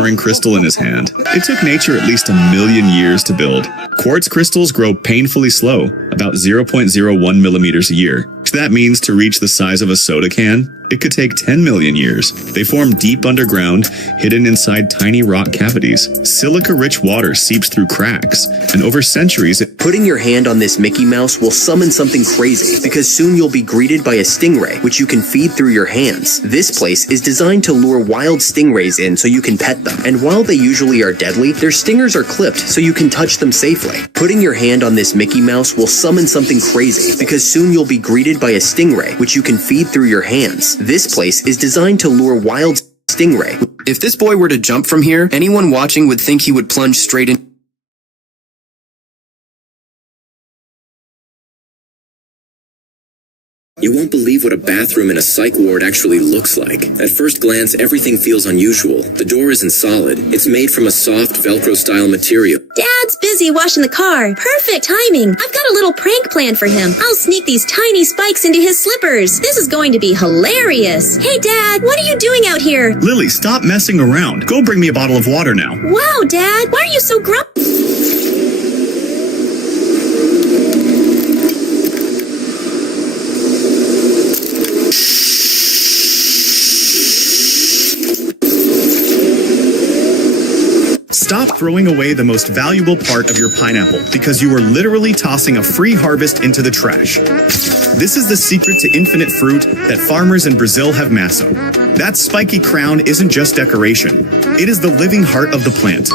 shimmering crystal in his hand. It took nature at least 1,000,000 years to build. Quartz crystals grow painfully slow, about 0.01 millimeters a year. That means to reach the size of a soda can, it could take 10 million years. They form deep underground, hidden inside tiny rock cavities. Silica-rich water seeps through cracks, and over centuries Putting your hand on this Mickey Mouse will summon something crazy, because soon you'll be greeted by a stingray, which you can feed through your hands. This place is designed to lure wild stingrays in so you can pet them, and while they usually are deadly, their stingers are clipped so you can touch them safely. Putting your hand on this Mickey Mouse will summon something crazy, because soon you'll be greeted by a stingray, which you can feed through your hands. This place is designed to lure wild stingray. If this boy were to jump from here, anyone watching would think he would plunge straight in. You won't believe what a bathroom in a psych ward actually looks like. At first glance, everything feels unusual. The door isn't solid. It's made from a soft Velcro-style material. Dad's busy washing the car. Perfect timing. I've got a little prank plan for him. I'll sneak these tiny spikes into his slippers. This is going to be hilarious. Hey, Dad, what are you doing out here? Lily, stop messing around. Go bring me a bottle of water now. Wow, Dad, why are you so grumpy? Stop throwing away the most valuable part of your pineapple because you are literally tossing a free harvest into the trash. This is the secret to infinite fruit that farmers in Brazil have mastered. That spiky crown isn't just decoration. It is the living heart of the plant.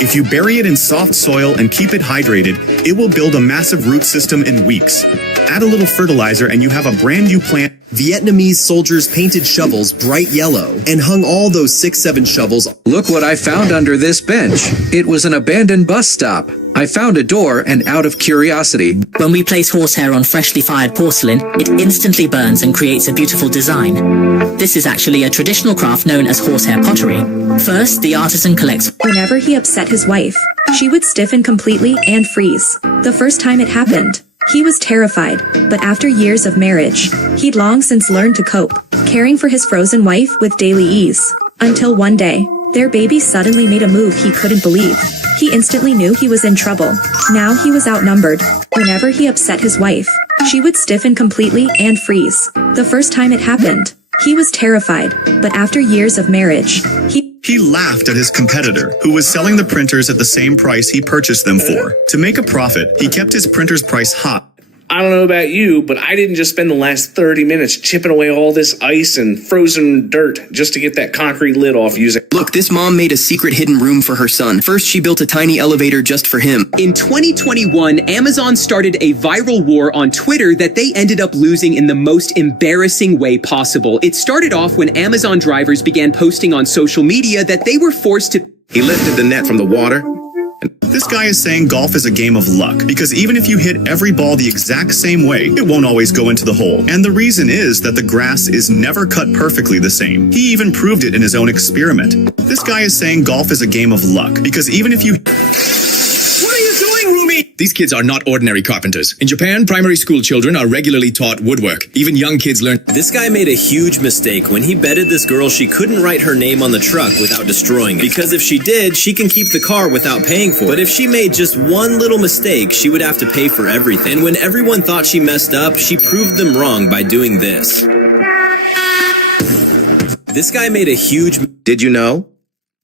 If you bury it in soft soil and keep it hydrated, it will build a massive root system in weeks. Add a little fertilizer and you have a brand new plant. Vietnamese soldiers painted shovels bright yellow and hung all those 6-7 shovels. Look what I found under this bench. It was an abandoned bus stop. I found a door and out of curiosity. When we place horsehair on freshly fired porcelain, it instantly burns and creates a beautiful design. This is actually a traditional craft known as horsehair pottery. First, the artisan collects. Whenever he upset his wife, she would stiffen completely and freeze. The first time it happened, he was terrified, but after years of marriage, he'd long since learned to cope, caring for his frozen wife with daily ease. Until one day, their baby suddenly made a move he couldn't believe. He instantly knew he was in trouble. Now he was outnumbered. Whenever he upset his wife, she would stiffen completely and freeze. The first time it happened, he was terrified, but after years of marriage, He laughed at his competitor, who was selling the printers at the same price he purchased them for. To make a profit, he kept his printer's price high. I don't know about you, but I didn't just spend the last 30 minutes chipping away all this ice and frozen dirt just to get that concrete lid off using... Look, this mom made a secret hidden room for her son. First, she built a tiny elevator just for him. In 2021, Amazon started a viral war on Twitter that they ended up losing in the most embarrassing way possible. It started off when Amazon drivers began posting on social media that they were forced to... He lifted the net from the water. This guy is saying golf is a game of luck, because even if you hit every ball the exact same way, it won't always go into the hole. And the reason is that the grass is never cut perfectly the same. He even proved it in his own experiment. This guy is saying golf is a game of luck, because even if you... What are you doing, Rumi? These kids are not ordinary carpenters. In Japan, primary school children are regularly taught woodwork. Even young kids learn. This guy made a huge mistake when he betted this girl she couldn't write her name on the truck without destroying it. Because if she did, she can keep the car without paying for it. But if she made just one little mistake, she would have to pay for everything. And when everyone thought she messed up, she proved them wrong by doing this. This guy made a huge... Did you know?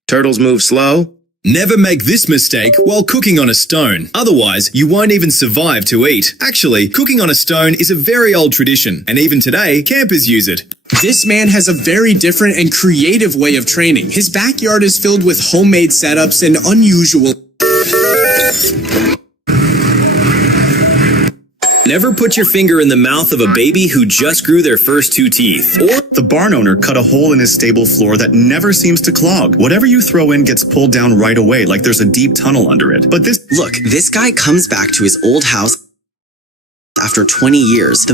Turtles move slow. Never make this mistake while cooking on a stone. Otherwise, you won't even survive to eat. Actually, cooking on a stone is a very old tradition, and even today, campers use it. This man has a very different and creative way of training. His backyard is filled with homemade setups and unusual... Never put your finger in the mouth of a baby who just grew their first 2 teeth. Or the barn owner cut a hole in his stable floor that never seems to clog. Whatever you throw in gets pulled down right away, like there's a deep tunnel under it. But this... Look, this guy comes back to his old house after 20 years.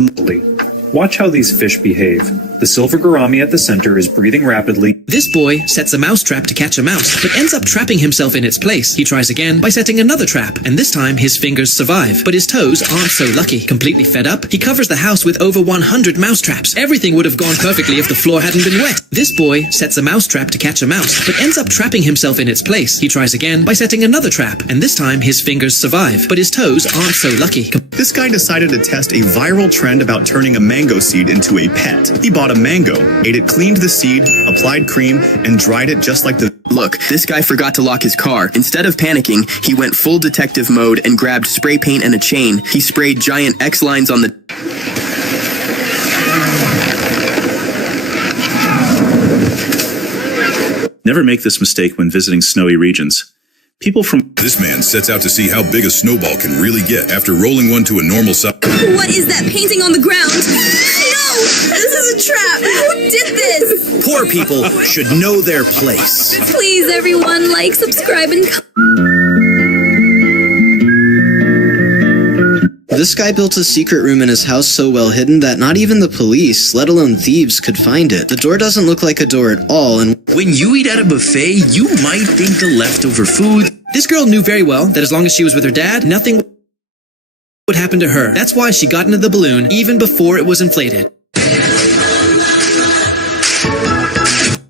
Watch how these fish behave. The silver gourami at the center is breathing rapidly. This boy sets a mousetrap to catch a mouse, but ends up trapping himself in its place. He tries again by setting another trap, and this time his fingers survive, but his toes aren't so lucky. Completely fed up, he covers the house with over 100 mousetraps. Everything would have gone perfectly if the floor hadn't been wet. This boy sets a mousetrap to catch a mouse, but ends up trapping himself in its place. He tries again by setting another trap, and this time his fingers survive, but his toes aren't so lucky. This guy decided to test a viral trend about turning a mango seed into a pet. He bought a mango, ate it, cleaned the seed, applied cream, and dried it just like the... Look, this guy forgot to lock his car. Instead of panicking, he went full detective mode and grabbed spray paint and a chain. He sprayed giant X lines on the... Never make this mistake when visiting snowy regions. People from... This man sets out to see how big a snowball can really get after rolling one to a normal size. What is that painting on the ground? No! This is a trap! Who did this? Poor people should know their place. Please, everyone, like, subscribe, and... This guy built a secret room in his house so well hidden that not even the police, let alone thieves, could find it. The door doesn't look like a door at all, and when you eat at a buffet, you might think the leftover food... This girl knew very well that as long as she was with her dad, nothing would happen to her. That's why she got into the balloon even before it was inflated.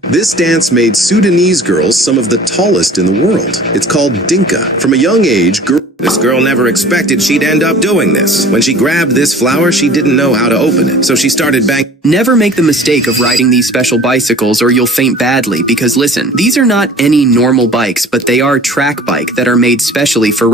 This dance made Sudanese girls some of the tallest in the world. It's called Dinka. From a young age, this girl never expected she'd end up doing this. When she grabbed this flower, she didn't know how to open it, so she started banging. Never make the mistake of riding these special bicycles or you'll faint badly, because listen, these are not any normal bikes, but they are track bike that are made specially for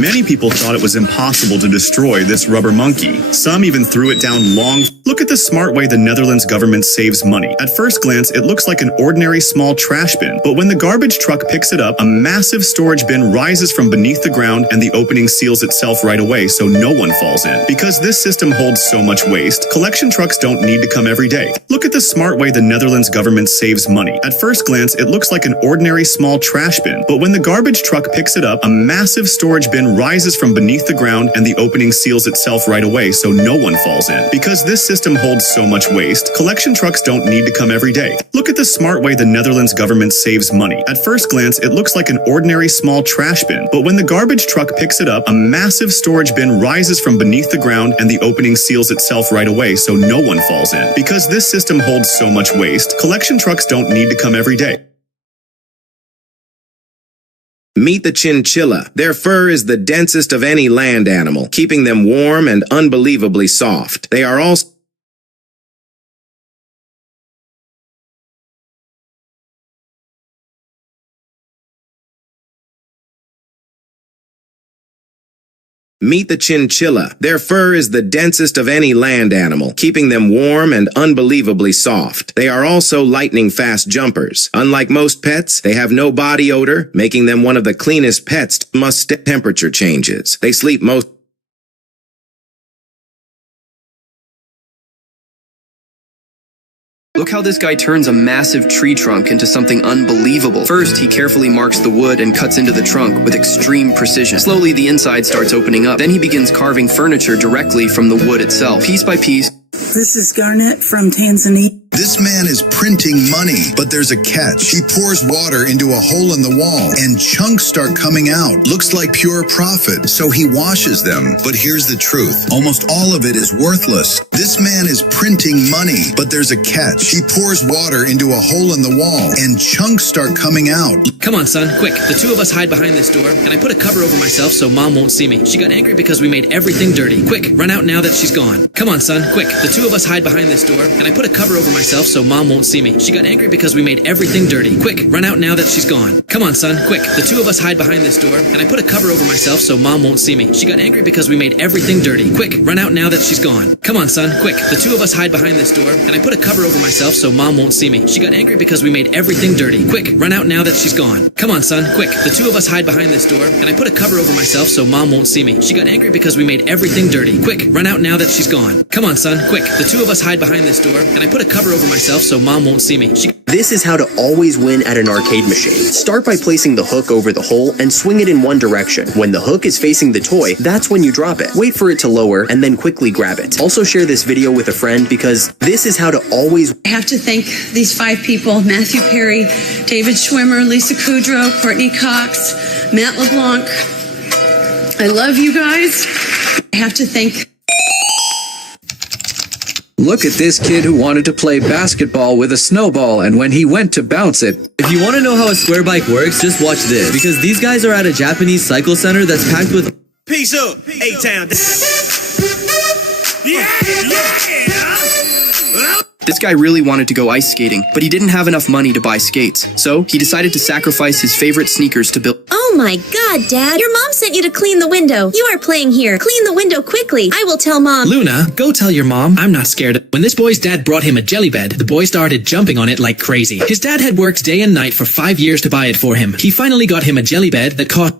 Many people thought it was impossible to destroy this rubber monkey. Some even threw it down long. Look at the smart way the Netherlands government saves money. At first glance, it looks like an ordinary small trash bin, but when the garbage truck picks it up, a massive storage bin rises from beneath the ground and the opening seals itself right away so no one falls in. Because this system holds so much waste, collection trucks don't need to come every day. Look at the smart way the Netherlands government saves money. At first glance, it looks like an ordinary small trash bin, but when the garbage truck picks it up, a massive storage bin rises from beneath the ground and the opening seals itself right away so no one falls in. Because this system holds so much waste, collection trucks don't need to come every day. Look at the smart way the Netherlands government saves money. At first glance, it looks like an ordinary small trash bin, but when the garbage truck picks it up, a massive storage bin rises from beneath the ground and the opening seals itself right away so no one falls in. Because this system holds so much waste, collection trucks don't need to come every day. Meet the chinchilla. Their fur is the densest of any land animal, keeping them warm and unbelievably soft. They are also Meet the chinchilla. Their fur is the densest of any land animal, keeping them warm and unbelievably soft. They are also lightning-fast jumpers. Unlike most pets, they have no body odor, making them one of the cleanest pets. Must temperature changes. They sleep most... Look how this guy turns a massive tree trunk into something unbelievable. First, he carefully marks the wood and cuts into the trunk with extreme precision. Slowly, the inside starts opening up. Then he begins carving furniture directly from the wood itself, piece by piece. This is Garnett from Tanzania. This man is printing money, but there's a catch. He pours water into a hole in the wall, and chunks start coming out. Looks like pure profit, so he washes them. But here's the truth. Almost all of it is worthless. This man is printing money, but there's a catch. He pours water into a hole in the wall, and chunks start coming out. Come on, son, quick. The two of us hide behind this door, and I put a cover over myself so Mom won't see me. She got angry because we made everything dirty. Quick, run out now that she's gone. Come on, son, quick. The two of us hide behind this door, and I put a cover over myself so Mom won't see me. She got angry because we made everything dirty. Quick, run out now that she's gone. Come on, son, quick. The two of us hide behind this door, and I put a cover over myself so Mom won't see me. She got angry because we made everything dirty. Quick, run out now that she's gone. Come on, son, quick. The two of us hide behind this door, and I put a cover over myself so Mom won't see me. She got angry because we made everything dirty. Quick, run out now that she's gone. Come on, son, quick. The two of us hide behind this door, and I put a cover over myself so Mom won't see me. She got angry because we made everything dirty. Quick, run out now that she's gone. Come on, son, quick. The two of us hide behind this door, and I put a cover over myself so Mom won't see me. This is how to always win at an arcade machine. Start by placing the hook over the hole and swing it in one direction. When the hook is facing the toy, that's when you drop it. Wait for it to lower and then quickly grab it. Also share this video with a friend because this is how to always... I have to thank these 5 people: Matthew Perry, David Schwimmer, Lisa Kudrow, Courtney Cox, Matt LeBlanc. I love you guys. I have to thank... Look at this kid who wanted to play basketball with a snowball, and when he went to bounce it... If you want to know how a square bike works, just watch this. Because these guys are at a Japanese cycle center that's packed with... Peace up, A-Town. This guy really wanted to go ice skating, but he didn't have enough money to buy skates. So he decided to sacrifice his favorite sneakers to build... Oh my god, Dad. Your mom sent you to clean the window. You are playing here. Clean the window quickly. I will tell Mom. Luna, go tell your mom. I'm not scared. When this boy's dad brought him a jelly bed, the boy started jumping on it like crazy. His dad had worked day and night for 5 years to buy it for him. He finally got him a jelly bed that cost...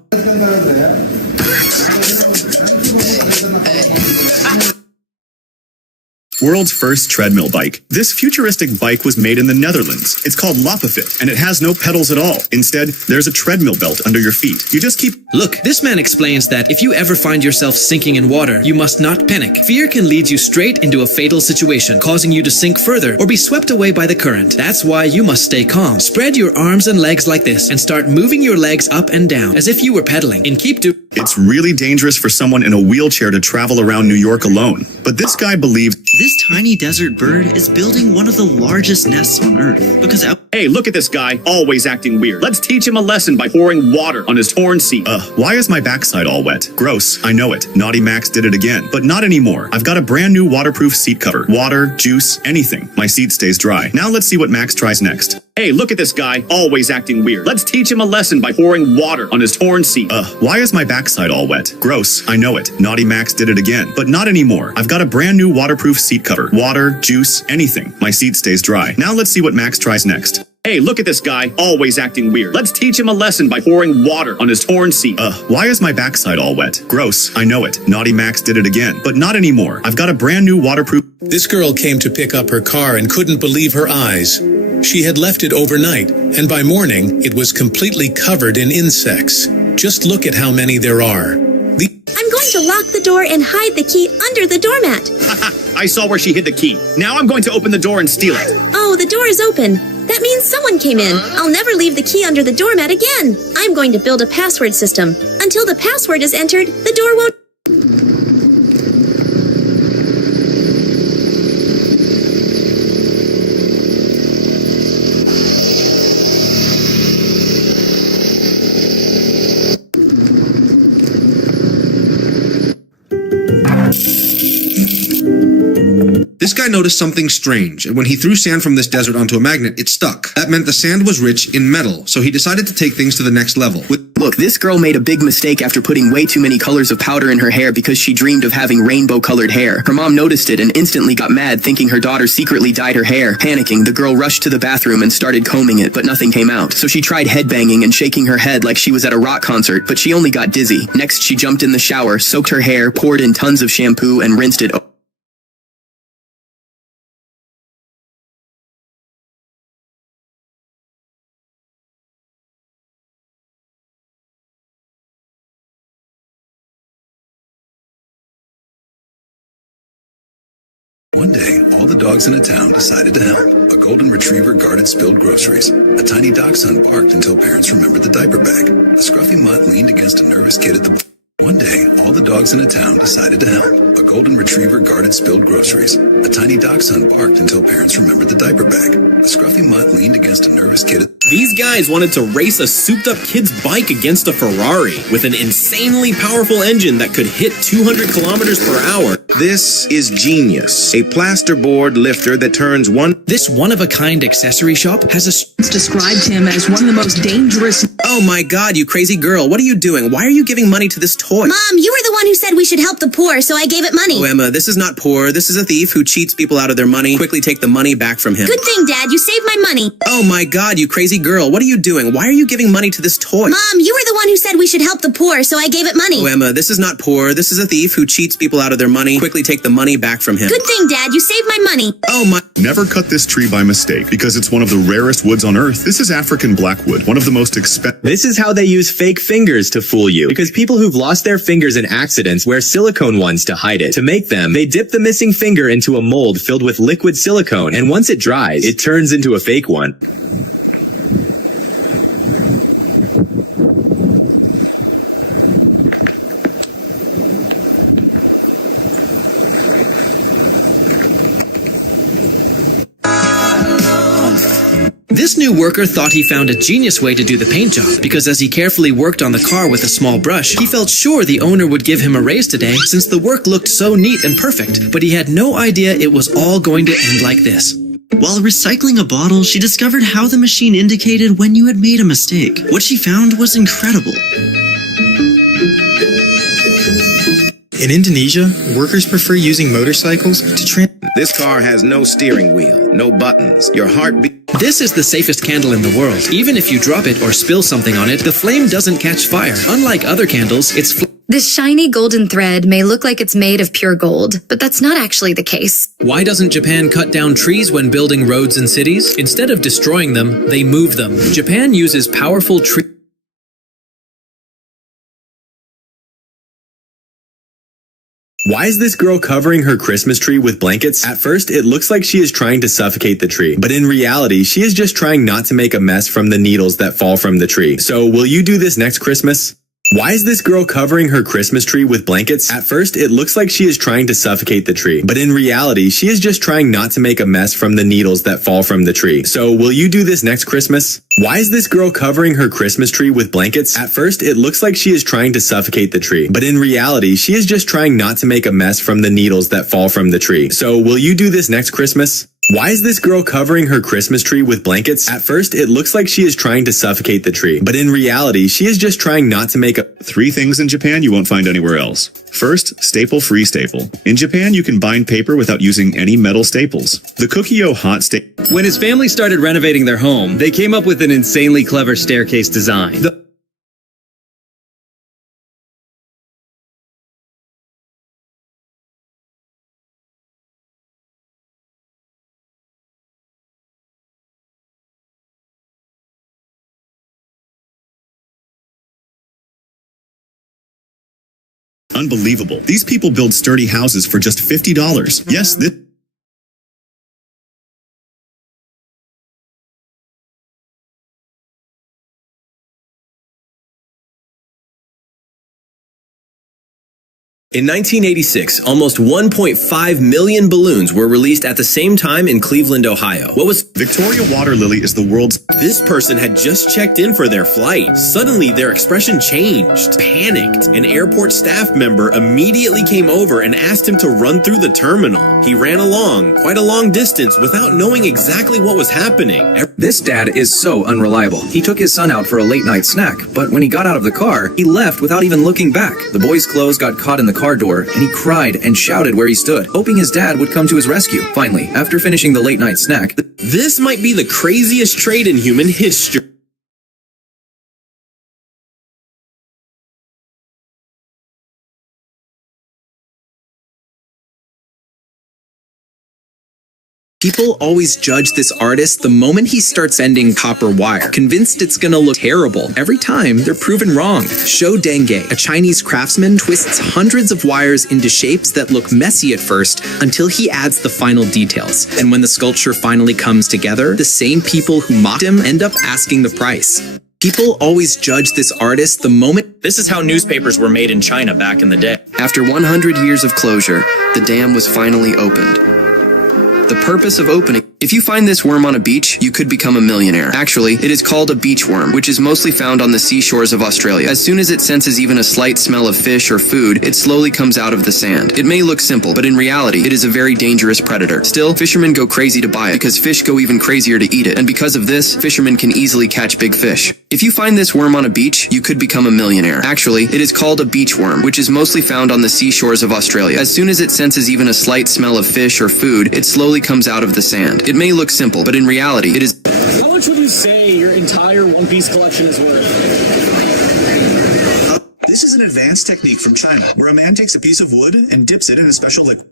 World's first treadmill bike. This futuristic bike was made in the Netherlands. It's called Lopafit, and it has no pedals at all. Instead, there's a treadmill belt under your feet. You just keep... Look, this man explains that if you ever find yourself sinking in water, you must not panic. Fear can lead you straight into a fatal situation, causing you to sink further or be swept away by the current. That's why you must stay calm. Spread your arms and legs like this and start moving your legs up and down as if you were pedaling. And keep do... It's really dangerous for someone in a wheelchair to travel around New York alone. But this guy believes... This tiny desert bird is building one of the largest nests on Earth because... Hey, look at this guy, always acting weird. Let's teach him a lesson by pouring water on his torn seat. Why is my backside all wet? Gross, I know it. Naughty Max did it again. But not anymore. I've got a brand new waterproof seat cover. Water, juice, anything. My seat stays dry. Now let's see what Max tries next. Hey, look at this guy, always acting weird. Let's teach him a lesson by pouring water on his torn seat. Why is my backside all wet? Gross, I know it. Naughty Max did it again. But not anymore. I've got a brand new waterproof seat cover. Water, juice, anything. My seat stays dry. Now let's see what Max tries next. Hey, look at this guy, always acting weird. Let's teach him a lesson by pouring water on his torn seat. Why is my backside all wet? Gross, I know it. Naughty Max did it again. But not anymore. I've got a brand new waterproof... This girl came to pick up her car and couldn't believe her eyes. She had left it overnight, and by morning, it was completely covered in insects. Just look at how many there are. I'm going to lock the door and hide the key under the doormat. I saw where she hid the key. Now I'm going to open the door and steal it. Oh, the door is open. That means someone came in. I'll never leave the key under the doormat again. I'm going to build a password system. Until the password is entered, the door won't... This guy noticed something strange, and when he threw sand from this desert onto a magnet, it stuck. That meant the sand was rich in metal, so he decided to take things to the next level. Look, this girl made a big mistake after putting way too many colors of powder in her hair because she dreamed of having rainbow-colored hair. Her mom noticed it and instantly got mad, thinking her daughter secretly dyed her hair. Panicking, the girl rushed to the bathroom and started combing it, but nothing came out. So she tried headbanging and shaking her head like she was at a rock concert, but she only got dizzy. Next, she jumped in the shower, soaked her hair, poured in tons of shampoo, and rinsed it. One day, all the dogs in a town decided to help. A golden retriever guarded spilled groceries. A tiny dachshund barked until parents remembered the diaper bag. A scruffy mutt leaned against a nervous kid at the... One day, all the dogs in a town decided to help. A golden retriever guarded spilled groceries. A tiny dachshund barked until parents remembered the diaper bag. A scruffy mutt leaned against a nervous kid at... These guys wanted to race a souped-up kid's bike against a Ferrari with an insanely powerful engine that could hit 200 kilometers per hour. This is Genius, a plasterboard lifter that turns one... This one-of-a-kind accessory shop has a... described him as one of the most dangerous... Oh my god, you crazy girl, what are you doing? Why are you giving money to this toy? Mom, you were the one who said we should help the poor, so I gave it money. Oh, Emma, this is not poor. This is a thief who cheats people out of their money. Quickly take the money back from him. Good thing, Dad, you saved my money. Oh my god, you crazy girl, what are you doing? Why are you giving money to this toy? Mom, you were the one who said we should help the poor, so I gave it money. Oh, Emma, this is not poor. This is a thief who cheats people out of their money. Quickly take the money back from him. Good thing, Dad. You saved my money. Oh, my. Never cut this tree by mistake, because it's one of the rarest woods on Earth. This is African blackwood, one of the most expensive. This is how they use fake fingers to fool you, because people who've lost their fingers in accidents wear silicone ones to hide it. To make them, they dip the missing finger into a mold filled with liquid silicone, and once it dries, it turns into a fake one. This new worker thought he found a genius way to do the paint job, because as he carefully worked on the car with a small brush, he felt sure the owner would give him a raise today since the work looked so neat and perfect, but he had no idea it was all going to end like this. While recycling a bottle, she discovered how the machine indicated when you had made a mistake. What she found was incredible. In Indonesia, workers prefer using motorcycles to This car has no steering wheel, no buttons. Your heartbeat. This is the safest candle in the world. Even if you drop it or spill something on it, the flame doesn't catch fire. Unlike other candles, it's This shiny golden thread may look like it's made of pure gold, but that's not actually the case. Why doesn't Japan cut down trees when building roads and cities? Instead of destroying them, they move them. Japan uses powerful tree. Why is this girl covering her Christmas tree with blankets? At first, it looks like she is trying to suffocate the tree, but in reality, she is just trying not to make a mess from the needles that fall from the tree. So, will you do this next Christmas? Why is this girl covering her Christmas tree with blankets? At first, it looks like she is trying to suffocate the tree, but in reality, she is just trying not to make a mess from the needles that fall from the tree. So, will you do this next Christmas? Why is this girl covering her Christmas tree with blankets? At first, it looks like she is trying to suffocate the tree, but in reality, she is just trying not to make a mess from the needles that fall from the tree. So, will you do this next Christmas? Why is this girl covering her Christmas tree with blankets? At first, it looks like she is trying to suffocate the tree, but in reality, she is just trying not to make a— 3 things in Japan you won't find anywhere else. First, staple-free staple. In Japan, you can bind paper without using any metal staples. The Kukio hot staple. When his family started renovating their home, they came up with an insanely clever staircase design. Unbelievable. These people build sturdy houses for just $50. Yes, this— In 1986, almost 1.5 million balloons were released at the same time in Cleveland, Ohio. What was— Victoria Water Lily is the world's— This person had just checked in for their flight. Suddenly, their expression changed. Panicked. An airport staff member immediately came over and asked him to run through the terminal. He ran along, quite a long distance, without knowing exactly what was happening. This dad is so unreliable. He took his son out for a late-night snack, but when he got out of the car, he left without even looking back. The boy's clothes got caught in the car door, and he cried and shouted where he stood, hoping his dad would come to his rescue. Finally, after finishing the late-night snack— This might be the craziest trade in human history. People always judge this artist the moment he starts bending copper wire, convinced it's gonna look terrible. Every time, they're proven wrong. Shou Denge, a Chinese craftsman, twists hundreds of wires into shapes that look messy at first until he adds the final details. And when the sculpture finally comes together, the same people who mocked him end up asking the price. People always judge this artist the moment— This is how newspapers were made in China back in the day. After 100 years of closure, the dam was finally opened. The purpose of opening— If you find this worm on a beach, you could become a millionaire. Actually, it is called a beach worm, which is mostly found on the seashores of Australia. As soon as it senses even a slight smell of fish or food, it slowly comes out of the sand. It may look simple, but in reality, it is a very dangerous predator. Still, fishermen go crazy to buy it because fish go even crazier to eat it. And because of this, fishermen can easily catch big fish. If you find this worm on a beach, you could become a millionaire. Actually, it is called a beach worm, which is mostly found on the seashores of Australia. As soon as it senses even a slight smell of fish or food, it slowly comes out of the sand. It may look simple, but in reality, it is— How much would you say your entire One Piece collection is worth? This is an advanced technique from China, where a man takes a piece of wood and dips it in a special liquid.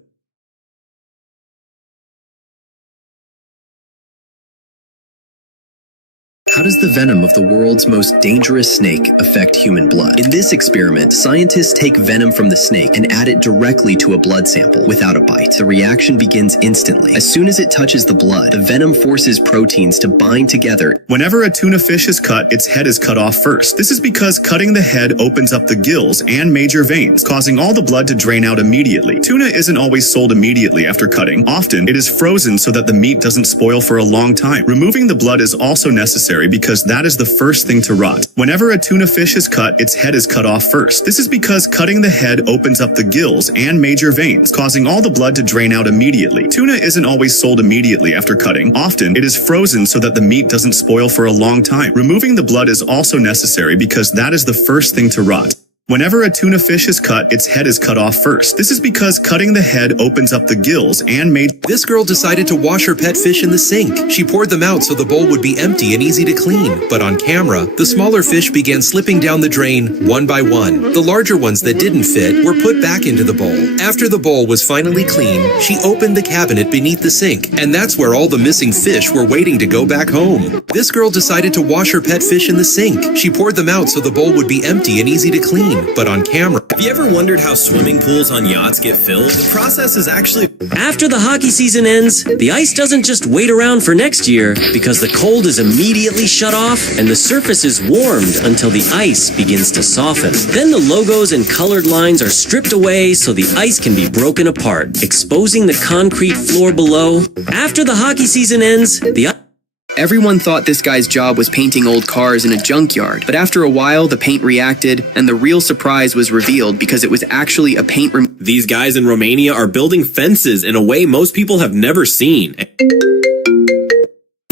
How does the venom of the world's most dangerous snake affect human blood? In this experiment, scientists take venom from the snake and add it directly to a blood sample without a bite. The reaction begins instantly. As soon as it touches the blood, the venom forces proteins to bind together. Whenever a tuna fish is cut, its head is cut off first. This is because cutting the head opens up the gills and major veins, causing all the blood to drain out immediately. Tuna isn't always sold immediately after cutting. Often, it is frozen so that the meat doesn't spoil for a long time. Removing the blood is also necessary because that is the first thing to rot. Whenever a tuna fish is cut, its head is cut off first. This is because cutting the head opens up the gills and major veins, causing all the blood to drain out immediately. Tuna isn't always sold immediately after cutting. Often, it is frozen so that the meat doesn't spoil for a long time. Removing the blood is also necessary because that is the first thing to rot. Whenever a tuna fish is cut, its head is cut off first. This is because cutting the head opens up the gills and This girl decided to wash her pet fish in the sink. She poured them out so the bowl would be empty and easy to clean. But on camera, the smaller fish began slipping down the drain one by one. The larger ones that didn't fit were put back into the bowl. After the bowl was finally clean, she opened the cabinet beneath the sink, and that's where all the missing fish were waiting to go back home. This girl decided to wash her pet fish in the sink. She poured them out so the bowl would be empty and easy to clean. But on camera. Have you ever wondered how swimming pools on yachts get filled? The process is actually... After the hockey season ends, the ice doesn't just wait around for next year, because the cold is immediately shut off and the surface is warmed until the ice begins to soften. Then the logos and colored lines are stripped away so the ice can be broken apart, exposing the concrete floor below. After the hockey season ends, Everyone thought this guy's job was painting old cars in a junkyard, but after a while, the paint reacted, and the real surprise was revealed because it was actually a paint These guys in Romania are building fences in a way most people have never seen.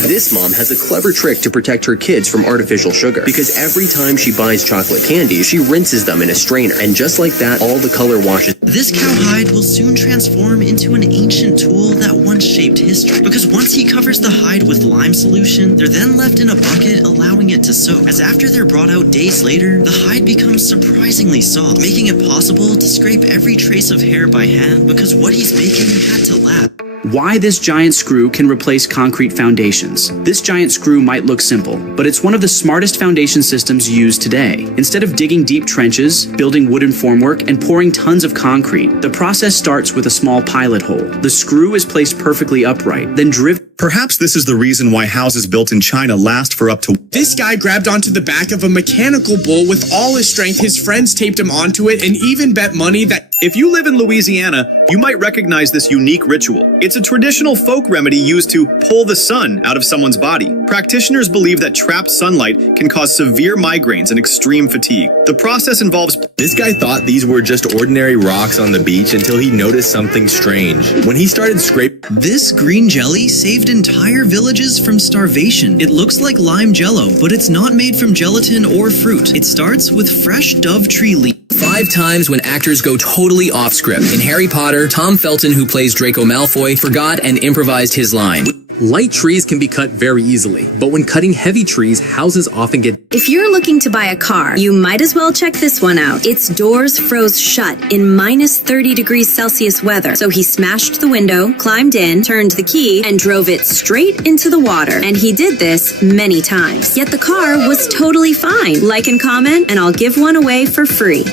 This mom has a clever trick to protect her kids from artificial sugar, because every time she buys chocolate candy, she rinses them in a strainer, and just like that, all the color washes. This cowhide will soon transform into an ancient tool that once shaped history, because once he covers the hide with lime solution, they're then left in a bucket, allowing it to soak. As after they're brought out days later, the hide becomes surprisingly soft, making it possible to scrape every trace of hair by hand, because what he's making had to last. Why this giant screw can replace concrete foundations. This giant screw might look simple, but it's one of the smartest foundation systems used today. Instead of digging deep trenches, building wooden formwork, and pouring tons of concrete, the process starts with a small pilot hole. The screw is placed perfectly upright, then driven. Perhaps this is the reason why houses built in China last for up to... This guy grabbed onto the back of a mechanical bull with all his strength. His friends taped him onto it and even bet money that... If you live in Louisiana, you might recognize this unique ritual. It's a traditional folk remedy used to pull the sun out of someone's body. Practitioners believe that trapped sunlight can cause severe migraines and extreme fatigue. The process involves... This guy thought these were just ordinary rocks on the beach until he noticed something strange. When he started scraping... This green jelly saved entire villages from starvation. It looks like lime jello, but it's not made from gelatin or fruit. It starts with fresh dove tree leaves. 5 times when actors go totally off script. In Harry Potter, Tom Felton, who plays Draco Malfoy, forgot and improvised his line. Light trees can be cut very easily, but when cutting heavy trees, houses often get... If you're looking to buy a car, you might as well check this one out. Its doors froze shut in minus 30 degrees Celsius weather. So he smashed the window, climbed in, turned the key, and drove it straight into the water. And he did this many times. Yet the car was totally fine. Like and comment, and I'll give one away for free.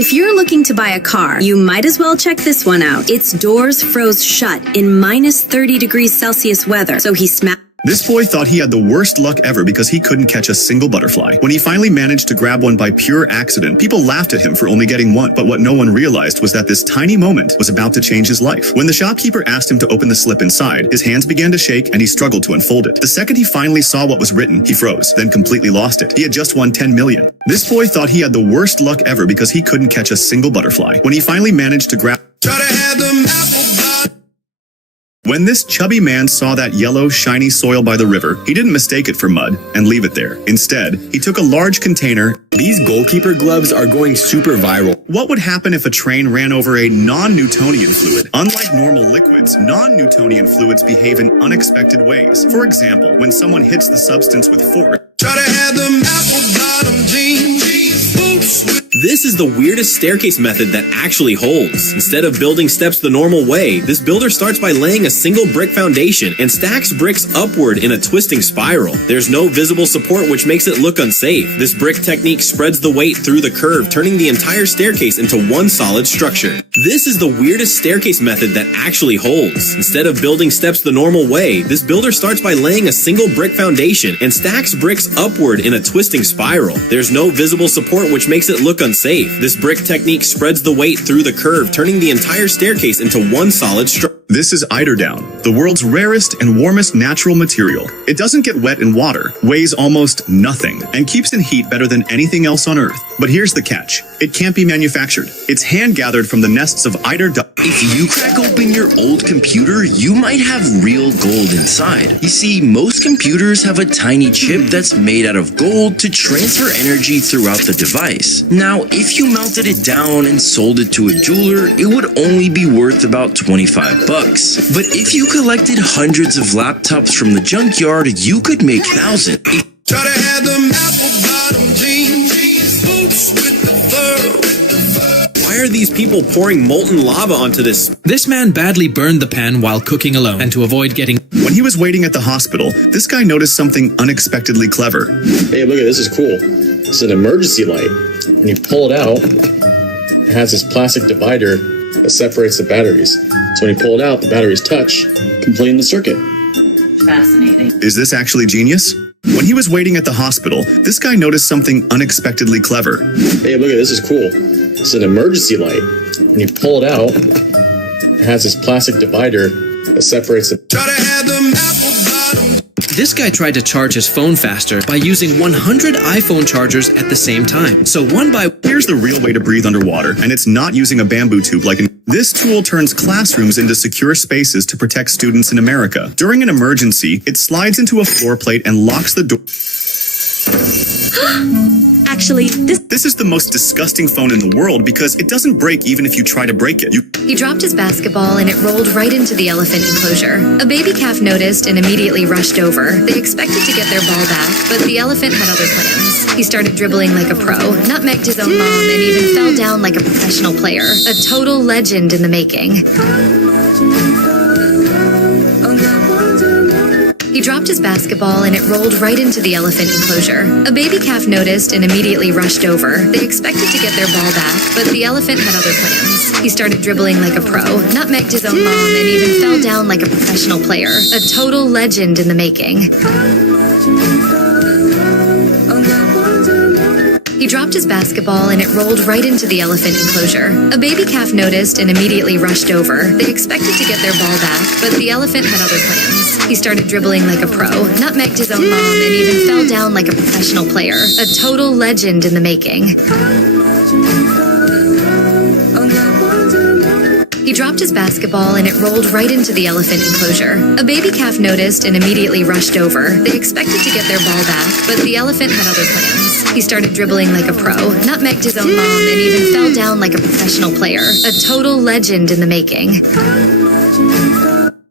If you're looking to buy a car, you might as well check this one out. Its doors froze shut in minus 30 degrees Celsius weather. So he smashed... This boy thought he had the worst luck ever because he couldn't catch a single butterfly. When he finally managed to grab one by pure accident, people laughed at him for only getting one. But what no one realized was that this tiny moment was about to change his life. When the shopkeeper asked him to open the slip inside, his hands began to shake and he struggled to unfold it. The second he finally saw what was written, he froze, then completely lost it. He had just won 10 million. This boy thought he had the worst luck ever because he couldn't catch a single butterfly. When he finally managed to grab... When this chubby man saw that yellow, shiny soil by the river, he didn't mistake it for mud and leave it there. Instead, he took a large container. These goalkeeper gloves are going super viral. What would happen if a train ran over a non-Newtonian fluid? Unlike normal liquids, non-Newtonian fluids behave in unexpected ways. For example, when someone hits the substance with force, Try to have them apple bottom jeans, boots with This is the weirdest staircase method that actually holds. Instead of building steps the normal way, this builder starts by laying a single brick foundation and stacks bricks upward in a twisting spiral. There's no visible support, which makes it look unsafe. This brick technique spreads the weight through the curve, turning the entire staircase into one solid structure. This is the weirdest staircase method that actually holds. Instead of building steps the normal way, this builder starts by laying a single brick foundation and stacks bricks upward in a twisting spiral. There's no visible support, which makes it look unsafe. This brick technique spreads the weight through the curve, turning the entire staircase into one solid structure. This is eiderdown, the world's rarest and warmest natural material. It doesn't get wet in water, weighs almost nothing, and keeps in heat better than anything else on Earth. But here's the catch. It can't be manufactured. It's hand-gathered from the nests of eiderdown. If you crack open your old computer, you might have real gold inside. You see, most computers have a tiny chip that's made out of gold to transfer energy throughout the device. Now, if you melted it down and sold it to a jeweler, it would only be worth about $25. But if you collected hundreds of laptops from the junkyard, you could make thousands. Try to have them apple-bottom jeans, boots with the fur. Why are these people pouring molten lava onto this? This man badly burned the pan while cooking alone, and to avoid getting... When he was waiting at the hospital, this guy noticed something unexpectedly clever. Hey, look at this, is cool. It's an emergency light. When you pull it out, it has this plastic divider that separates the batteries. So when you pull it out, the batteries touch, complete the circuit. Fascinating. Is this actually genius? When he was waiting at the hospital, this guy noticed something unexpectedly clever. Hey, look at this, is cool. It's an emergency light. When you pull it out, it has this plastic divider that separates the... Try to have them apple-bottom. This guy tried to charge his phone faster by using 100 iPhone chargers at the same time. So one by... Here's the real way to breathe underwater, and it's not using a bamboo tube like an... This tool turns classrooms into secure spaces to protect students in America. During an emergency, it slides into a floor plate and locks the door. Actually, this is the most disgusting phone in the world because it doesn't break even if you try to break it. He dropped his basketball and it rolled right into the elephant enclosure. A baby calf noticed and immediately rushed over. They expected to get their ball back, but the elephant had other plans. He started dribbling like a pro, nutmegged his own mom, and even fell down like a professional player. A total legend in the making. He dropped his basketball and it rolled right into the elephant enclosure. A baby calf noticed and immediately rushed over. They expected to get their ball back, but the elephant had other plans. He started dribbling like a pro, nutmegged his own mom, and even fell down like a professional player. A total legend in the making. He dropped his basketball and it rolled right into the elephant enclosure. A baby calf noticed and immediately rushed over. They expected to get their ball back, but the elephant had other plans. He started dribbling like a pro, nutmegged his own mom, and even fell down like a professional player. A total legend in the making. He dropped his basketball and it rolled right into the elephant enclosure. A baby calf noticed and immediately rushed over. They expected to get their ball back, but the elephant had other plans. He started dribbling like a pro, nutmegged his own mom, and even fell down like a professional player. A total legend in the making.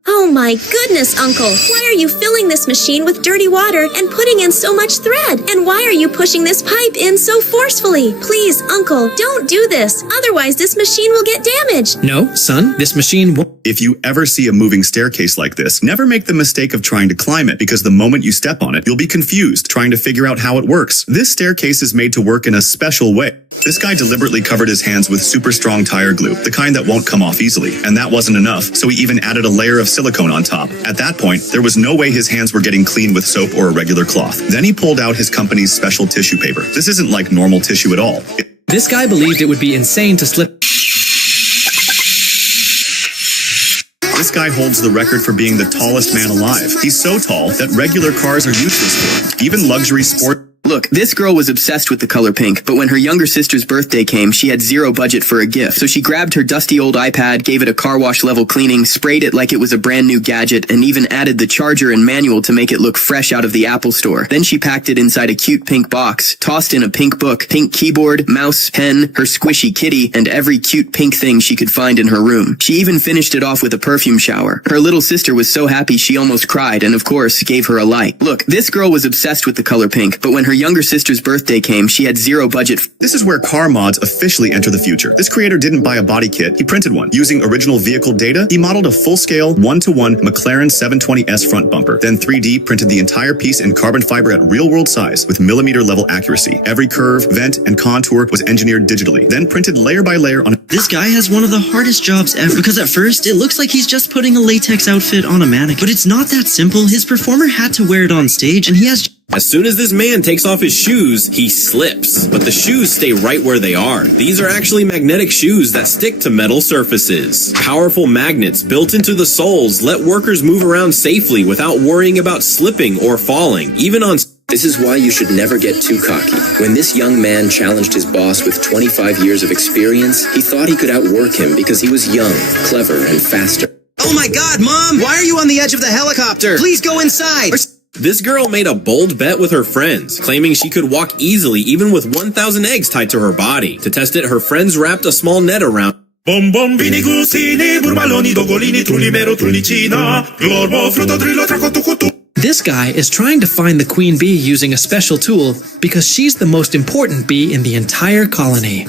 Oh my goodness, Uncle! Why are you filling this machine with dirty water and putting in so much thread? And why are you pushing this pipe in so forcefully? Please, Uncle, don't do this. Otherwise, this machine will get damaged. No, son, this machine won't. If you ever see a moving staircase like this, never make the mistake of trying to climb it because the moment you step on it, you'll be confused trying to figure out how it works. This staircase is made to work in a special way. This guy deliberately covered his hands with super strong tire glue, the kind that won't come off easily. And that wasn't enough, so he even added a layer of silicone on top. At that point, there was no way his hands were getting clean with soap or a regular cloth. Then he pulled out his company's special tissue paper. This isn't like normal tissue at all. This guy believed it would be insane to slip. This guy holds the record for being the tallest man alive. He's so tall that regular cars are useless for him. Even luxury sport... Look, this girl was obsessed with the color pink, but when her younger sister's birthday came, she had zero budget for a gift. So she grabbed her dusty old iPad, gave it a car wash level cleaning, sprayed it like it was a brand new gadget, and even added the charger and manual to make it look fresh out of the Apple store. Then she packed it inside a cute pink box, tossed in a pink book, pink keyboard, mouse, pen, her squishy kitty, and every cute pink thing she could find in her room. She even finished it off with a perfume shower. Her little sister was so happy she almost cried, and of course, gave her a light. Look, this girl was obsessed with the color pink, but when her younger sister's birthday came, she had zero budget. This is where car mods officially enter the future. This creator didn't buy a body kit, he printed one. Using original vehicle data, he modeled a full-scale, 1-to-1 McLaren 720S front bumper, then 3D printed the entire piece in carbon fiber at real-world size with millimeter-level accuracy. Every curve, vent, and contour was engineered digitally, then printed layer by layer on a... This guy has one of the hardest jobs ever, because at first, it looks like he's just putting a latex outfit on a mannequin. But it's not that simple. His performer had to wear it on stage, and he has... As soon as this man takes off his shoes, he slips. But the shoes stay right where they are. These are actually magnetic shoes that stick to metal surfaces. Powerful magnets built into the soles let workers move around safely without worrying about slipping or falling, even on... This is why you should never get too cocky. When this young man challenged his boss with 25 years of experience, he thought he could outwork him because he was young, clever, and faster. Oh my God, Mom! Why are you on the edge of the helicopter? Please go inside! This girl made a bold bet with her friends, claiming she could walk easily even with 1,000 eggs tied to her body. To test it, her friends wrapped a small net around. Bombombini, gusini, burmaloni, dogolini, trulimero, trulicina, glorbo, frutto, trillo, tracotucutu. This guy is trying to find the queen bee using a special tool because she's the most important bee in the entire colony.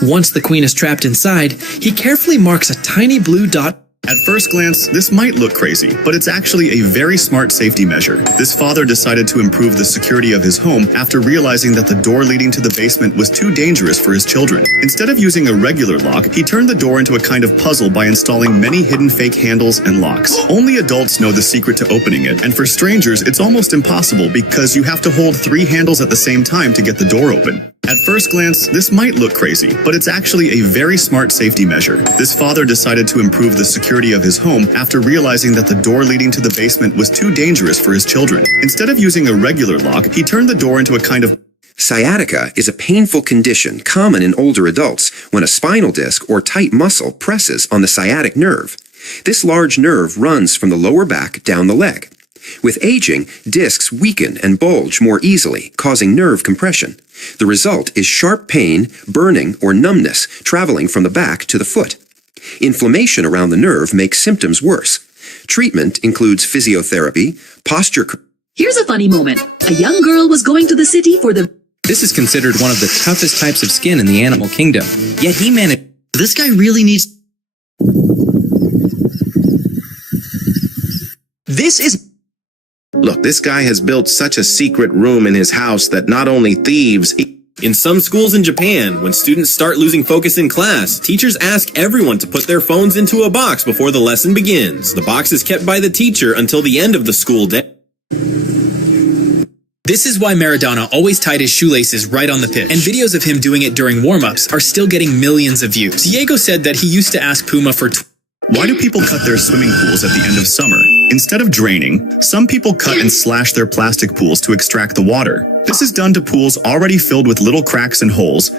Once the queen is trapped inside, he carefully marks a tiny blue dot. At first glance, this might look crazy, but it's actually a very smart safety measure. This father decided to improve the security of his home after realizing that the door leading to the basement was too dangerous for his children. Instead of using a regular lock, he turned the door into a kind of puzzle by installing many hidden fake handles and locks. Only adults know the secret to opening it, and for strangers, it's almost impossible because you have to hold 3 handles at the same time to get the door open. At first glance, this might look crazy, but it's actually a very smart safety measure. This father decided to improve the security of his home after realizing that the door leading to the basement was too dangerous for his children. Instead of using a regular lock, he turned the door into a kind of... Sciatica is a painful condition common in older adults when a spinal disc or tight muscle presses on the sciatic nerve. This large nerve runs from the lower back down the leg. With aging, discs weaken and bulge more easily, causing nerve compression. The result is sharp pain, burning, or numbness traveling from the back to the foot. Inflammation around the nerve makes symptoms worse. Treatment includes physiotherapy, posture... Here's a funny moment. A young girl was going to the city for the... This is considered one of the toughest types of skin in the animal kingdom. Yet he managed... This guy really needs... This is... Look, this guy has built such a secret room in his house that not only thieves... In some schools in Japan, when students start losing focus in class, teachers ask everyone to put their phones into a box before the lesson begins. The box is kept by the teacher until the end of the school day. This is why Maradona always tied his shoelaces right on the pitch, and videos of him doing it during warm-ups are still getting millions of views. Diego said that he used to ask Puma for... Why do people cut their swimming pools at the end of summer? Instead of draining, some people cut and slash their plastic pools to extract the water. This is done to pools already filled with little cracks and holes.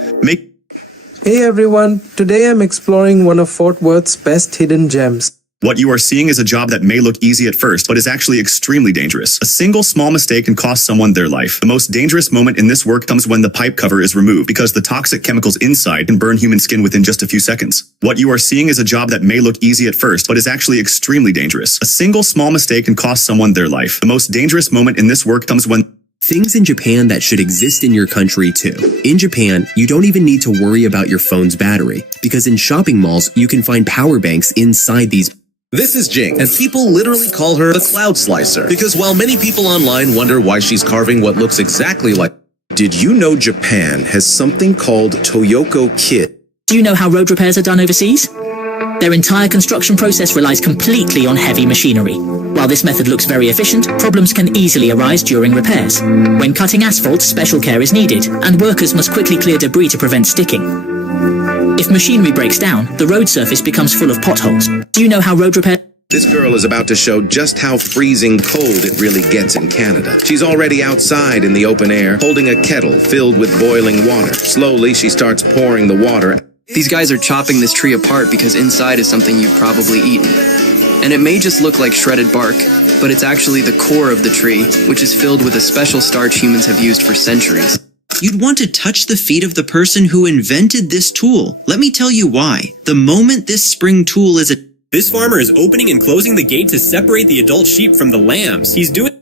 Hey everyone, today I'm exploring one of Fort Worth's best hidden gems. What you are seeing is a job that may look easy at first, but is actually extremely dangerous. A single small mistake can cost someone their life. The most dangerous moment in this work comes when the pipe cover is removed, because the toxic chemicals inside can burn human skin within just a few seconds. What you are seeing is a job that may look easy at first, but is actually extremely dangerous. A single small mistake can cost someone their life. The most dangerous moment in this work comes when... Things in Japan that should exist in your country too. In Japan, you don't even need to worry about your phone's battery, because in shopping malls, you can find power banks inside these. This is Jing, and people literally call her the Cloud Slicer, because while many people online wonder why she's carving what looks exactly like... Did you know Japan has something called Toyoko Kit? Do you know how road repairs are done overseas? Their entire construction process relies completely on heavy machinery. While this method looks very efficient, problems can easily arise during repairs. When cutting asphalt, special care is needed, and workers must quickly clear debris to prevent sticking. If machinery breaks down, the road surface becomes full of potholes. Do you know how road repair... This girl is about to show just how freezing cold it really gets in Canada. She's already outside in the open air, holding a kettle filled with boiling water. Slowly, she starts pouring the water. These guys are chopping this tree apart because inside is something you've probably eaten. And it may just look like shredded bark, but it's actually the core of the tree, which is filled with a special starch humans have used for centuries. You'd want to touch the feet of the person who invented this tool. Let me tell you why. The moment this spring tool is This farmer is opening and closing the gate to separate the adult sheep from the lambs. He's doing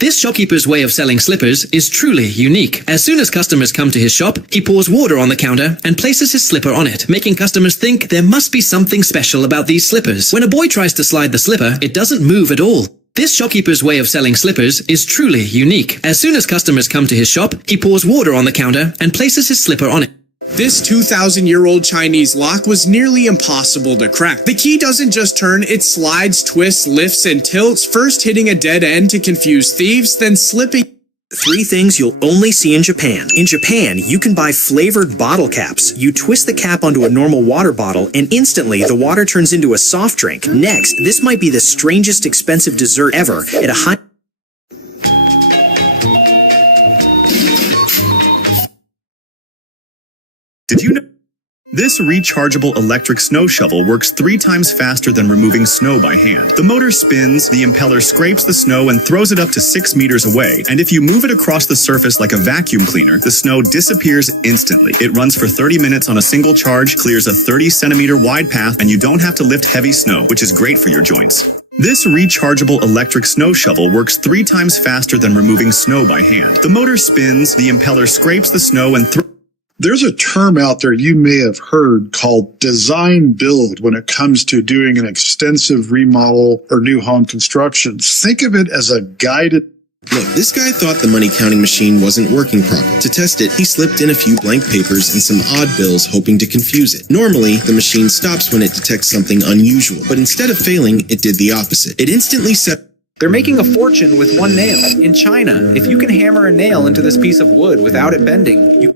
This shopkeeper's way of selling slippers is truly unique. As soon as customers come to his shop, he pours water on the counter and places his slipper on it, making customers think there must be something special about these slippers. When a boy tries to slide the slipper, it doesn't move at all. This shopkeeper's way of selling slippers is truly unique. As soon as customers come to his shop, he pours water on the counter and places his slipper on it. This 2,000-year-old Chinese lock was nearly impossible to crack. The key doesn't just turn, it slides, twists, lifts, and tilts, first hitting a dead end to confuse thieves, then slipping. 3 things you'll only see in Japan. In Japan, you can buy flavored bottle caps. You twist the cap onto a normal water bottle, and instantly the water turns into a soft drink. Next, this might be the strangest expensive dessert ever at a high... Did you know? This rechargeable electric snow shovel works 3 times faster than removing snow by hand. The motor spins, the impeller scrapes the snow and throws it up to 6 meters away. And if you move it across the surface like a vacuum cleaner, the snow disappears instantly. It runs for 30 minutes on a single charge, clears a 30-centimeter wide path, and you don't have to lift heavy snow, which is great for your joints. This rechargeable electric snow shovel works 3 times faster than removing snow by hand. The motor spins, the impeller scrapes the snow and There's a term out there you may have heard called design build when it comes to doing an extensive remodel or new home construction. Think of it as a guided... Look, this guy thought the money counting machine wasn't working properly. To test it, he slipped in a few blank papers and some odd bills hoping to confuse it. Normally, the machine stops when it detects something unusual, but instead of failing, it did the opposite. It instantly set... They're making a fortune with one nail. In China, if you can hammer a nail into this piece of wood without it bending, you...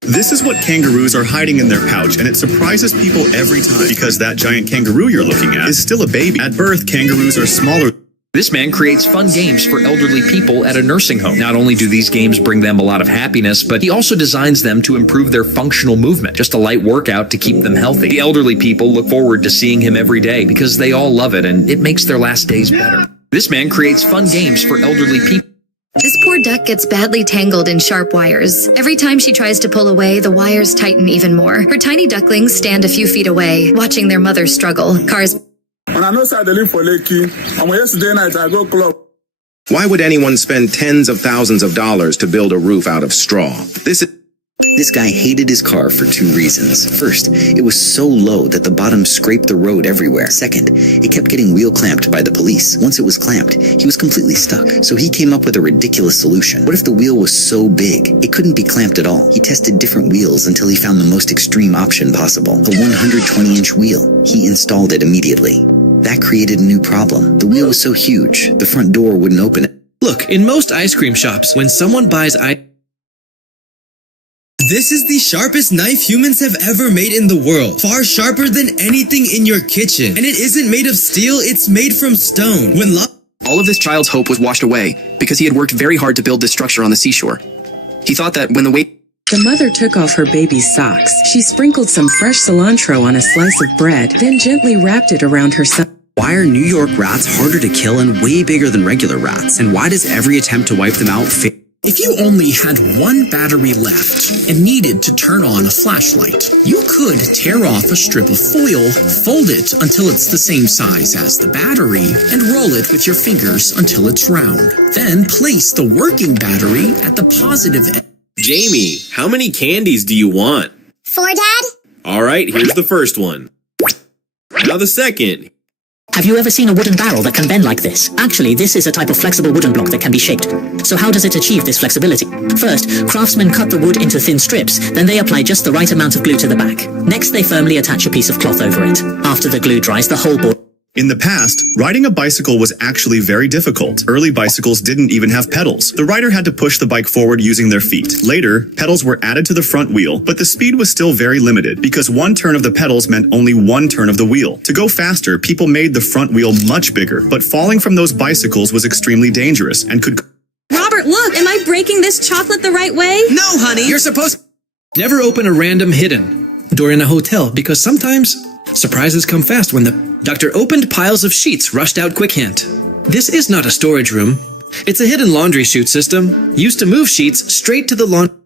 This is what kangaroos are hiding in their pouch, and it surprises people every time because that giant kangaroo you're looking at is still a baby. At birth, kangaroos are smaller. This man creates fun games for elderly people at a nursing home. Not only do these games bring them a lot of happiness, but he also designs them to improve their functional movement, just a light workout to keep them healthy. The elderly people look forward to seeing him every day because they all love it and it makes their last days better. This man creates fun games for elderly people. This poor duck gets badly tangled in sharp wires. Every time she tries to pull away, the wires tighten even more. Her tiny ducklings stand a few feet away, watching their mother struggle. Cars... When I know I live for Lekki, and yesterday night I go club. Why would anyone spend tens of thousands of dollars to build a roof out of straw? This guy hated his car for 2 reasons. First, it was so low that the bottom scraped the road everywhere. Second, it kept getting wheel clamped by the police. Once it was clamped, he was completely stuck. So he came up with a ridiculous solution. What if the wheel was so big, it couldn't be clamped at all? He tested different wheels until he found the most extreme option possible. A 120-inch wheel. He installed it immediately. That created a new problem. The wheel was so huge, the front door wouldn't open it. Look, in most ice cream shops, when someone buys ice... This is the sharpest knife humans have ever made in the world. Far sharper than anything in your kitchen. And it isn't made of steel, it's made from stone. All of this child's hope was washed away because he had worked very hard to build this structure on the seashore. He thought that when the weight... The mother took off her baby's socks. She sprinkled some fresh cilantro on a slice of bread, then gently wrapped it around her son. Why are New York rats harder to kill and way bigger than regular rats? And why does every attempt to wipe them out fail? If you only had one battery left and needed to turn on a flashlight, you could tear off a strip of foil, fold it until it's the same size as the battery, and roll it with your fingers until it's round. Then place the working battery at the positive end. Jamie, how many candies do you want? 4, Dad? Alright, here's the first one. Now the second. Have you ever seen a wooden barrel that can bend like this? Actually, this is a type of flexible wooden block that can be shaped. So how does it achieve this flexibility? First, craftsmen cut the wood into thin strips, then they apply just the right amount of glue to the back. Next, they firmly attach a piece of cloth over it. After the glue dries, the whole board... In the past, riding a bicycle was actually very difficult. Early bicycles didn't even have pedals. The rider had to push the bike forward using their feet. Later, pedals were added to the front wheel, but the speed was still very limited because one turn of the pedals meant only one turn of the wheel. To go faster, people made the front wheel much bigger, but falling from those bicycles was extremely dangerous and could... Robert, look! Am I breaking this chocolate the right way? No, honey! You're supposed... Never open a random hidden door in a hotel because sometimes surprises come fast when the doctor opened piles of sheets, rushed out quick hint. This is not a storage room. It's a hidden laundry chute system used to move sheets straight to the laundry.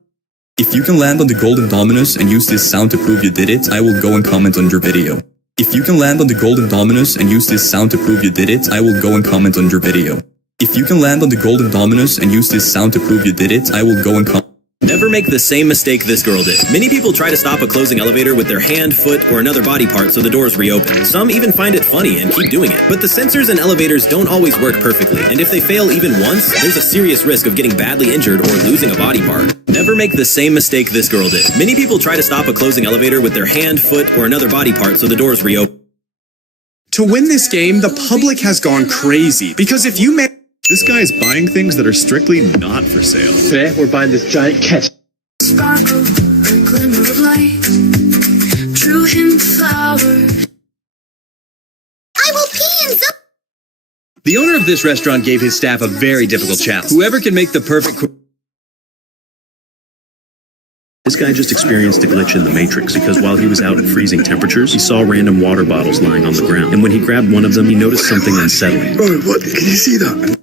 If you can land on the golden dominoes and use this sound to prove you did it, I will go and comment on your video. If you can land on the golden Dominus and use this sound to prove you did it, I will go and comment on your video. If you can land on the golden Dominus and use this sound to prove you did it, I will go and comment. Never make the same mistake this girl did. Many people try to stop a closing elevator with their hand, foot, or another body part so the doors reopen. Some even find it funny and keep doing it. But the sensors in elevators don't always work perfectly, and if they fail even once, there's a serious risk of getting badly injured or losing a body part. Never make the same mistake this girl did. Many people try to stop a closing elevator with their hand, foot, or another body part so the doors reopen. To win this game, the public has gone crazy, because if you make This guy is buying things that are strictly not for sale. Today, we're buying this giant catch. Sparkle, a glimmer of light. Drew him flowers. I will pee in some. The owner of this restaurant gave his staff a very difficult challenge. Whoever can make the perfect. This guy just experienced a glitch in the Matrix because while he was out at freezing temperatures, he saw random water bottles lying on the ground. And when he grabbed one of them, he noticed something unsettling. Oh, what? Can you see that?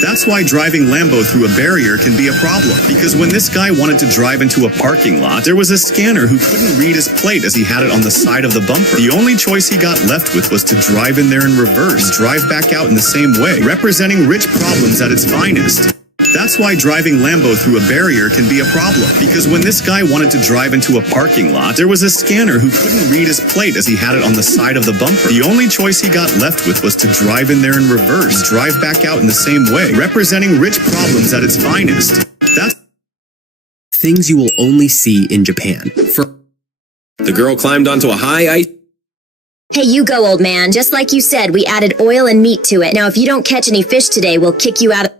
That's why driving Lambo through a barrier can be a problem. Because when this guy wanted to drive into a parking lot, there was a scanner who couldn't read his plate as he had it on the side of the bumper. The only choice he got left with was to drive in there in reverse, drive back out in the same way, representing rich problems at its finest. That's why driving Lambo through a barrier can be a problem. Because when this guy wanted to drive into a parking lot, there was a scanner who couldn't read his plate as he had it on the side of the bumper. The only choice he got left with was to drive in there in reverse, drive back out in the same way, representing rich problems at its finest. That's things you will only see in Japan. The girl climbed onto a high ice. Hey, you go, old man. Just like you said, we added oil and meat to it. Now, if you don't catch any fish today, we'll kick you out of...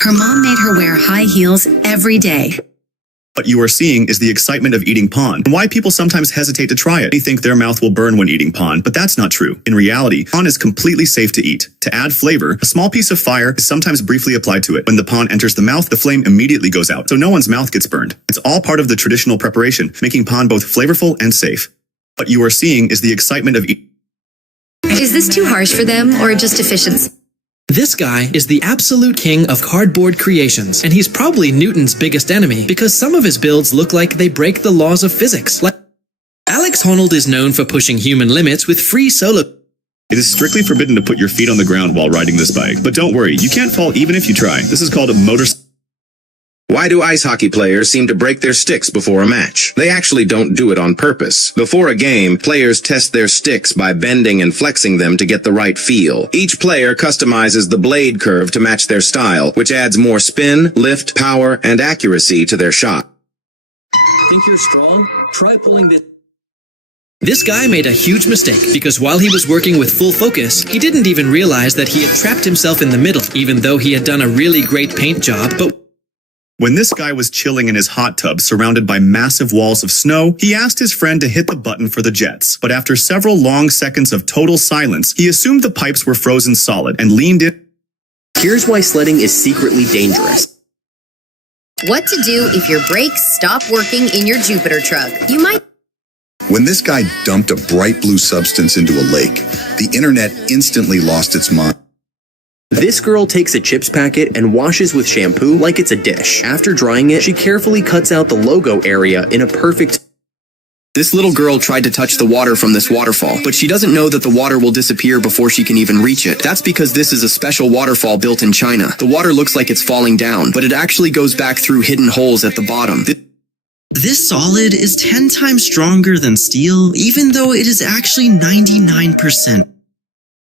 Her mom made her wear high heels every day. What you are seeing is the excitement of eating pawn, and why people sometimes hesitate to try it. They think their mouth will burn when eating pawn, but that's not true. In reality, pawn is completely safe to eat. To add flavor, a small piece of fire is sometimes briefly applied to it. When the pawn enters the mouth, the flame immediately goes out, so no one's mouth gets burned. It's all part of the traditional preparation, making pawn both flavorful and safe. What you are seeing is the excitement of eating. Is this too harsh for them, or just efficiency? This guy is the absolute king of cardboard creations, and he's probably Newton's biggest enemy because some of his builds look like they break the laws of physics. Like Alex Honnold is known for pushing human limits with free solo. It is strictly forbidden to put your feet on the ground while riding this bike, but don't worry, you can't fall even if you try. This is called a motor. Why do ice hockey players seem to break their sticks before a match? They actually don't do it on purpose. Before a game, players test their sticks by bending and flexing them to get the right feel. Each player customizes the blade curve to match their style, which adds more spin, lift, power, and accuracy to their shot. Think you're strong? Try pulling this. This guy made a huge mistake because while he was working with full focus, he didn't even realize that he had trapped himself in the middle, even though he had done a really great paint job, but when this guy was chilling in his hot tub surrounded by massive walls of snow, he asked his friend to hit the button for the jets. But after several long seconds of total silence, he assumed the pipes were frozen solid and leaned in. Here's why sledding is secretly dangerous. What to do if your brakes stop working in your Jupiter truck. You might... When this guy dumped a bright blue substance into a lake, the internet instantly lost its mind. This girl takes a chips packet and washes with shampoo like it's a dish. After drying it, she carefully cuts out the logo area in a perfect... This little girl tried to touch the water from this waterfall, but she doesn't know that the water will disappear before she can even reach it. That's because this is a special waterfall built in China. The water looks like it's falling down, but it actually goes back through hidden holes at the bottom. This solid is 10 times stronger than steel, even though it is actually 99%.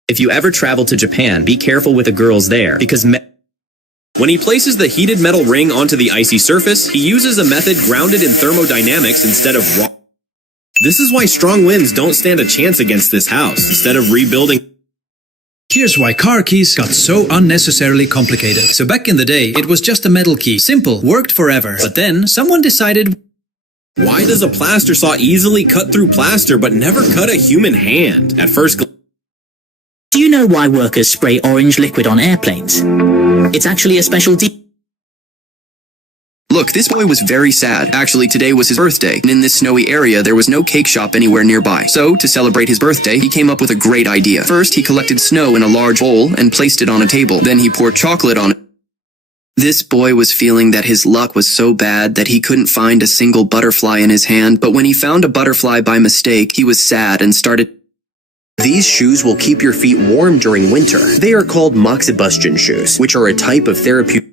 If you ever travel to Japan, be careful with the girls there, because when he places the heated metal ring onto the icy surface, he uses a method grounded in thermodynamics instead of raw. This is why strong winds don't stand a chance against this house. Instead of rebuilding... Here's why car keys got so unnecessarily complicated. So back in the day, it was just a metal key. Simple, worked forever. But then, someone decided... Why does a plaster saw easily cut through plaster but never cut a human hand? At first glance... Do you know why workers spray orange liquid on airplanes? It's actually a special Look, Look, this boy was very sad. Actually, today was his birthday, and in this snowy area, there was no cake shop anywhere nearby. So, to celebrate his birthday, he came up with a great idea. First, he collected snow in a large bowl and placed it on a table. Then he poured chocolate on it. This boy was feeling that his luck was so bad that he couldn't find a single butterfly in his hand, but when he found a butterfly by mistake, he was sad and started. These shoes will keep your feet warm during winter. They are called moxibustion shoes, which are a type of therapeutic.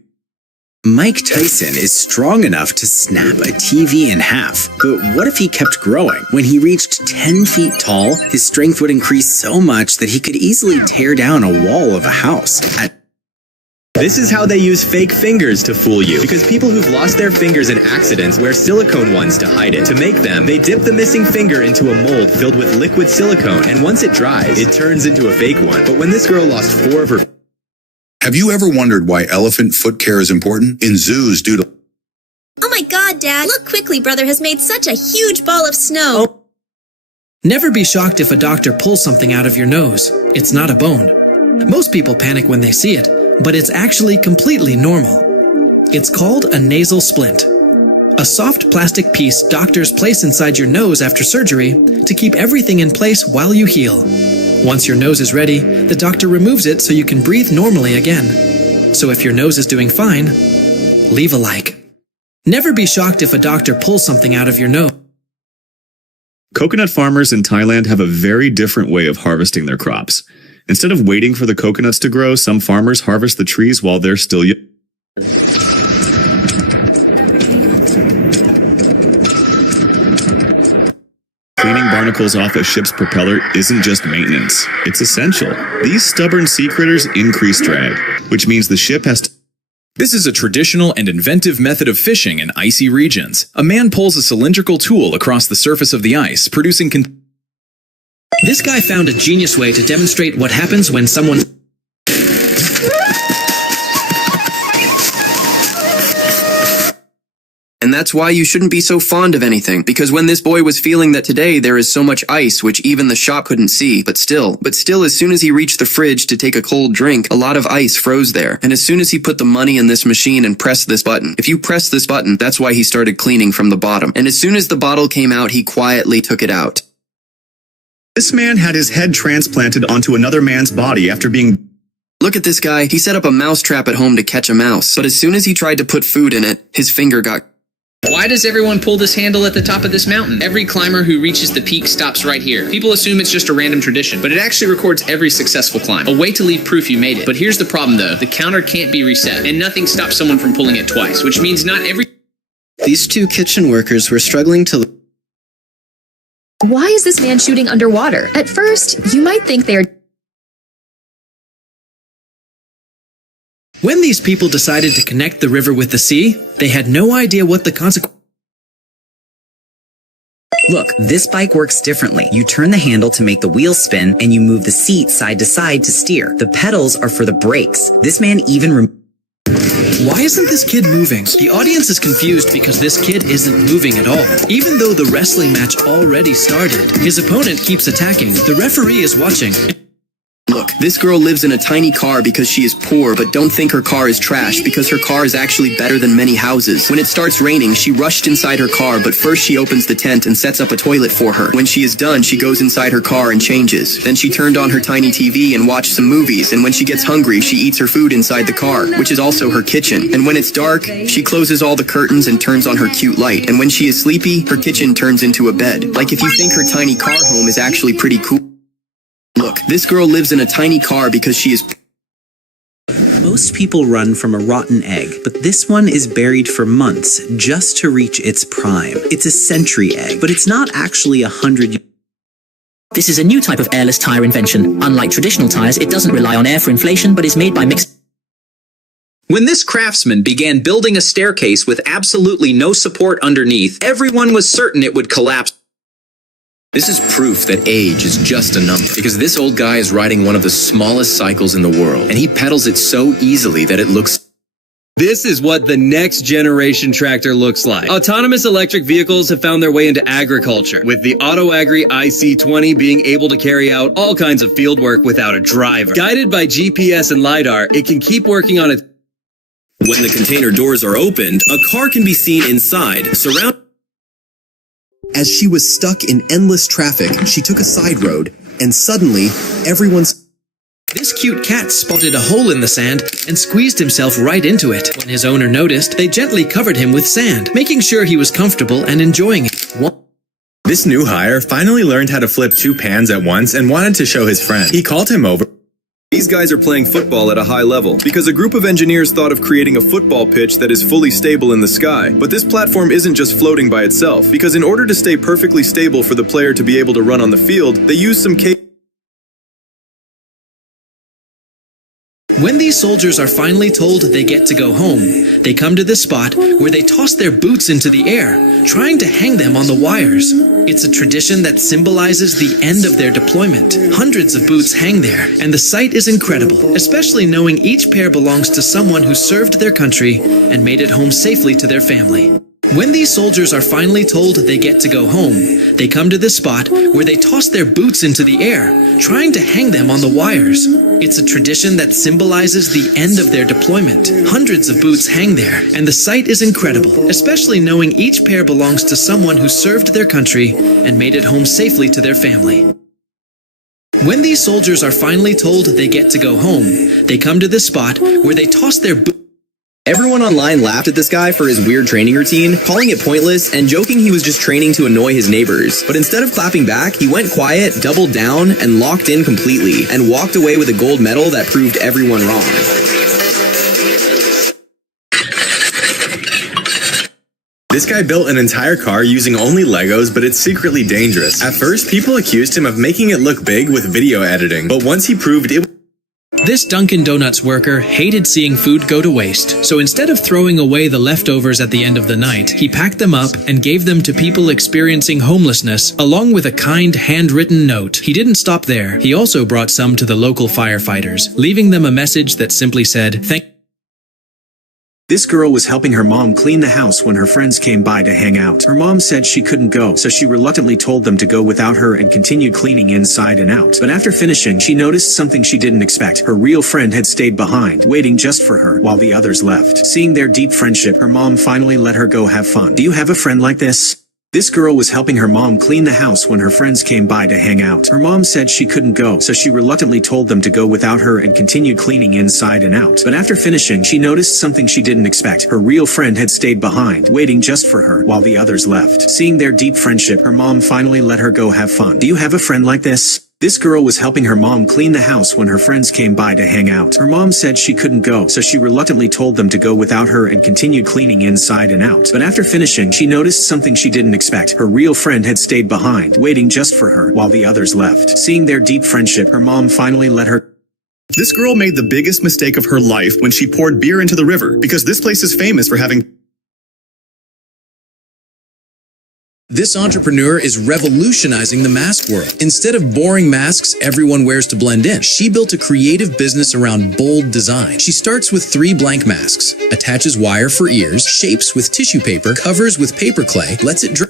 Mike Tyson is strong enough to snap a TV in half. But what if he kept growing? When he reached 10 feet tall, his strength would increase so much that he could easily tear down a wall of a house. This is how they use fake fingers to fool you, because people who've lost their fingers in accidents wear silicone ones to hide it. To make them, they dip the missing finger into a mold filled with liquid silicone, and once it dries, it turns into a fake one. But when this girl lost 4 of her... Have you ever wondered why elephant foot care is important? In zoos, due to... Oh my god, Dad! Look quickly, brother has made such a huge ball of snow! Never be shocked if a doctor pulls something out of your nose. It's not a bone. Most people panic when they see it, but it's actually completely normal. It's called a nasal splint. A soft plastic piece doctors place inside your nose after surgery to keep everything in place while you heal. Once your nose is ready, the doctor removes it so you can breathe normally again. So if your nose is doing fine, leave a like. Never be shocked if a doctor pulls something out of your nose. Coconut farmers in Thailand have a very different way of harvesting their crops. Instead of waiting for the coconuts to grow, some farmers harvest the trees while they're still young. Cleaning barnacles off a ship's propeller isn't just maintenance, it's essential. These stubborn sea critters increase drag, which means the ship has to... This is a traditional and inventive method of fishing in icy regions. A man pulls a cylindrical tool across the surface of the ice, producing This guy found a genius way to demonstrate what happens when someone... And that's why you shouldn't be so fond of anything, because when this boy was feeling that today there is so much ice which even the shop couldn't see, but still, as soon as he reached the fridge to take a cold drink, a lot of ice froze there. And as soon as he put the money in this machine and pressed this button, if you press this button, that's why he started cleaning from the bottom. And as soon as the bottle came out, he quietly took it out. This man had his head transplanted onto another man's body after being... Look at this guy, he set up a mouse trap at home to catch a mouse, but as soon as he tried to put food in it, his finger got... Why does everyone pull this handle at the top of this mountain? Every climber who reaches the peak stops right here. People assume it's just a random tradition, but it actually records every successful climb. A way to leave proof you made it. But here's the problem though, the counter can't be reset, and nothing stops someone from pulling it twice, which means not every... These 2 kitchen workers were struggling to... Why is this man shooting underwater? At first, you might think they're... When these people decided to connect the river with the sea, they had no idea what the consequence... Look, this bike works differently. You turn the handle to make the wheels spin, and you move the seat side to side to steer. The pedals are for the brakes. This man even Why isn't this kid moving? The audience is confused because this kid isn't moving at all. Even though the wrestling match already started, his opponent keeps attacking. The referee is watching. Look, this girl lives in a tiny car because she is poor, but don't think her car is trash because her car is actually better than many houses. When it starts raining, she rushed inside her car, but first she opens the tent and sets up a toilet for her. When she is done, she goes inside her car and changes. Then she turned on her tiny TV and watched some movies, and when she gets hungry, she eats her food inside the car, which is also her kitchen. And when it's dark, she closes all the curtains and turns on her cute light. And when she is sleepy, her kitchen turns into a bed. Like if you think her tiny car home is actually pretty cool. Look, this girl lives in a tiny car because she is... Most people run from a rotten egg, but this one is buried for months just to reach its prime. It's a century egg, but it's not actually 100... This is a new type of airless tire invention. Unlike traditional tires, it doesn't rely on air for inflation, but is made by mixing... When this craftsman began building a staircase with absolutely no support underneath, everyone was certain it would collapse. This is proof that age is just a number, because this old guy is riding one of the smallest cycles in the world, and he pedals it so easily that it looks... This is what the next generation tractor looks like. Autonomous electric vehicles have found their way into agriculture, with the AutoAgri IC20 being able to carry out all kinds of field work without a driver. Guided by GPS and LiDAR, it can keep working on its... When the container doors are opened, a car can be seen inside, As she was stuck in endless traffic, she took a side road, and suddenly, everyone's... This cute cat spotted a hole in the sand and squeezed himself right into it. When his owner noticed, they gently covered him with sand, making sure he was comfortable and enjoying it. This new hire finally learned how to flip 2 pans at once and wanted to show his friend. He called him over. These guys are playing football at a high level because a group of engineers thought of creating a football pitch that is fully stable in the sky. But this platform isn't just floating by itself, because in order to stay perfectly stable for the player to be able to run on the field, they use some When these soldiers are finally told they get to go home, they come to this spot where they toss their boots into the air, trying to hang them on the wires. It's a tradition that symbolizes the end of their deployment. Hundreds of boots hang there, and the sight is incredible, especially knowing each pair belongs to someone who served their country and made it home safely to their family. When these soldiers are finally told they get to go home, they come to this spot where they toss their boots into the air, trying to hang them on the wires. It's a tradition that symbolizes the end of their deployment. Hundreds of boots hang there, and the sight is incredible, especially knowing each pair belongs to someone who served their country and made it home safely to their family. When these soldiers are finally told they get to go home, they come to this spot where they toss their boots. Everyone online laughed at this guy for his weird training routine, calling it pointless and joking he was just training to annoy his neighbors. But instead of clapping back, he went quiet, doubled down, and locked in completely, and walked away with a gold medal that proved everyone wrong. This guy built an entire car using only Legos, but it's secretly dangerous. At first, people accused him of making it look big with video editing, but once he proved it... This Dunkin' Donuts worker hated seeing food go to waste, so instead of throwing away the leftovers at the end of the night, he packed them up and gave them to people experiencing homelessness, along with a kind handwritten note. He didn't stop there. He also brought some to the local firefighters, leaving them a message that simply said, "Thank." This girl was helping her mom clean the house when her friends came by to hang out. Her mom said she couldn't go, so she reluctantly told them to go without her and continued cleaning inside and out. But after finishing, she noticed something she didn't expect. Her real friend had stayed behind, waiting just for her, while the others left. Seeing their deep friendship, her mom finally let her go have fun. Do you have a friend like this? This girl was helping her mom clean the house when her friends came by to hang out. Her mom said she couldn't go, so she reluctantly told them to go without her and continued cleaning inside and out. But after finishing, she noticed something she didn't expect. Her real friend had stayed behind, waiting just for her, while the others left. Seeing their deep friendship, her mom finally let her go have fun. Do you have a friend like this? This girl was helping her mom clean the house when her friends came by to hang out. Her mom said she couldn't go, so she reluctantly told them to go without her and continued cleaning inside and out. But after finishing, she noticed something she didn't expect. Her real friend had stayed behind, waiting just for her, while the others left. Seeing their deep friendship, her mom finally let her... This girl made the biggest mistake of her life when she poured beer into the river, because this place is famous for having... This entrepreneur is revolutionizing the mask world. Instead of boring masks everyone wears to blend in, she built a creative business around bold design. She starts with 3 blank masks, attaches wire for ears, shapes with tissue paper, covers with paper clay, lets it dry.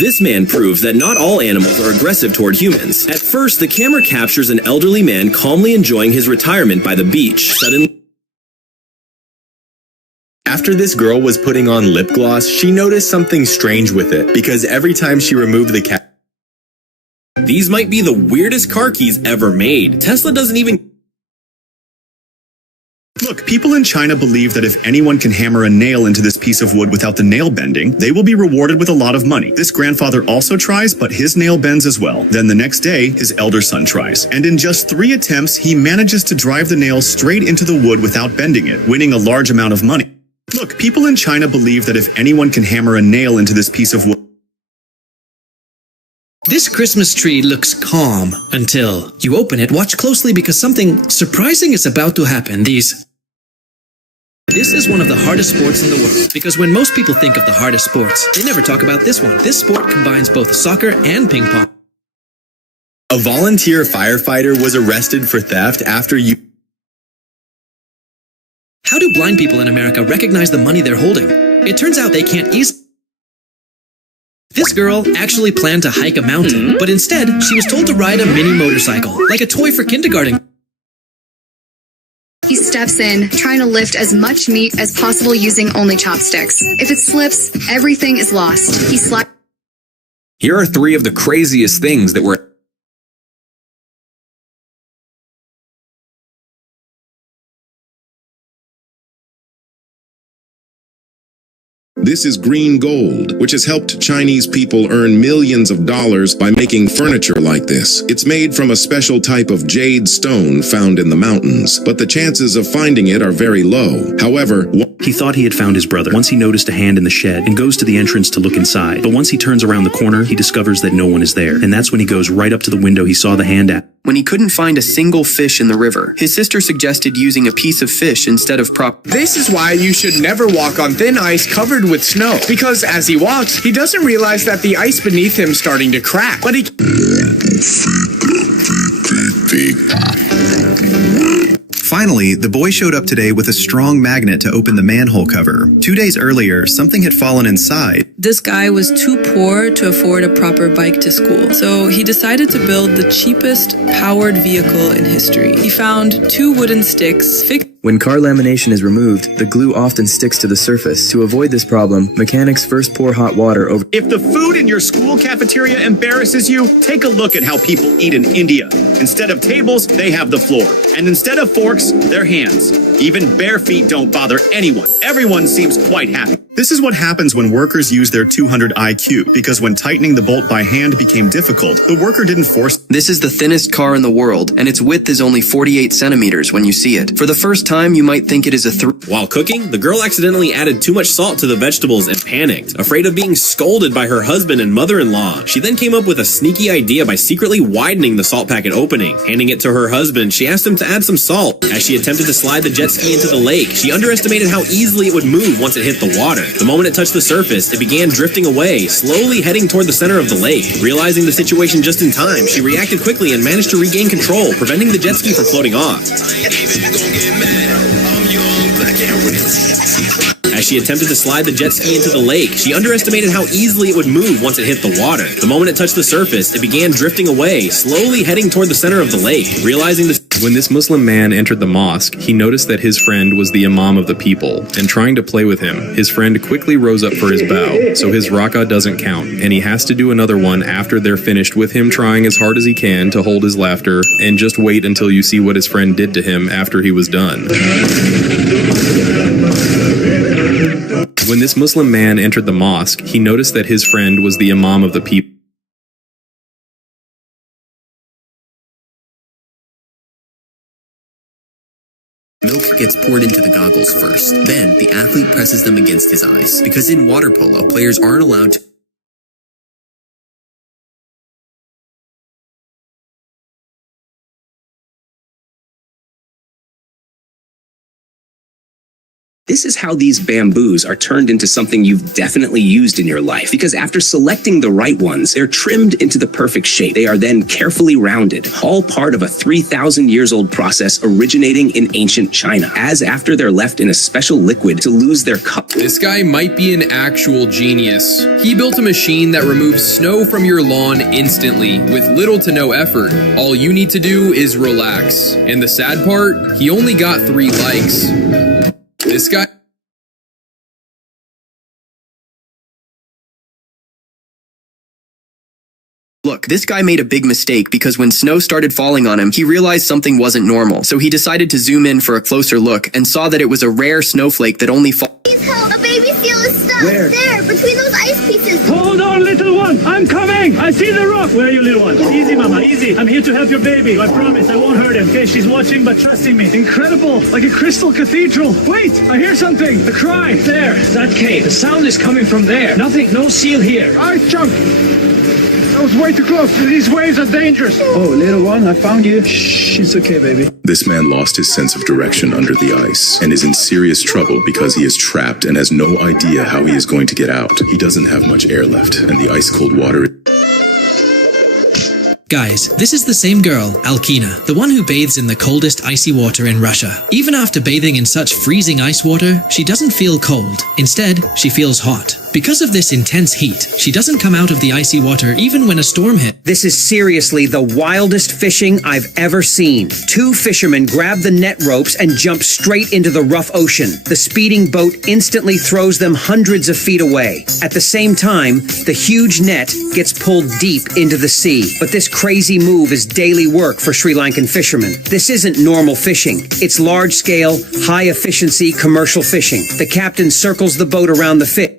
This man proves that not all animals are aggressive toward humans. At first, the camera captures an elderly man calmly enjoying his retirement by the beach. Suddenly, After this girl was putting on lip gloss, she noticed something strange with it, because every time she removed the cap... These might be the weirdest car keys ever made. Tesla doesn't even... Look, people in China believe that if anyone can hammer a nail into this piece of wood without the nail bending, they will be rewarded with a lot of money. This grandfather also tries, but his nail bends as well. Then the next day, his elder son tries. And in just 3 attempts, he manages to drive the nail straight into the wood without bending it, winning a large amount of money. Look, people in China believe that if anyone can hammer a nail into this piece of wood... This Christmas tree looks calm until you open it. Watch closely because something surprising is about to happen. This is one of the hardest sports in the world, because when most people think of the hardest sports, they never talk about this one. This sport combines both soccer and ping pong. A volunteer firefighter was arrested for theft after How do blind people in America recognize the money they're holding? It turns out they can't easily. This girl actually planned to hike a mountain, but instead, she was told to ride a mini motorcycle, like a toy for kindergarten. He steps in, trying to lift as much meat as possible using only chopsticks. If it slips, everything is lost. He slides. Here are 3 of the craziest things that were. This is green gold, which has helped Chinese people earn millions of dollars by making furniture like this. It's made from a special type of jade stone found in the mountains, but the chances of finding it are very low. However, he thought he had found his brother once he noticed a hand in the shed and goes to the entrance to look inside. But once he turns around the corner, he discovers that no one is there. And that's when he goes right up to the window he saw the hand at. When he couldn't find a single fish in the river, his sister suggested using a piece of fish instead of prop. This is why you should never walk on thin ice covered with snow, because as he walks, he doesn't realize that the ice beneath him is starting to crack. But he... Finally, the boy showed up today with a strong magnet to open the manhole cover. 2 days earlier, something had fallen inside. This guy was too poor to afford a proper bike to school, so he decided to build the cheapest powered vehicle in history. He found 2 wooden sticks fixed. When car lamination is removed, the glue often sticks to the surface. To avoid this problem, mechanics first pour hot water over. If the food in your school cafeteria embarrasses you, take a look at how people eat in India. Instead of tables, they have the floor. And instead of forks, their hands. Even bare feet don't bother anyone. Everyone seems quite happy. This is what happens when workers use their 200 IQ, because when tightening the bolt by hand became difficult, the worker didn't force. This is the thinnest car in the world, and its width is only 48 centimeters when you see it. For the first time, you might think it is a While cooking, the girl accidentally added too much salt to the vegetables and panicked, afraid of being scolded by her husband and mother-in-law. She then came up with a sneaky idea by secretly widening the salt packet opening. Handing it to her husband, she asked him to add some salt. As she attempted to slide the jet ski into the lake, she underestimated how easily it would move once it hit the water. The moment it touched the surface, it began drifting away, slowly heading toward the center of the lake. Realizing the situation just in time, she reacted quickly and managed to regain control, preventing the jet ski from floating off. As she attempted to slide the jet ski into the lake, she underestimated how easily it would move once it hit the water. The moment it touched the surface, it began drifting away, slowly heading toward the center of the lake. Realizing this. When this Muslim man entered the mosque, he noticed that his friend was the imam of the people, and trying to play with him, his friend quickly rose up for his bow, so his rak'ah doesn't count, and he has to do another one after they're finished with him trying as hard as he can to hold his laughter, and just wait until you see what his friend did to him after he was done. When this Muslim man entered the mosque, he noticed that his friend was the imam of the people. Milk gets poured into the goggles first. Then, the athlete presses them against his eyes. Because in water polo, players aren't allowed to... This is how these bamboos are turned into something you've definitely used in your life. Because after selecting the right ones, they're trimmed into the perfect shape. They are then carefully rounded, all part of a 3,000 years old process originating in ancient China, as after they're left in a special liquid to lose their color. This guy might be an actual genius. He built a machine that removes snow from your lawn instantly with little to no effort. All you need to do is relax. And the sad part, he only got 3 likes. This guy... Look, this guy made a big mistake because when snow started falling on him, he realized something wasn't normal. So he decided to zoom in for a closer look and saw that it was a rare snowflake that only Please help! A baby seal is stuck! Where? There, between those ice pieces! Hold on, little one! I'm coming! I see the rock! Where are you, little one? Easy, mama, easy. I'm here to help your baby. I promise I won't hurt him. Okay, she's watching, but trusting me. Incredible! Like a crystal cathedral. Wait! I hear something! A cry! There! That cave. The sound is coming from there. Nothing, no seal here. Ice chunk! That was way too close. These waves are dangerous. Oh, little one, I found you. Shh, it's okay, baby. This man lost his sense of direction under the ice and is in serious trouble because he is trapped and has no idea how he is going to get out. He doesn't have much air left, and the ice-cold water... Guys, this is the same girl, Alkina, the one who bathes in the coldest icy water in Russia. Even after bathing in such freezing ice water, she doesn't feel cold. Instead, she feels hot. Because of this intense heat, she doesn't come out of the icy water even when a storm hits. This is seriously the wildest fishing I've ever seen. Two fishermen grab the net ropes and jump straight into the rough ocean. The speeding boat instantly throws them hundreds of feet away. At the same time, the huge net gets pulled deep into the sea. But this crazy move is daily work for Sri Lankan fishermen. This isn't normal fishing. It's large-scale, high-efficiency commercial fishing. The captain circles the boat around the fish.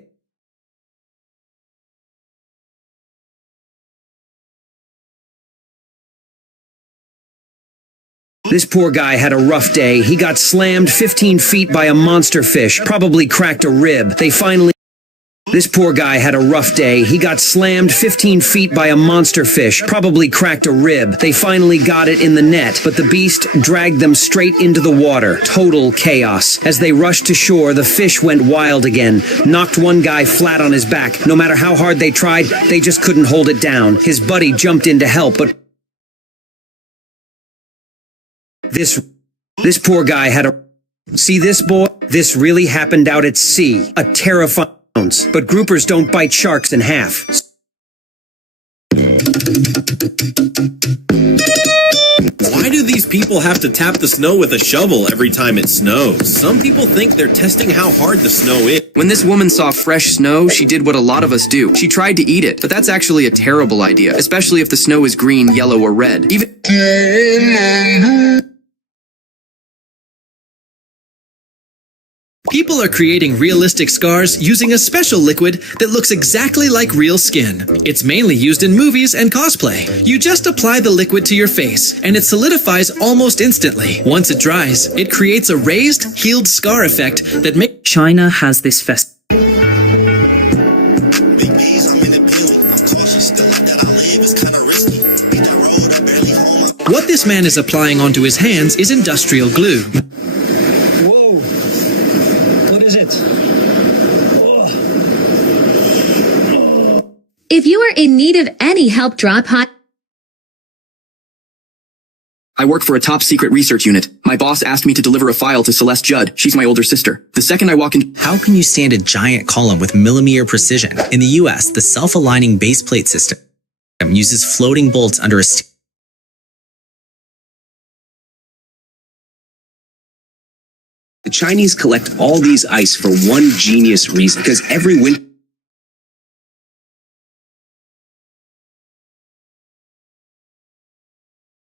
This poor guy had a rough day. He got slammed 15 feet by a monster fish, probably cracked a rib. This poor guy had a rough day. He got slammed 15 feet by a monster fish, probably cracked a rib. They finally got it in the net, but the beast dragged them straight into the water. Total chaos. As they rushed to shore, the fish went wild again, knocked one guy flat on his back. No matter how hard they tried, they just couldn't hold it down. His buddy jumped in to help, but This poor guy had a... See this, boy? This really happened out at sea. A terrifying... But groupers don't bite sharks in half. Why do these people have to tap the snow with a shovel every time it snows? Some people think they're testing how hard the snow is. When this woman saw fresh snow, she did what a lot of us do. She tried to eat it, but that's actually a terrible idea, especially if the snow is green, yellow, or red. People are creating realistic scars using a special liquid that looks exactly like real skin. It's mainly used in movies and cosplay. You just apply the liquid to your face, and it solidifies almost instantly. Once it dries, it creates a raised, healed scar effect that makes... China has this festival. What this man is applying onto his hands is industrial glue. If you are in need of any help, drop hot. I work for a top-secret research unit. My boss asked me to deliver a file to Celeste Judd. She's my older sister. The second I walk in... How can you stand a giant column with millimeter precision? In the US, the self-aligning base plate system uses floating bolts under a... The Chinese collect all these ice for one genius reason, because every winter...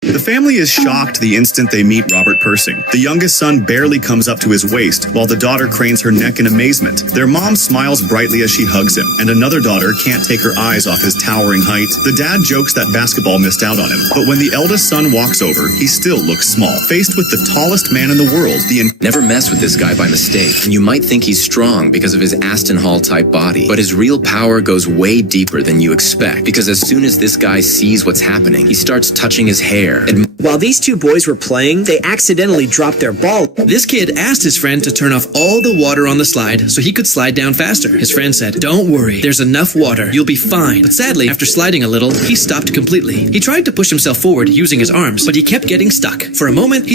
The family is shocked the instant they meet Robert Persing. The youngest son barely comes up to his waist, while the daughter cranes her neck in amazement. Their mom smiles brightly as she hugs him, and another daughter can't take her eyes off his towering height. The dad jokes that basketball missed out on him, but when the eldest son walks over, he still looks small. Faced with the tallest man in the world, Never mess with this guy by mistake. And you might think he's strong because of his Aston Hall-type body, but his real power goes way deeper than you expect, because as soon as this guy sees what's happening, he starts touching his hair. While these two boys were playing, they accidentally dropped their ball. This kid asked his friend to turn off all the water on the slide so he could slide down faster. His friend said, "Don't worry, there's enough water. You'll be fine." But sadly, after sliding a little, he stopped completely. He tried to push himself forward using his arms, but he kept getting stuck. For a moment,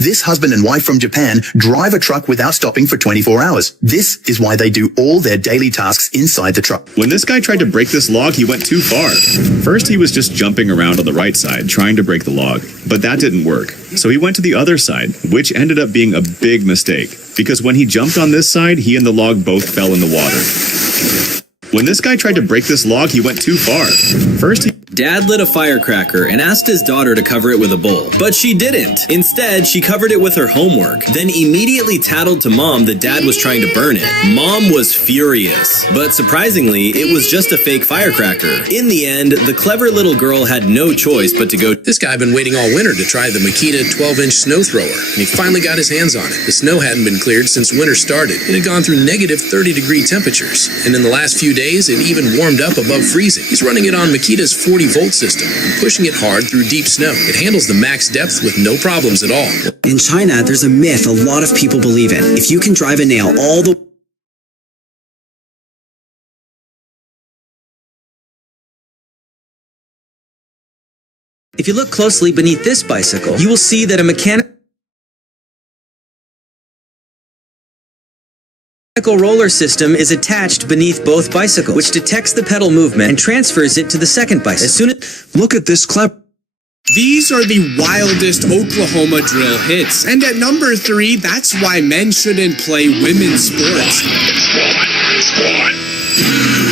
This husband and wife from Japan drive a truck without stopping for 24 hours. This is why they do all their daily tasks inside the truck. When this guy tried to break this log, he went too far. First, he was just jumping around on the right side, trying to break the log. But that didn't work. So he went to the other side, which ended up being a big mistake. Because when he jumped on this side, he and the log both fell in the water. When this guy tried to break this log, he went too far. First, Dad lit a firecracker and asked his daughter to cover it with a bowl. But she didn't. Instead, she covered it with her homework, then immediately tattled to Mom that Dad was trying to burn it. Mom was furious. But surprisingly, it was just a fake firecracker. In the end, the clever little girl had no choice but to go... This guy had been waiting all winter to try the Makita 12-inch snow thrower, and he finally got his hands on it. The snow hadn't been cleared since winter started. It had gone through negative 30-degree temperatures, and in the last few days, it even warmed up above freezing. He's running it on Makita's 40-volt system and pushing it hard through deep snow. It handles the max depth with no problems at all. In China, there's a myth a lot of people believe in. If you can drive a nail all the If you look closely beneath this bicycle, you will see that a mechanic roller system is attached beneath both bicycles, which detects the pedal movement and transfers it to the second bicycle. As soon as Look at this clever. These are the wildest Oklahoma drill hits. And at number 3, that's why men shouldn't play women's sports.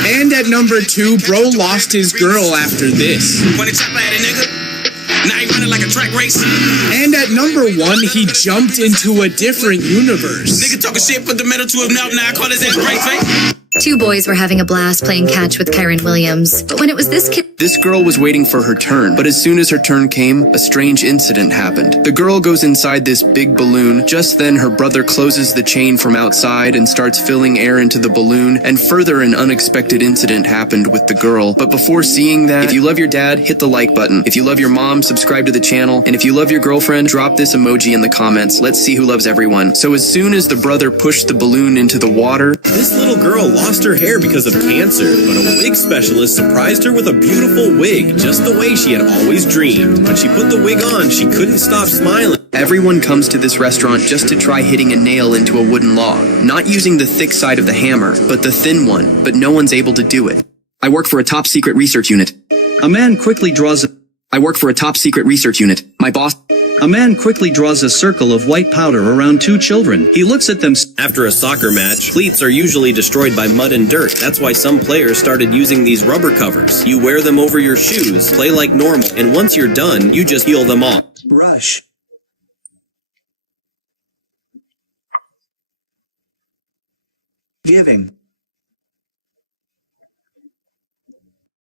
And at number 2, bro lost his girl after this. When it's up at it, nigga. Now he running like a track race. And at number 1, he jumped into a different universe. Nigga talking shit, put the metal to his mouth, now I call his ass break fake. Two boys were having a blast playing catch with Kyron Williams, but when it was this kid... This girl was waiting for her turn, but as soon as her turn came, a strange incident happened. The girl goes inside this big balloon. Just then, her brother closes the chain from outside and starts filling air into the balloon, and further an unexpected incident happened with the girl. But before seeing that, if you love your dad, hit the like button. If you love your mom, subscribe to the channel. And if you love your girlfriend, drop this emoji in the comments. Let's see who loves everyone. So as soon as the brother pushed the balloon into the water... This little girl lost her hair because of cancer, but a wig specialist surprised her with a beautiful wig, just the way she had always dreamed. When she put the wig on, she couldn't stop smiling. Everyone comes to this restaurant just to try hitting a nail into a wooden log, not using the thick side of the hammer, but the thin one, but no one's able to do it. I work for a top secret research unit. A man quickly draws I work for a top secret research unit. My boss... A man quickly draws a circle of white powder around two children. He looks at them. After a soccer match, cleats are usually destroyed by mud and dirt. That's why some players started using these rubber covers. You wear them over your shoes, play like normal, and once you're done, you just peel them off. Rush. Giving.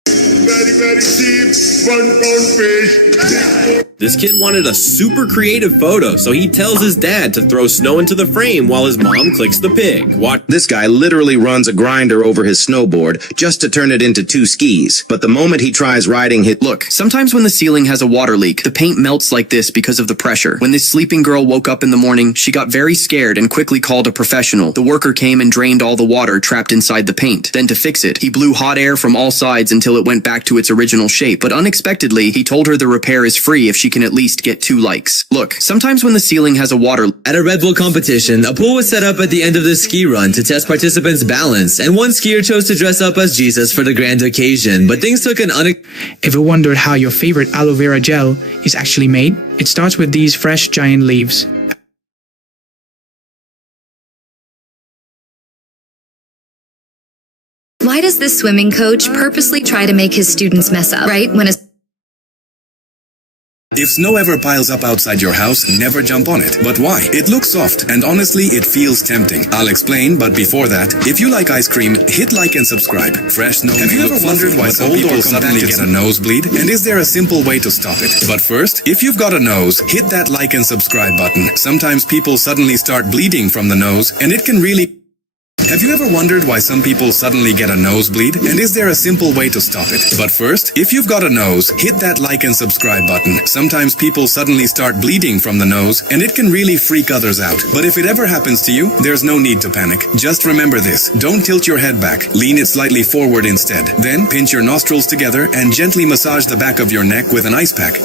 Very cheap, 1 pound fish. This kid wanted a super creative photo, so he tells his dad to throw snow into the frame while his mom clicks the pig. Watch. This guy literally runs a grinder over his snowboard just to turn it into 2 skis. But the moment he tries riding his... Look, sometimes when the ceiling has a water leak, the paint melts like this because of the pressure. When this sleeping girl woke up in the morning, she got very scared and quickly called a professional. The worker came and drained all the water trapped inside the paint. Then to fix it, he blew hot air from all sides until it went back to its original shape. But unexpectedly, he told her the repair is free if she can at least get 2 likes. Look, sometimes when the ceiling has a water... At a Red Bull competition, a pool was set up at the end of the ski run to test participants' balance, and one skier chose to dress up as Jesus for the grand occasion, but things took an Ever wondered how your favorite aloe vera gel is actually made? It starts with these fresh giant leaves. Why does this swimming coach purposely try to make his students mess up, right? If snow ever piles up outside your house, never jump on it. But why? It looks soft, and honestly, it feels tempting. I'll explain, but before that, if you like ice cream, hit like and subscribe. Fresh snow. Have you ever wondered why some people suddenly get a nosebleed? And is there a simple way to stop it? But first, if you've got a nose, hit that like and subscribe button. Sometimes people suddenly start bleeding from the nose, and it can really... Have you ever wondered why some people suddenly get a nosebleed? And is there a simple way to stop it? But first, if you've got a nose, hit that like and subscribe button. Sometimes people suddenly start bleeding from the nose, and it can really freak others out. But if it ever happens to you, there's no need to panic. Just remember this. Don't tilt your head back. Lean it slightly forward instead. Then pinch your nostrils together and gently massage the back of your neck with an ice pack.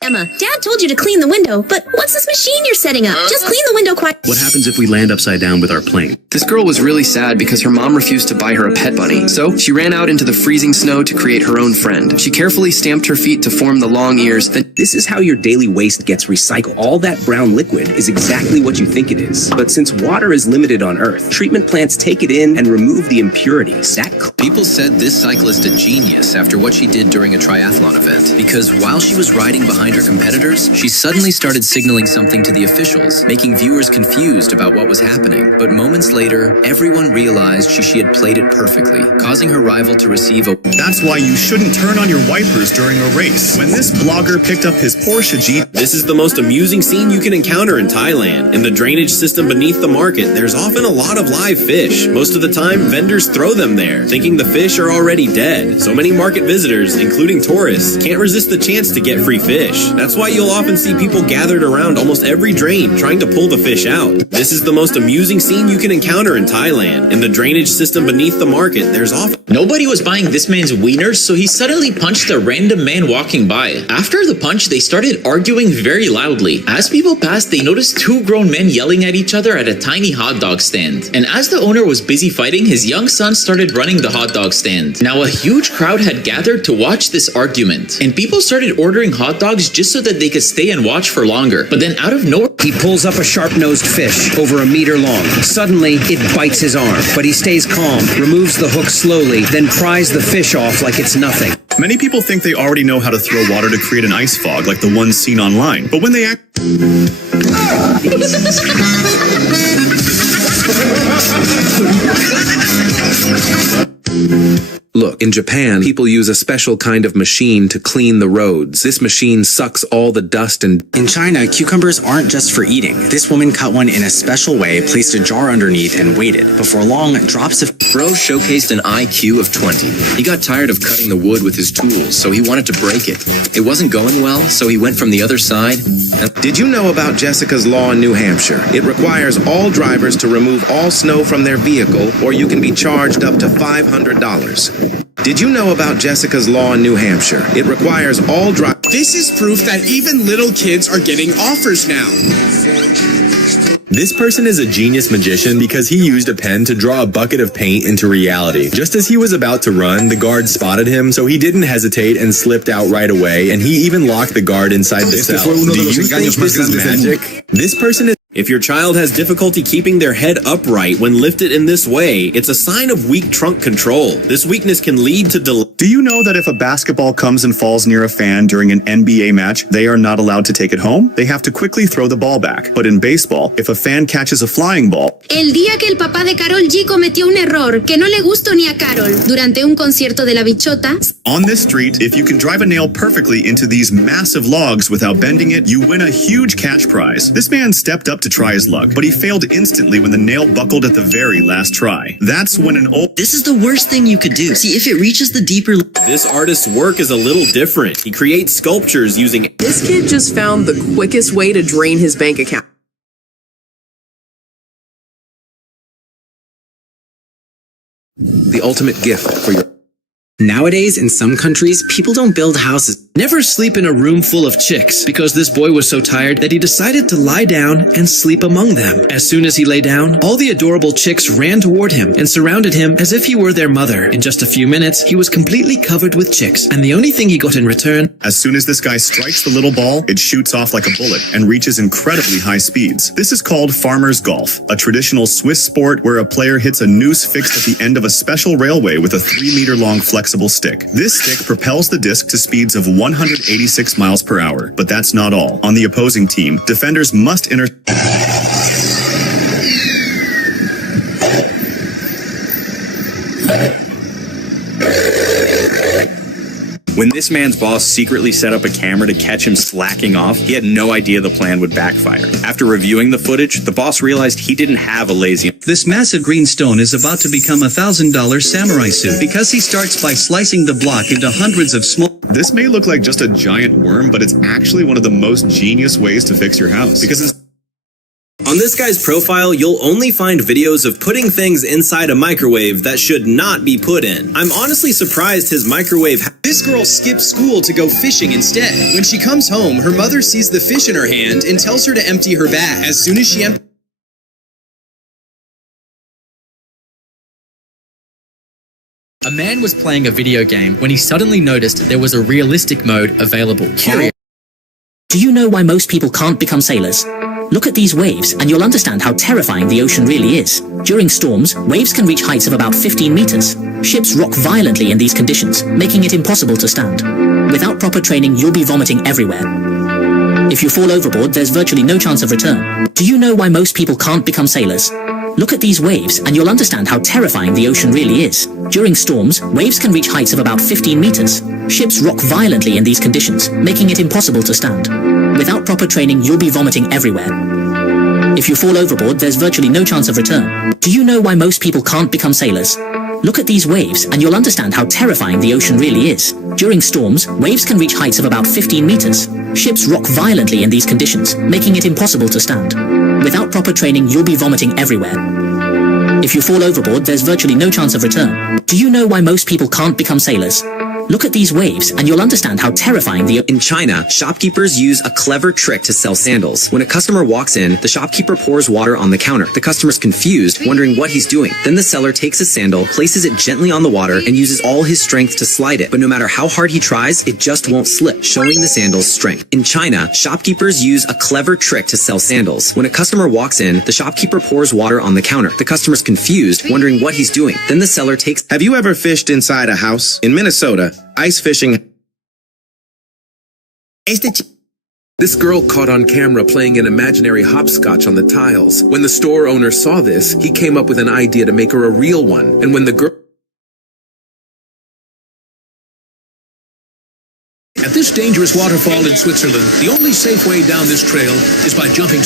Emma, Dad told you to clean the window, but what's this machine you're setting up? Just clean the window quiet. What happens if we land upside down with our plane? This girl was really sad because her mom refused to buy her a pet bunny. So she ran out into the freezing snow to create her own friend. She carefully stamped her feet to form the long ears. Then this is how your daily waste gets recycled. All that brown liquid is exactly what you think it is. But since water is limited on Earth, treatment plants take it in and remove the impurities. People said this cyclist a genius after what she did during a triathlon event. Because while she was riding behind her competitors, she suddenly started signaling something to the officials, making viewers confused about what was happening. But moments later, everyone realized she had played it perfectly, causing her rival to receive a... That's why you shouldn't turn on your wipers during a race. When this blogger picked up his Porsche Jeep... This is the most amusing scene you can encounter in Thailand. In the drainage system beneath the market, there's often a lot of live fish. Most of the time, vendors throw them there, thinking the fish are already dead. So many market visitors, including tourists, can't resist the chance to get free fish. That's why you'll often see people gathered around almost every drain trying to pull the fish out. This is the most amusing scene you can encounter in Thailand. In the drainage system beneath the market, there's often... Nobody was buying this man's wieners, so he suddenly punched a random man walking by. After the punch, they started arguing very loudly. As people passed, they noticed two grown men yelling at each other at a tiny hot dog stand. And as the owner was busy fighting, his young son started running the hot dog stand. Now a huge crowd had gathered to watch this argument, and people started ordering hot dogs just so that they could stay and watch for longer. But then out of nowhere, he pulls up a sharp-nosed fish over a meter long. Suddenly, it bites his arm, but he stays calm, removes the hook slowly, then pries the fish off like it's nothing. Many people think they already know how to throw water to create an ice fog like the ones seen online, but when they act... Look, in Japan, people use a special kind of machine to clean the roads. This machine sucks all the dust and... In China, cucumbers aren't just for eating. This woman cut one in a special way, placed a jar underneath, and waited. Before long, drops of... Bro showcased an IQ of 20. He got tired of cutting the wood with his tools, so he wanted to break it. It wasn't going well, so he went from the other side. Did you know about Jessica's Law in New Hampshire? It requires all drivers to remove all snow from their vehicle, or you can be charged up to $500. Did you know about Jessica's Law in New Hampshire? It requires all drivers... This is proof that even little kids are getting offers now. This person is a genius magician because he used a pen to draw a bucket of paint into reality. Just as he was about to run, the guard spotted him, so he didn't hesitate and slipped out right away, and he even locked the guard inside the cell. Do you think this is magic? This person is... If your child has difficulty keeping their head upright when lifted in this way, it's a sign of weak trunk control. This weakness can lead to delay. Do you know that if a basketball comes and falls near a fan during an NBA match, they are not allowed to take it home? They have to quickly throw the ball back. But in baseball, if a fan catches a flying ball... El día que el papá de Karol G cometió un error que no le gustó ni a Karol durante un concierto de La Bichota. On this street, if you can drive a nail perfectly into these massive logs without bending it, you win a huge cash prize. This man stepped up to try his luck, but he failed instantly when the nail buckled at the very last try. That's when an old... This is the worst thing you could do. See, if it reaches the deeper... This artist's work is a little different. He creates sculptures using... This kid just found the quickest way to drain his bank account. The ultimate gift for your... Nowadays, in some countries, people don't build houses. Never sleep in a room full of chicks, because this boy was so tired that he decided to lie down and sleep among them. As soon as he lay down, all the adorable chicks ran toward him and surrounded him as if he were their mother. In just a few minutes, he was completely covered with chicks, and the only thing he got in return... As soon as this guy strikes the little ball, it shoots off like a bullet and reaches incredibly high speeds. This is called farmer's golf, a traditional Swiss sport where a player hits a noose fixed at the end of a special railway with a 3-meter-long flexible stick. This stick propels the disc to speeds of 186 miles per hour, but that's not all. On the opposing team, defenders must enter... When this man's boss secretly set up a camera to catch him slacking off, he had no idea the plan would backfire. After reviewing the footage, the boss realized he didn't have a lazy... This massive green stone is about to become a $1,000 samurai suit because he starts by slicing the block into hundreds of small... This may look like just a giant worm, but it's actually one of the most genius ways to fix your house, because it's... On this guy's profile, you'll only find videos of putting things inside a microwave that should not be put in. I'm honestly surprised his microwave... This girl skipped school to go fishing instead. When she comes home, her mother sees the fish in her hand and tells her to empty her bag. As soon as she empties... A man was playing a video game when he suddenly noticed there was a realistic mode available. Curious. Do you know why most people can't become sailors? Look at these waves and you'll understand how terrifying the ocean really is. During storms, waves can reach heights of about 15 meters. Ships rock violently in these conditions, making it impossible to stand. Without proper training, you'll be vomiting everywhere. If you fall overboard, there's virtually no chance of return. Do you know why most people can't become sailors? Look at these waves and you'll understand how terrifying the ocean really is. During storms, waves can reach heights of about 15 meters. Ships rock violently in these conditions, making it impossible to stand. Without proper training, you'll be vomiting everywhere. If you fall overboard, there's virtually no chance of return. Do you know why most people can't become sailors? Look at these waves and you'll understand how terrifying the ocean really is. During storms, waves can reach heights of about 15 meters. Ships rock violently in these conditions, making it impossible to stand. Without proper training, you'll be vomiting everywhere. If you fall overboard, there's virtually no chance of return. Do you know why most people can't become sailors? Look at these waves and you'll understand how terrifying the... In China, shopkeepers use a clever trick to sell sandals. When a customer walks in, the shopkeeper pours water on the counter. The customer's confused, wondering what he's doing. Then the seller takes a sandal, places it gently on the water, and uses all his strength to slide it. But no matter how hard he tries, it just won't slip, showing the sandal's strength. In China, shopkeepers use a clever trick to sell sandals. When a customer walks in, the shopkeeper pours water on the counter. The customer's confused, wondering what he's doing. Then the seller takes... Have you ever fished inside a house? In Minnesota, ice fishing... This girl caught on camera playing an imaginary hopscotch on the tiles. When the store owner saw this, he came up with an idea to make her a real one. And when the girl... At this dangerous waterfall in Switzerland, the only safe way down this trail is by jumping...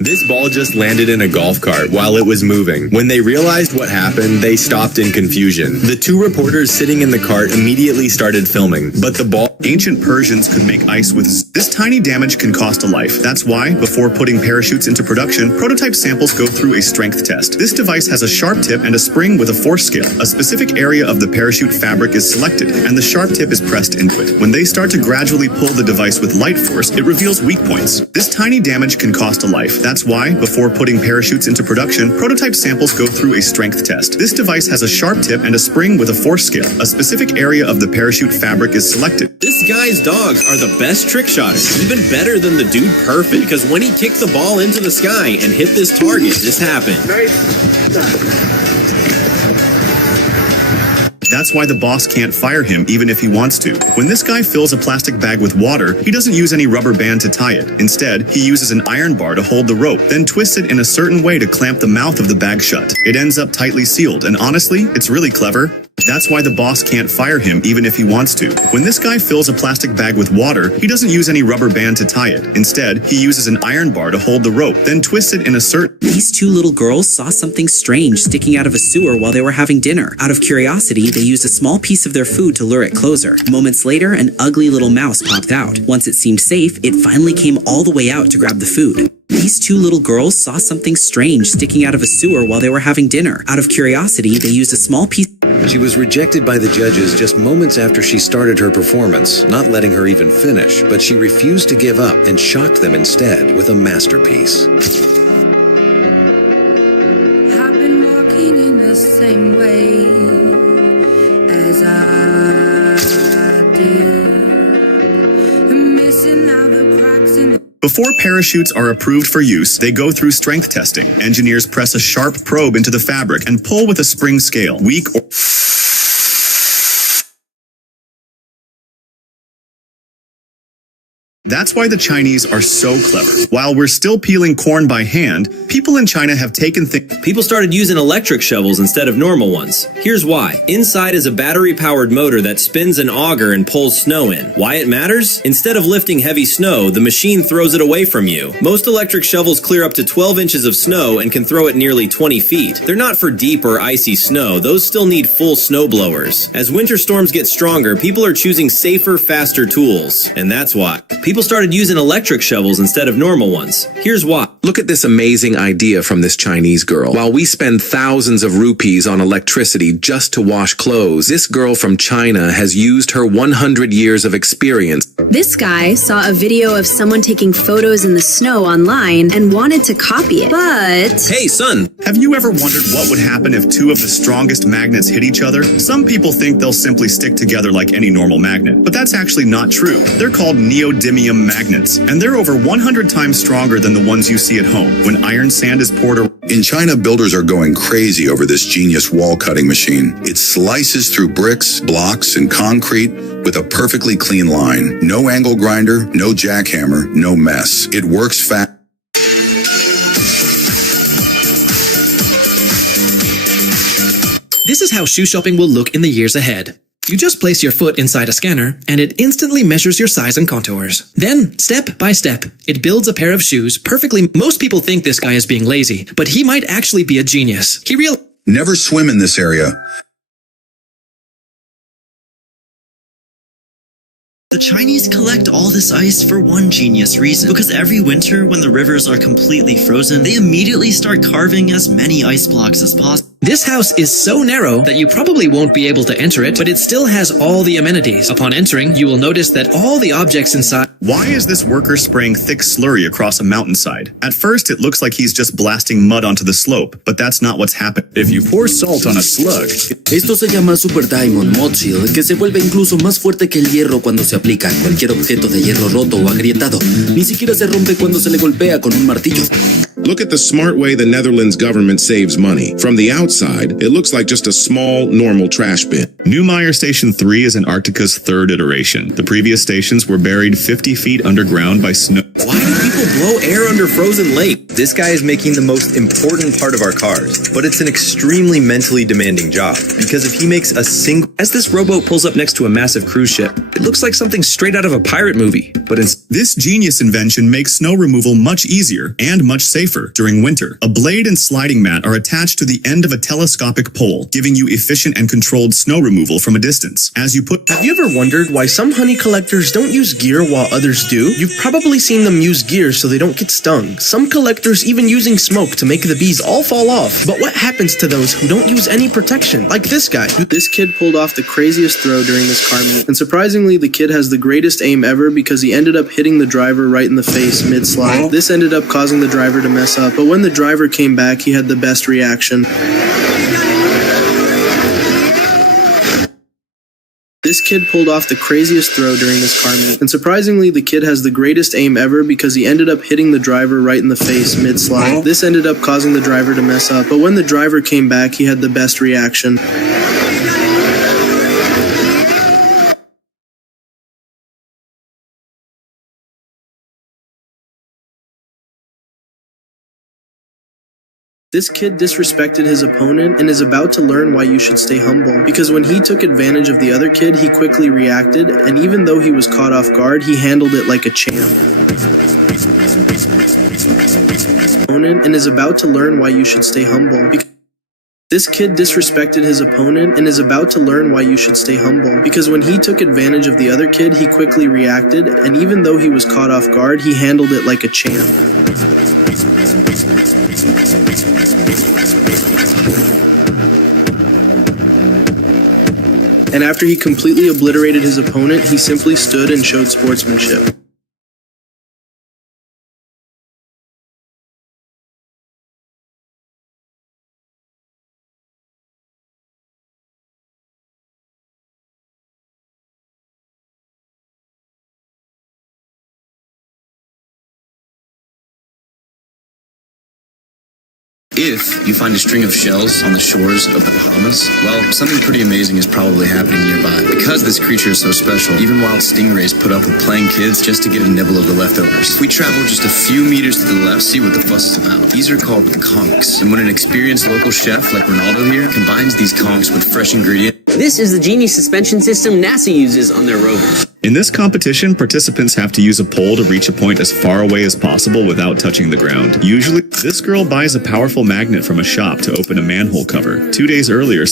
This ball just landed in a golf cart while it was moving. When they realized what happened, they stopped in confusion. The two reporters sitting in the cart immediately started filming, but the ball... Ancient Persians could make ice with... This tiny damage can cost a life. That's why, before putting parachutes into production, prototype samples go through a strength test. This device has a sharp tip and a spring with a force scale. A specific area of the parachute fabric is selected, and the sharp tip is pressed into it. When they start to gradually pull the device with light force, it reveals weak points. This tiny damage can cost a life. That's why, before putting parachutes into production, prototype samples go through a strength test. This device has a sharp tip and a spring with a force scale. A specific area of the parachute fabric is selected. This guy's dogs are the best trick shotters, even better than the Dude Perfect, because when he kicked the ball into the sky and hit this target, this happened. That's why the boss can't fire him even if he wants to. When this guy fills a plastic bag with water, he doesn't use any rubber band to tie it. Instead, he uses an iron bar to hold the rope, then twists it in a certain way to clamp the mouth of the bag shut. It ends up tightly sealed, and honestly, it's really clever. That's why the boss can't fire him even if he wants to. When this guy fills a plastic bag with water, he doesn't use any rubber band to tie it. Instead, he uses an iron bar to hold the rope, then twists it in a certain... These two little girls saw something strange sticking out of a sewer while they were having dinner. Out of curiosity, they used a small piece of their food to lure it closer. Moments later, an ugly little mouse popped out. Once it seemed safe, it finally came all the way out to grab the food. These two little girls saw something strange sticking out of a sewer while they were having dinner. Out of curiosity, they used a small piece... She was rejected by the judges just moments after she started her performance, not letting her even finish, but she refused to give up and shocked them instead with a masterpiece. I've been walking in the same way as I did, missing out the cracks in the... Before parachutes are approved for use, they go through strength testing. Engineers press a sharp probe into the fabric and pull with a spring scale. Weak or... That's why the Chinese are so clever. While we're still peeling corn by hand, people in China have taken things... People started using electric shovels instead of normal ones. Here's why. Inside is a battery-powered motor that spins an auger and pulls snow in. Why it matters? Instead of lifting heavy snow, the machine throws it away from you. Most electric shovels clear up to 12 inches of snow and can throw it nearly 20 feet. They're not for deep or icy snow. Those still need full snow blowers. As winter storms get stronger, people are choosing safer, faster tools. And that's why. People started using electric shovels instead of normal ones. Here's why. Look at this amazing idea from this Chinese girl. While we spend thousands of rupees on electricity just to wash clothes, this girl from China has used her 100 years of experience. This guy saw a video of someone taking photos in the snow online and wanted to copy it, but... Hey, son! Have you ever wondered what would happen if two of the strongest magnets hit each other? Some people think they'll simply stick together like any normal magnet, but that's actually not true. They're called neodymium magnets, and they're over 100 times stronger than the ones you see at home. When iron sand is poured around... In China, builders are going crazy over this genius wall cutting machine. It slices through bricks, blocks, and concrete with a perfectly clean line. No angle grinder, no jackhammer, no mess. It works fast. This is how shoe shopping will look in the years ahead. You just place your foot inside a scanner, and it instantly measures your size and contours. Then, step by step, it builds a pair of shoes perfectly. Most people think this guy is being lazy, but he might actually be a genius. Never swim in this area. The Chinese collect all this ice for one genius reason. Because every winter, when the rivers are completely frozen, they immediately start carving as many ice blocks as possible. This house is so narrow that you probably won't be able to enter it, but it still has all the amenities. Upon entering, you will notice that all the objects inside... Why is this worker spraying thick slurry across a mountainside? At first, it looks like he's just blasting mud onto the slope, but that's not what's happening. If you pour salt on a slug... Esto se llama Super Diamond Mod Shield, que se vuelve incluso más fuerte que el hierro cuando se aplica a cualquier objeto de hierro roto o agrietado. Ni siquiera se rompe cuando se le golpea con un martillo. Look at the smart way the Netherlands government saves money. From the outside, it looks like just a small, normal trash bin. Neumayer Station 3 is Antarctica's third iteration. The previous stations were buried 50 feet underground by snow. Why do people blow air under frozen lake? This guy is making the most important part of our cars, but it's an extremely mentally demanding job, because if he makes a single... As this rowboat pulls up next to a massive cruise ship, it looks like something straight out of a pirate movie, but This genius invention makes snow removal much easier and much safer during winter. A blade and sliding mat are attached to the end of a telescopic pole, giving you efficient and controlled snow removal from a distance. Have you ever wondered why some honey collectors don't use gear while others do? You've probably seen them use gear so they don't get stung. Some collectors even using smoke to make the bees all fall off. But what happens to those who don't use any protection? Like this guy. This kid pulled off the craziest throw during this car meet. And surprisingly, the kid has the greatest aim ever because he ended up hitting the driver right in the face mid-slide. This ended up causing the driver to mess up, but when the driver came back, he had the best reaction. This kid pulled off the craziest throw during this car meet. And surprisingly, the kid has the greatest aim ever because he ended up hitting the driver right in the face mid-slide. This ended up causing the driver to mess up, but when the driver came back, he had the best reaction. This kid disrespected his opponent and is about to learn why you should stay humble. Because when he took advantage of the other kid, he quickly reacted, and even though he was caught off guard, he handled it like a champ. And is about to learn why you should stay humble. This kid disrespected his opponent and is about to learn why you should stay humble. Because when he took advantage of the other kid, he quickly reacted, and even though he was caught off guard, he handled it like a champ. And after he completely obliterated his opponent, he simply stood and showed sportsmanship. If you find a string of shells on the shores of the Bahamas, well, something pretty amazing is probably happening nearby. Because this creature is so special, even wild stingrays put up with playing kids just to get a nibble of the leftovers. If we travel just a few meters to the left, see what the fuss is about. These are called conchs, and when an experienced local chef like Ronaldo here combines these conchs with fresh ingredients... This is the genius suspension system NASA uses on their rovers. In this competition, participants have to use a pole to reach a point as far away as possible without touching the ground. Usually, this girl buys a powerful magnet from a shop to open a manhole cover. 2 days earlier,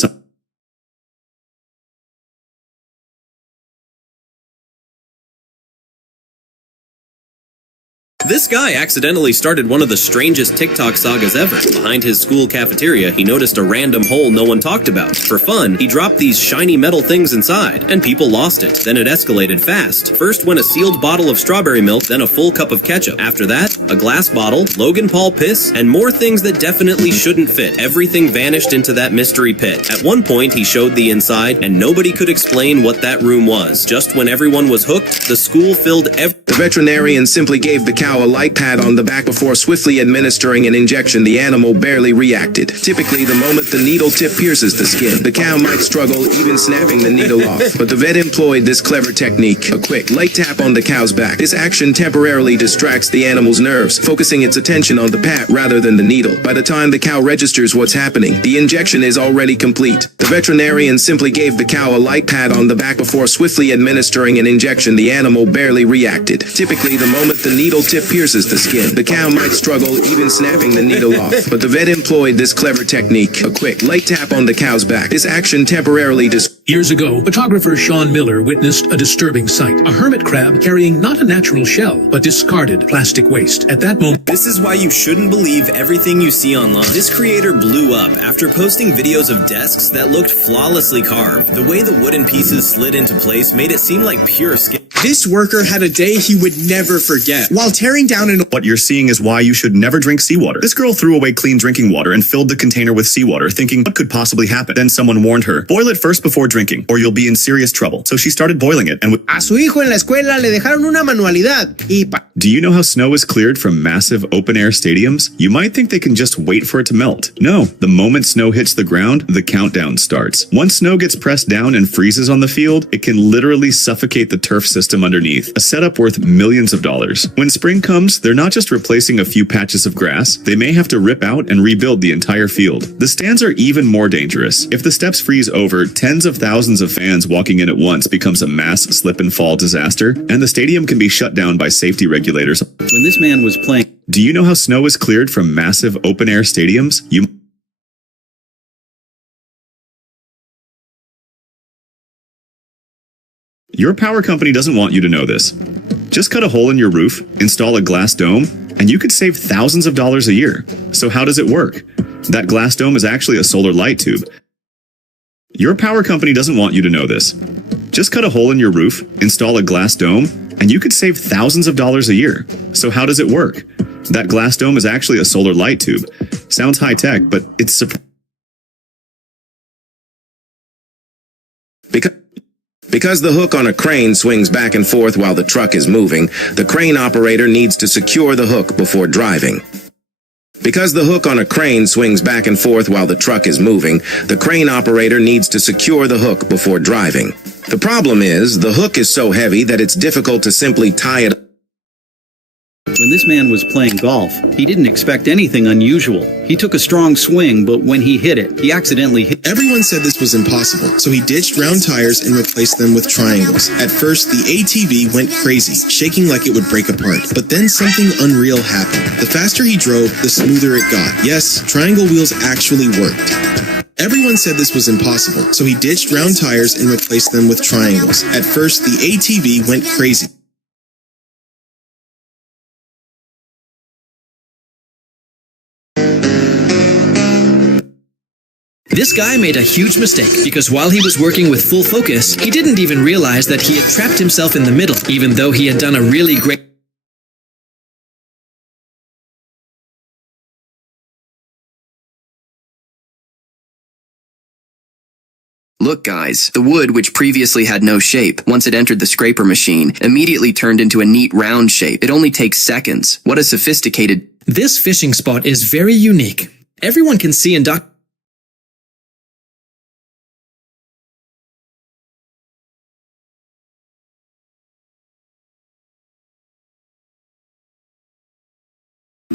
This guy accidentally started one of the strangest TikTok sagas ever. Behind his school cafeteria, he noticed a random hole no one talked about. For fun, he dropped these shiny metal things inside, and people lost it. Then it escalated fast. First went a sealed bottle of strawberry milk, then a full cup of ketchup. After that, a glass bottle, Logan Paul piss, and more things that definitely shouldn't fit. Everything vanished into that mystery pit. At one point, he showed the inside, and nobody could explain what that room was. Just when everyone was hooked, the school filled The veterinarian simply gave the cow cow a light pat on the back before swiftly administering an injection. The animal barely reacted. Typically, the moment the needle tip pierces the skin, the cow might struggle, even snapping the needle off. But the vet employed this clever technique, a quick, light tap on the cow's back. This action temporarily distracts the animal's nerves, focusing its attention on the pat rather than the needle. By the time the cow registers what's happening, the injection is already complete. The veterinarian simply gave the cow a light pat on the back before swiftly administering an injection. The animal barely reacted. Typically, the moment the needle tip pierces the skin, the cow might struggle, even snapping the needle off. But the vet employed this clever technique, a quick, light tap on the cow's back. This action temporarily Years ago, photographer Sean Miller witnessed a disturbing sight. A hermit crab carrying not a natural shell, but discarded plastic waste. At that moment, this is why you shouldn't believe everything you see online. This creator blew up after posting videos of desks that looked flawlessly carved. The way the wooden pieces slid into place made it seem like pure skin. This worker had a day he would never forget. While tearing down What you're seeing is why you should never drink seawater. This girl threw away clean drinking water and filled the container with seawater, thinking what could possibly happen. Then someone warned her, boil it first before drinking, or you'll be in serious trouble. So she started boiling it, and a su hijo en la escuela le dejaron una manualidad y Do you know how snow is cleared from massive open-air stadiums? You might think they can just wait for it to melt. No, the moment snow hits the ground, the countdown starts. Once snow gets pressed down and freezes on the field, it can literally suffocate the turf system underneath, a setup worth millions of dollars. When spring comes, they're not just replacing a few patches of grass, they may have to rip out and rebuild the entire field. The stands are even more dangerous. If the steps freeze over, tens of thousands of fans walking in at once becomes a mass slip and fall disaster, and the stadium can be shut down by safety regulators. When this man was playing... Do you know how snow is cleared from massive open-air stadiums? Your power company doesn't want you to know this. Just cut a hole in your roof, install a glass dome, and you could save thousands of dollars a year. So how does it work? That glass dome is actually a solar light tube. Your power company doesn't want you to know this. Just cut a hole in your roof, install a glass dome, and you could save thousands of dollars a year. So how does it work? That glass dome is actually a solar light tube. Sounds high-tech, but it's Because the hook on a crane swings back and forth while the truck is moving, the crane operator needs to secure the hook before driving. Because the hook on a crane swings back and forth while the truck is moving, the crane operator needs to secure the hook before driving. The problem is, the hook is so heavy that it's difficult to simply tie it. When this man was playing golf, he didn't expect anything unusual. He took a strong swing, but when he hit it, he accidentally hit... Everyone said this was impossible, so he ditched round tires and replaced them with triangles. At first, the ATV went crazy, shaking like it would break apart. But then something unreal happened. The faster he drove, the smoother it got. Yes, triangle wheels actually worked. Everyone said this was impossible, so he ditched round tires and replaced them with triangles. At first, the ATV went crazy. This guy made a huge mistake because while he was working with full focus, he didn't even realize that he had trapped himself in the middle, even though he had done a really great... Look guys, the wood, which previously had no shape, once it entered the scraper machine, immediately turned into a neat round shape. It only takes seconds. What a sophisticated... This fishing spot is very unique. Everyone can see and document...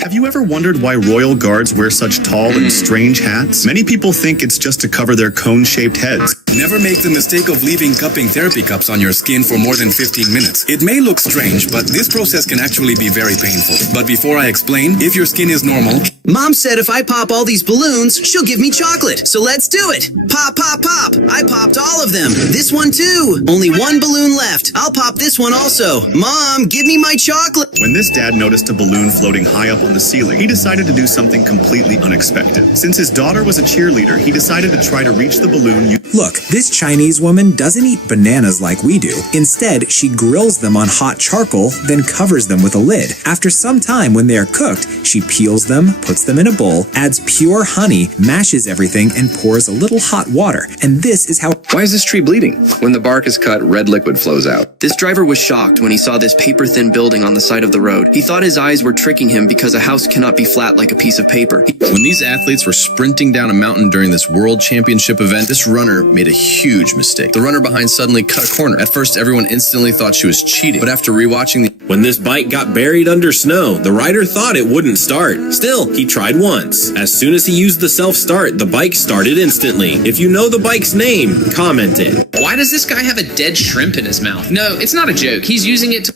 Have you ever wondered why royal guards wear such tall and strange hats? Many people think it's just to cover their cone-shaped heads. Never make the mistake of leaving cupping therapy cups on your skin for more than 15 minutes. It may look strange, but this process can actually be very painful. But before I explain, if your skin is normal... Mom said if I pop all these balloons, she'll give me chocolate. So let's do it. Pop, pop, pop. I popped all of them. This one too. Only one balloon left. I'll pop this one also. Mom, give me my chocolate. When this dad noticed a balloon floating high up on the ceiling, he decided to do something completely unexpected. Since his daughter was a cheerleader, he decided to try to reach the balloon. Look, this Chinese woman doesn't eat bananas like we do. Instead, she grills them on hot charcoal, then covers them with a lid. After some time, when they are cooked, she peels them, puts them in a bowl, adds pure honey, mashes everything, and pours a little hot water. And this is how... Why is this tree bleeding? When the bark is cut, red liquid flows out. This driver was shocked when he saw this paper-thin building on the side of the road. He thought his eyes were tricking him because a house cannot be flat like a piece of paper. When these athletes were sprinting down a mountain during this world championship event, this runner made a huge mistake. The runner behind suddenly cut a corner. At first, everyone instantly thought she was cheating, but after rewatching when this bike got buried under snow, the rider thought it wouldn't start. Still, he tried once. As soon as he used the self-start, the bike started instantly. If you know the bike's name, comment it. Why does this guy have a dead shrimp in his mouth? No, it's not a joke. He's using it to...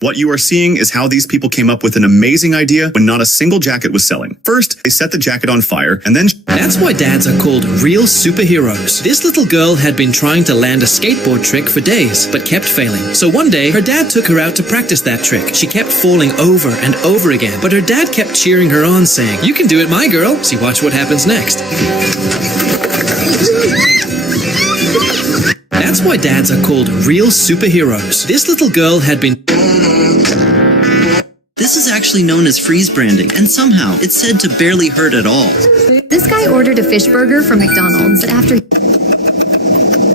What you are seeing is how these people came up with an amazing idea when not a single jacket was selling. First, they set the jacket on fire, and then... That's why dads are called real superheroes. This little girl had been trying to land a skateboard trick for days, but kept failing. So one day, her dad took her out to practice that trick. She kept falling over and over again, but her dad kept cheering her on, saying, "You can do it, my girl." See, watch what happens next. That's why dads are called real superheroes. This little girl had been... This is actually known as freeze branding, and somehow it's said to barely hurt at all. This guy ordered a fish burger from McDonald's, but after...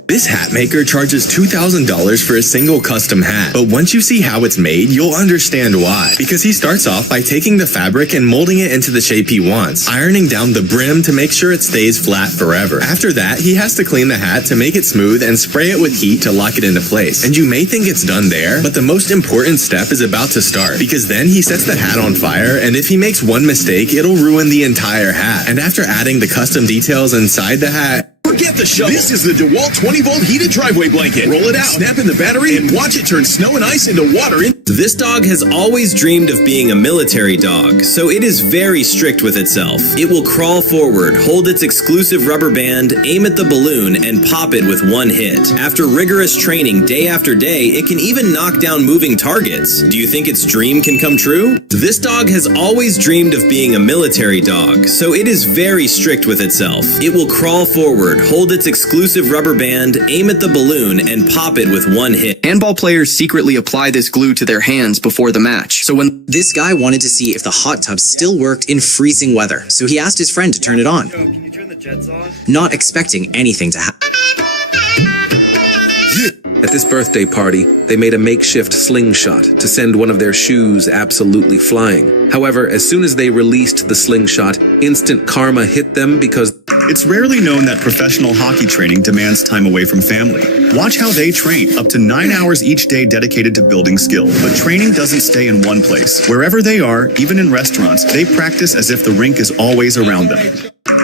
This hat maker charges $2,000 for a single custom hat. But once you see how it's made, you'll understand why. Because he starts off by taking the fabric and molding it into the shape he wants, ironing down the brim to make sure it stays flat forever. After that, he has to clean the hat to make it smooth and spray it with heat to lock it into place. And you may think it's done there, but the most important step is about to start. Because then he sets the hat on fire, and if he makes one mistake, it'll ruin the entire hat. And after adding the custom details inside the hat, forget the shovel. This is the DeWalt 20-volt heated driveway blanket. Roll it out, snap in the battery, and watch it turn snow and ice into water. This dog has always dreamed of being a military dog, so it is very strict with itself. It will crawl forward, hold its exclusive rubber band, aim at the balloon, and pop it with one hit. After rigorous training day after day, it can even knock down moving targets. Do you think its dream can come true? This dog has always dreamed of being a military dog, so it is very strict with itself. It will crawl forward, hold its exclusive rubber band, aim at the balloon, and pop it with one hit. Handball players secretly apply this glue to their hands before the match. So when this guy wanted to see if the hot tub still worked in freezing weather, so he asked his friend to turn it on. Can you turn the jets on? Not expecting anything to happen. At this birthday party, they made a makeshift slingshot to send one of their shoes absolutely flying. However, as soon as they released the slingshot, instant karma hit them because... It's rarely known that professional hockey training demands time away from family. Watch how they train, up to 9 hours each day dedicated to building skill. But training doesn't stay in one place. Wherever they are, even in restaurants, they practice as if the rink is always around them.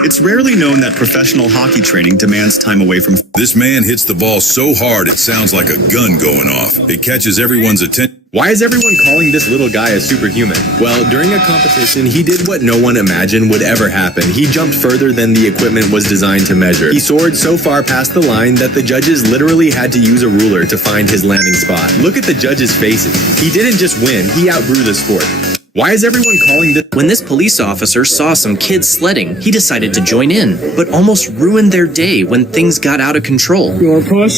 It's rarely known that professional hockey training demands time away from... This man hits the ball so hard it sounds like a gun going off. It catches everyone's attention. Why is everyone calling this little guy a superhuman? Well, during a competition, he did what no one imagined would ever happen. He jumped further than the equipment was designed to measure. He soared so far past the line that the judges literally had to use a ruler to find his landing spot. Look at the judges' faces. He didn't just win, he outgrew the sport. Why is everyone calling this... When this police officer saw some kids sledding, he decided to join in, but almost ruined their day when things got out of control. You want to push?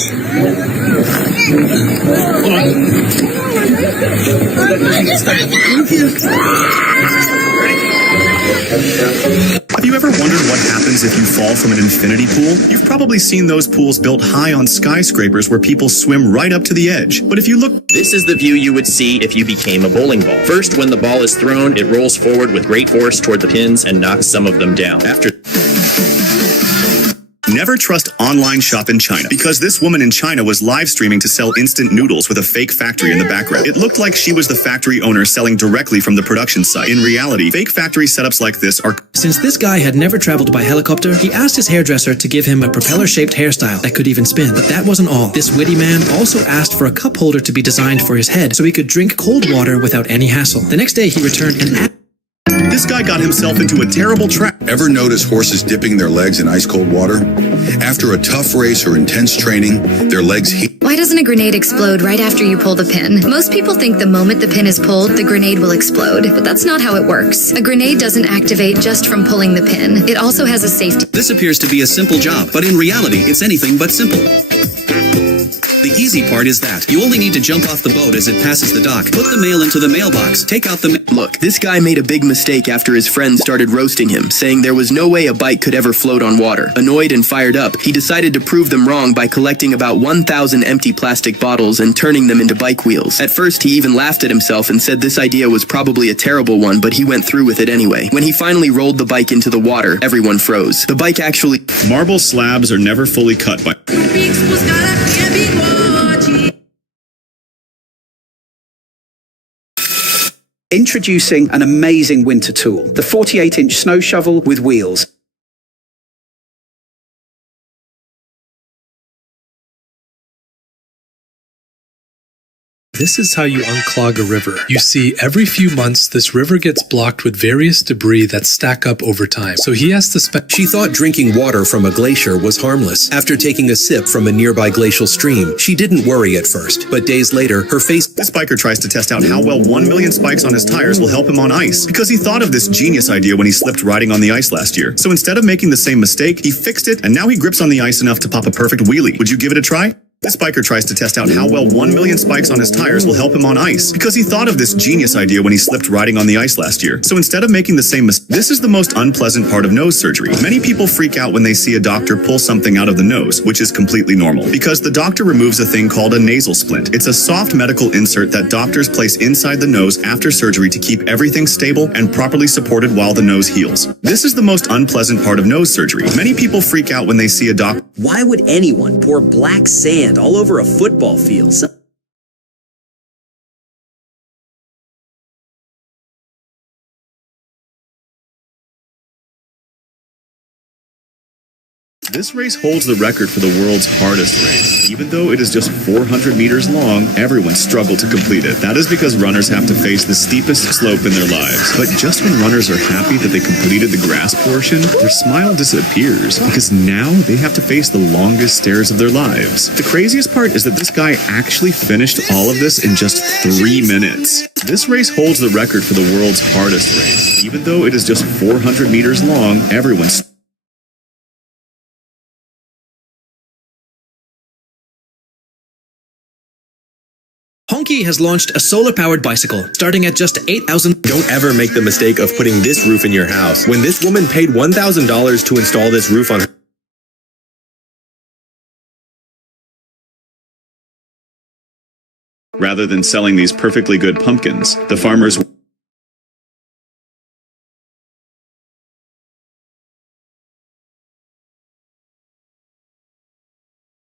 Have you ever wondered what happens if you fall from an infinity pool? You've probably seen those pools built high on skyscrapers where people swim right up to the edge. But if you look... This is the view you would see if you became a bowling ball. First, when the ball is thrown, it rolls forward with great force toward the pins and knocks some of them down. After... Never trust online shop in China, because this woman in China was live streaming to sell instant noodles with a fake factory in the background. It looked like she was the factory owner selling directly from the production site. In reality, fake factory setups like this are... Since this guy had never traveled by helicopter, he asked his hairdresser to give him a propeller-shaped hairstyle that could even spin. But that wasn't all. This witty man also asked for a cup holder to be designed for his head so he could drink cold water without any hassle. The next day, he returned and... This guy got himself into a terrible trap. Ever notice horses dipping their legs in ice-cold water? After a tough race or intense training, their legs heat. Why doesn't a grenade explode right after you pull the pin? Most people think the moment the pin is pulled, the grenade will explode, but that's not how it works. A grenade doesn't activate just from pulling the pin. It also has a safety. This appears to be a simple job, but in reality, it's anything but simple. The easy part is that you only need to jump off the boat as it passes the dock, put the mail into the mailbox, take out the Look, this guy made a big mistake after his friends started roasting him, saying there was no way a bike could ever float on water. Annoyed and fired up, he decided to prove them wrong by collecting about 1,000 empty plastic bottles and turning them into bike wheels. At first, he even laughed at himself and said this idea was probably a terrible one, but he went through with it anyway. When he finally rolled the bike into the water, everyone froze. The bike actually... Marble slabs are never fully cut by... Introducing an amazing winter tool, the 48-inch snow shovel with wheels. This is how you unclog a river. You see, every few months, this river gets blocked with various debris that stack up over time. So he has to spend... She thought drinking water from a glacier was harmless. After taking a sip from a nearby glacial stream, she didn't worry at first. But days later, her face... This biker tries to test out how well 1 million spikes on his tires will help him on ice, because he thought of this genius idea when he slipped riding on the ice last year. So instead of making the same mistake, he fixed it, and now he grips on the ice enough to pop a perfect wheelie. Would you give it a try? This biker tries to test out how well 1 million spikes on his tires will help him on ice, because he thought of this genius idea when he slipped riding on the ice last year. So instead of making the same mistake, this is the most unpleasant part of nose surgery. Many people freak out when they see a doctor pull something out of the nose, which is completely normal, because the doctor removes a thing called a nasal splint. It's a soft medical insert that doctors place inside the nose after surgery to keep everything stable and properly supported while the nose heals. This is the most unpleasant part of nose surgery. Many people freak out when they see a doctor. Why would anyone pour black sand all over a football field? This race holds the record for the world's hardest race. Even though it is just 400 meters long, everyone struggled to complete it. That is because runners have to face the steepest slope in their lives. But just when runners are happy that they completed the grass portion, their smile disappears, because now they have to face the longest stairs of their lives. The craziest part is that this guy actually finished all of this in just 3 minutes. This race holds the record for the world's hardest race. Even though it is just 400 meters long, everyone's... Honky has launched a solar-powered bicycle, starting at just $8,000. Don't ever make the mistake of putting this roof in your house. When this woman paid $1,000 to install this roof on her... Rather than selling these perfectly good pumpkins, the farmers...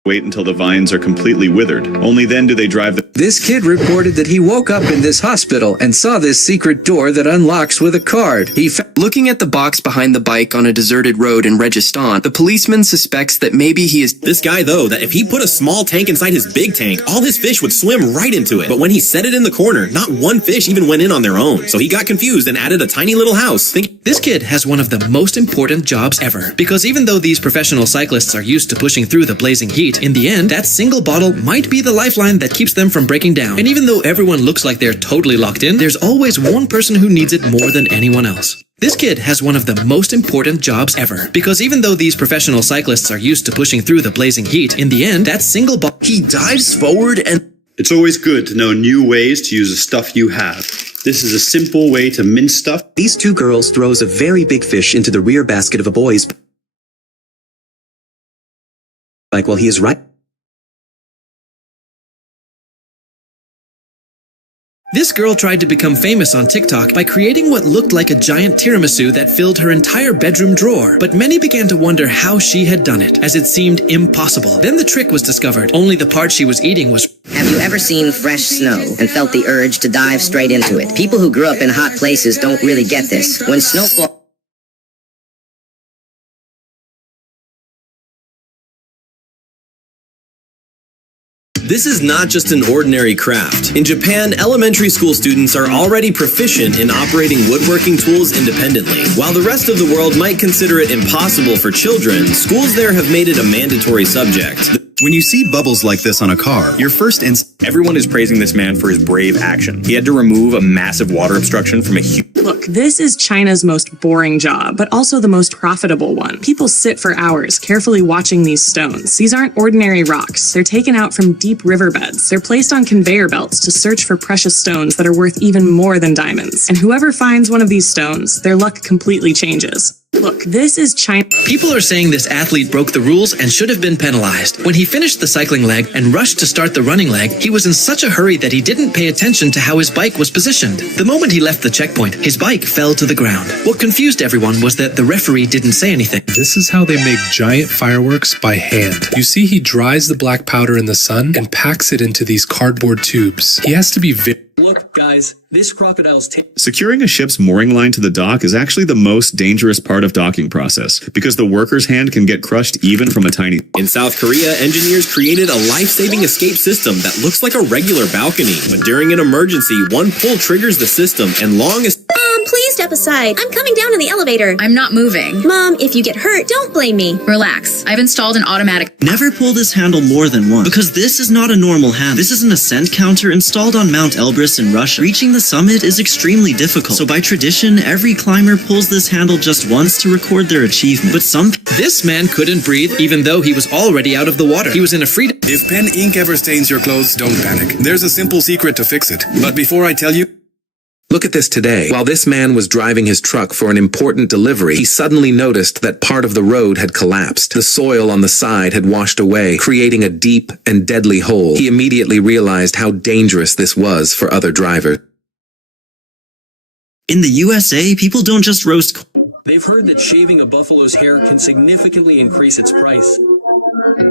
wait until the vines are completely withered. Only then do they drive the... This kid reported that he woke up in this hospital and saw this secret door that unlocks with a card. Looking at the box behind the bike on a deserted road in Registan, the policeman suspects that maybe he is... This guy, though, that if he put a small tank inside his big tank, all his fish would swim right into it. But when he set it in the corner, not one fish even went in on their own. So he got confused and added a tiny little house. This kid has one of the most important jobs ever. Because even though these professional cyclists are used to pushing through the blazing heat, in the end, that single bottle might be the lifeline that keeps them from breaking down. And even though everyone looks like they're totally locked in, there's always one person who needs it more than anyone else. This kid has one of the most important jobs ever. Because even though these professional cyclists are used to pushing through the blazing heat, in the end, that single bottle... He dives forward and... It's always good to know new ways to use the stuff you have. This is a simple way to mince stuff. These two girls throws a very big fish into the rear basket of a boy's bike while he is right. This girl tried to become famous on TikTok by creating what looked like a giant tiramisu that filled her entire bedroom drawer, but many began to wonder how she had done it, as it seemed impossible. Then the trick was discovered. Only the part she was eating was... Have you ever seen fresh snow and felt the urge to dive straight into it? People who grew up in hot places don't really get this. When snowfall... This is not just an ordinary craft. In Japan, elementary school students are already proficient in operating woodworking tools independently. While the rest of the world might consider it impossible for children, schools there have made it a mandatory subject. When you see bubbles like this on a car, your first instinct... Everyone is praising this man for his brave action. He had to remove a massive water obstruction from a huge... Look, this is China's most boring job, but also the most profitable one. People sit for hours carefully watching these stones. These aren't ordinary rocks. They're taken out from deep riverbeds. They're placed on conveyor belts to search for precious stones that are worth even more than diamonds. And whoever finds one of these stones, their luck completely changes. Look, this is China. People are saying this athlete broke the rules and should have been penalized. When he finished the cycling leg and rushed to start the running leg, he was in such a hurry that he didn't pay attention to how his bike was positioned. The moment he left the checkpoint, his bike fell to the ground. What confused everyone was that the referee didn't say anything. This is how they make giant fireworks by hand. You see, he dries the black powder in the sun and packs it into these cardboard tubes. He has to be very... Look, guys, this crocodile's Securing a ship's mooring line to the dock is actually the most dangerous part of docking process, because the worker's hand can get crushed even from a tiny... In South Korea, engineers created a life-saving escape system that looks like a regular balcony. But during an emergency, one pull triggers the system, and long as... Please step aside. I'm coming down in the elevator. I'm not moving. Mom, if you get hurt, don't blame me. Relax. I've installed an automatic... Never pull this handle more than once, because this is not a normal handle. This is an ascent counter installed on Mount Elbrus in Russia. Reaching the summit is extremely difficult, so by tradition, every climber pulls this handle just once to record their achievement. But This man couldn't breathe even though he was already out of the water. He was in a free... If pen ink ever stains your clothes, don't panic. There's a simple secret to fix it. But before I tell you... Look at this today. While this man was driving his truck for an important delivery, he suddenly noticed that part of the road had collapsed. The soil on the side had washed away, creating a deep and deadly hole. He immediately realized how dangerous this was for other drivers. In the USA, people don't just roast... They've heard that shaving a buffalo's hair can significantly increase its price.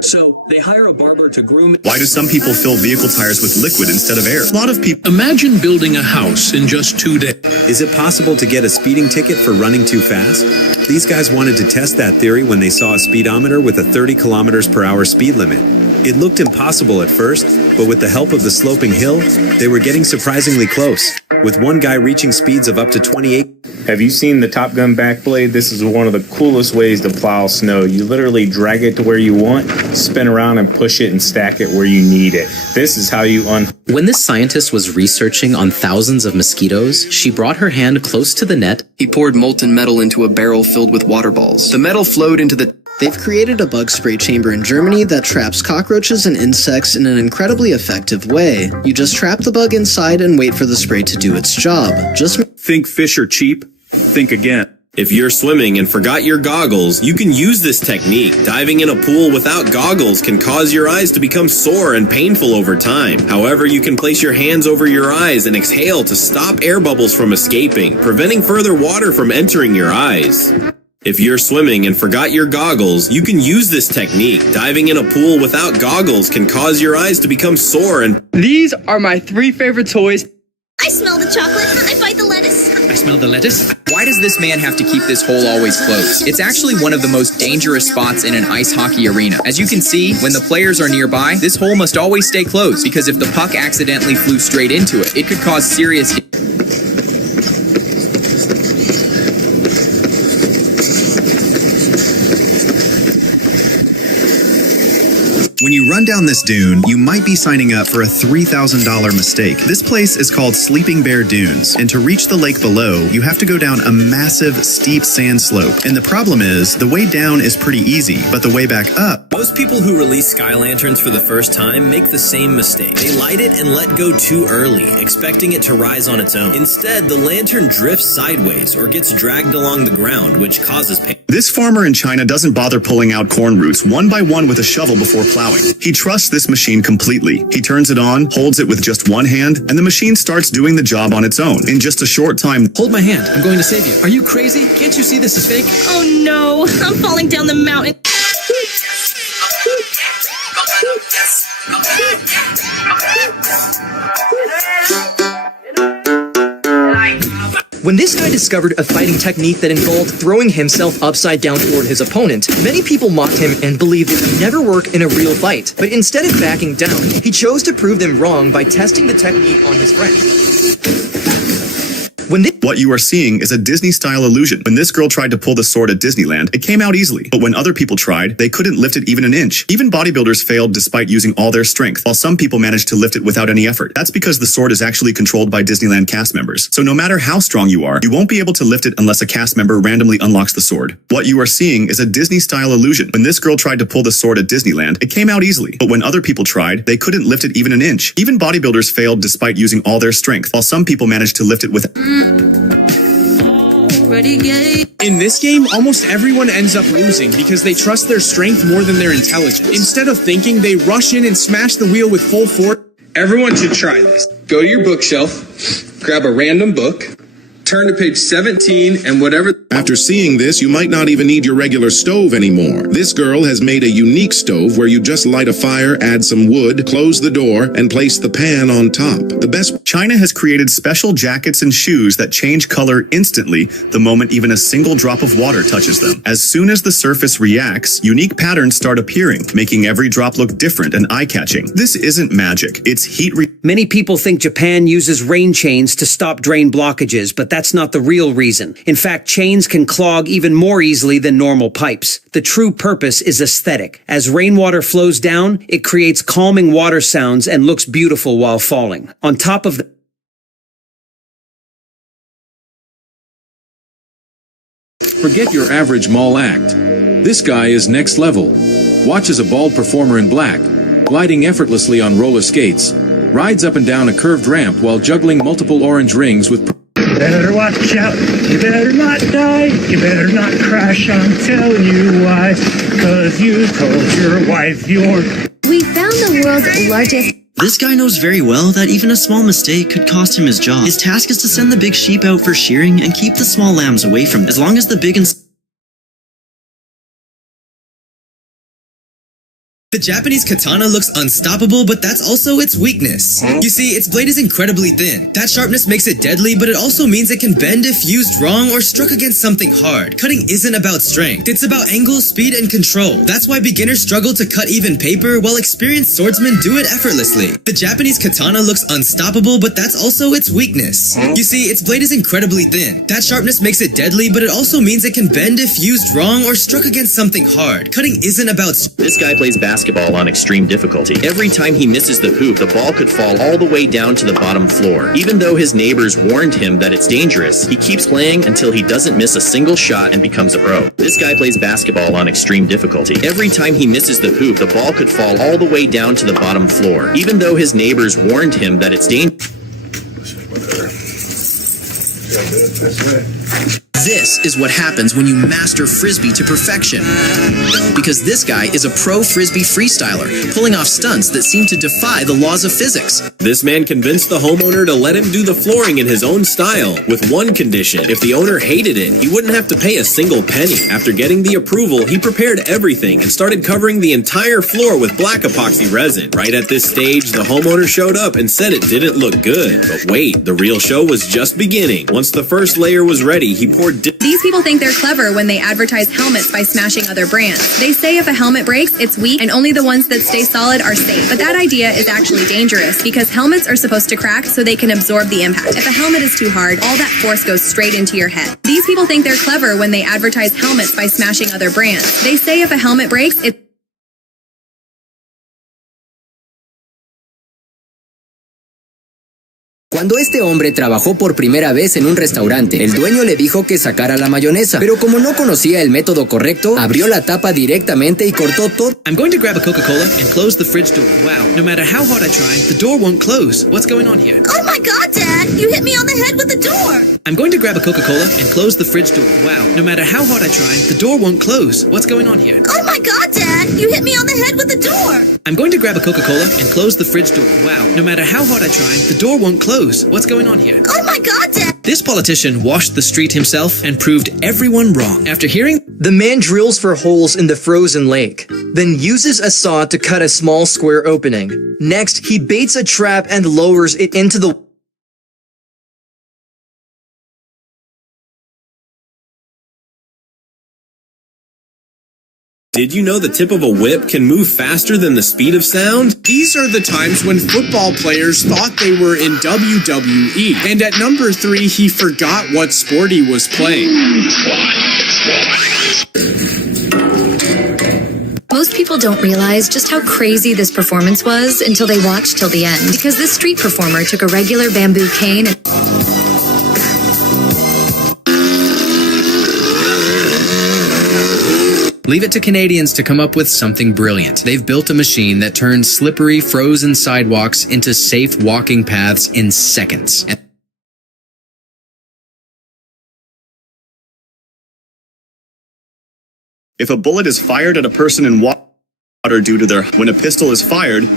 So, they hire a barber to groom it. Why do some people fill vehicle tires with liquid instead of air? A lot of people... Imagine building a house in just 2 days. Is it possible to get a speeding ticket for running too fast? These guys wanted to test that theory when they saw a speedometer with a 30 kilometers per hour speed limit. It looked impossible at first, but with the help of the sloping hill, they were getting surprisingly close, with one guy reaching speeds of up to 28. Have you seen the Top Gun backblade? This is one of the coolest ways to plow snow. You literally drag it to where you want, spin around and push it and stack it where you need it. This is how you When this scientist was researching on thousands of mosquitoes, she brought her hand close to the net. He poured molten metal into a barrel filled with water balls. The metal flowed into the... They've created a bug spray chamber in Germany that traps cockroaches and insects in an incredibly effective way. You just trap the bug inside and wait for the spray to do its job. Just think fish are cheap? Think again. If you're swimming and forgot your goggles, you can use this technique. Diving in a pool without goggles can cause your eyes to become sore and painful over time. However, you can place your hands over your eyes and exhale to stop air bubbles from escaping, preventing further water from entering your eyes. If you're swimming and forgot your goggles, you can use this technique. Diving in a pool without goggles can cause your eyes to become sore and... These are my 3 favorite toys. I smell the chocolate. I bite the lettuce. I smell the lettuce. Why does this man have to keep this hole always closed? It's actually one of the most dangerous spots in an ice hockey arena. As you can see, when the players are nearby, this hole must always stay closed, because if the puck accidentally flew straight into it, it could cause serious... When you run down this dune, you might be signing up for a $3,000 mistake. This place is called Sleeping Bear Dunes, and to reach the lake below, you have to go down a massive, steep sand slope. And the problem is, the way down is pretty easy, but the way back up... Most people who release sky lanterns for the first time make the same mistake. They light it and let go too early, expecting it to rise on its own. Instead, the lantern drifts sideways or gets dragged along the ground, which causes pain. This farmer in China doesn't bother pulling out corn roots one by one with a shovel before plowing. He trusts this machine completely. He turns it on, holds it with just one hand, and the machine starts doing the job on its own. In just a short time... Hold my hand. I'm going to save you. Are you crazy? Can't you see this is fake? Oh no, I'm falling down the mountain. When this guy discovered a fighting technique that involved throwing himself upside down toward his opponent, many people mocked him and believed it would never work in a real fight. But instead of backing down, he chose to prove them wrong by testing the technique on his friend. What you are seeing is a Disney-style illusion. When this girl tried to pull the sword at Disneyland, it came out easily. But when other people tried, they couldn't lift it even an inch. Even bodybuilders failed despite using all their strength, while some people managed to lift it without any effort. That's because the sword is actually controlled by Disneyland cast members. So no matter how strong you are, you won't be able to lift it unless a cast member randomly unlocks the sword. What you are seeing is a Disney-style illusion. When this girl tried to pull the sword at Disneyland, it came out easily. But when other people tried, they couldn't lift it even an inch. Even bodybuilders failed despite using all their strength, while some people managed to lift it with In this game, almost everyone ends up losing because they trust their strength more than their intelligence. Instead of thinking, they rush in and smash the wheel with full force. Everyone should try this. Go to your bookshelf, grab a random book, turn to page 17, and whatever... After seeing this, you might not even need your regular stove anymore. This girl has made a unique stove where you just light a fire, add some wood, close the door, and place the pan on top. The best... China has created special jackets and shoes that change color instantly the moment even a single drop of water touches them. As soon as the surface reacts, unique patterns start appearing, making every drop look different and eye-catching. This isn't magic, it's heat. Many people think Japan uses rain chains to stop drain blockages, but that's not the real reason. In fact, chains can clog even more easily than normal pipes. The true purpose is aesthetic. As rainwater flows down, it creates calming water sounds and looks beautiful while falling. On top of the... Forget your average mall act. This guy is next level. Watch as a bald performer in black, gliding effortlessly on roller skates, rides up and down a curved ramp while juggling multiple orange rings with... You better watch out, you better not die, you better not crash, I'm telling you why, 'cause you told your wife you're... We found the world's largest... This guy knows very well that even a small mistake could cost him his job. His task is to send the big sheep out for shearing and keep the small lambs away from him. As long as the big and... The Japanese katana looks unstoppable, but that's also its weakness. You see, its blade is incredibly thin. That sharpness makes it deadly, but it also means it can bend if used wrong or struck against something hard. Cutting isn't about strength. It's about angle, speed, and control. That's why beginners struggle to cut even paper, while experienced swordsmen do it effortlessly. The Japanese katana looks unstoppable, but that's also its weakness. You see, its blade is incredibly thin. That sharpness makes it deadly, but it also means it can bend if used wrong or struck against something hard. Cutting isn't about... This guy plays basketball on extreme difficulty. Every time he misses the hoop, the ball could fall all the way down to the bottom floor. Even though his neighbors warned him that it's dangerous, he keeps playing until he doesn't miss a single shot and becomes a pro. This guy plays basketball on extreme difficulty. Every time he misses the hoop, the ball could fall all the way down to the bottom floor. Even though his neighbors warned him that it's dangerous. This is what happens when you master Frisbee to perfection. Because this guy is a pro Frisbee freestyler, pulling off stunts that seem to defy the laws of physics. This man convinced the homeowner to let him do the flooring in his own style, with one condition. If the owner hated it, he wouldn't have to pay a single penny. After getting the approval, he prepared everything and started covering the entire floor with black epoxy resin. Right at this stage, the homeowner showed up and said it didn't look good. But wait, the real show was just beginning. Once the first layer was ready, he poured... These people think they're clever when they advertise helmets by smashing other brands. They say if a helmet breaks, it's weak, and only the ones that stay solid are safe. But that idea is actually dangerous, because helmets are supposed to crack so they can absorb the impact. If a helmet is too hard, all that force goes straight into your head. These people think they're clever when they advertise helmets by smashing other brands. They say if a helmet breaks, it's... Cuando este hombre trabajó por primera vez en un restaurante, el dueño le dijo que sacara la mayonesa, pero como no conocía el método correcto, abrió la tapa directamente y cortó todo. I'm going to grab a Coca-Cola and close the fridge door. Wow, no matter how hard I try, the door won't close. What's going on here? Oh my god, Dad! You hit me on the head with the door! I'm going to grab a Coca-Cola and close the fridge door. Wow, no matter how hard I try, the door won't close. What's going on here? Oh my god, Dad! You hit me on the head with the door! I'm going to grab a Coca-Cola and close the fridge door. Wow, no matter how hard I try, the door won't close. What's going on here? Oh my god, Dad! This politician washed the street himself and proved everyone wrong. After hearing... The man drills for holes in the frozen lake, then uses a saw to cut a small square opening. Next, he baits a trap and lowers it into the Did you know the tip of a whip can move faster than the speed of sound? These are the times when football players thought they were in WWE. And at number 3, he forgot what sport he was playing. Most people don't realize just how crazy this performance was until they watch till the end, because this street performer took a regular bamboo cane and Leave it to Canadians to come up with something brilliant. They've built a machine that turns slippery, frozen sidewalks into safe walking paths in seconds. If a bullet is fired at a person in water due to when a pistol is fired,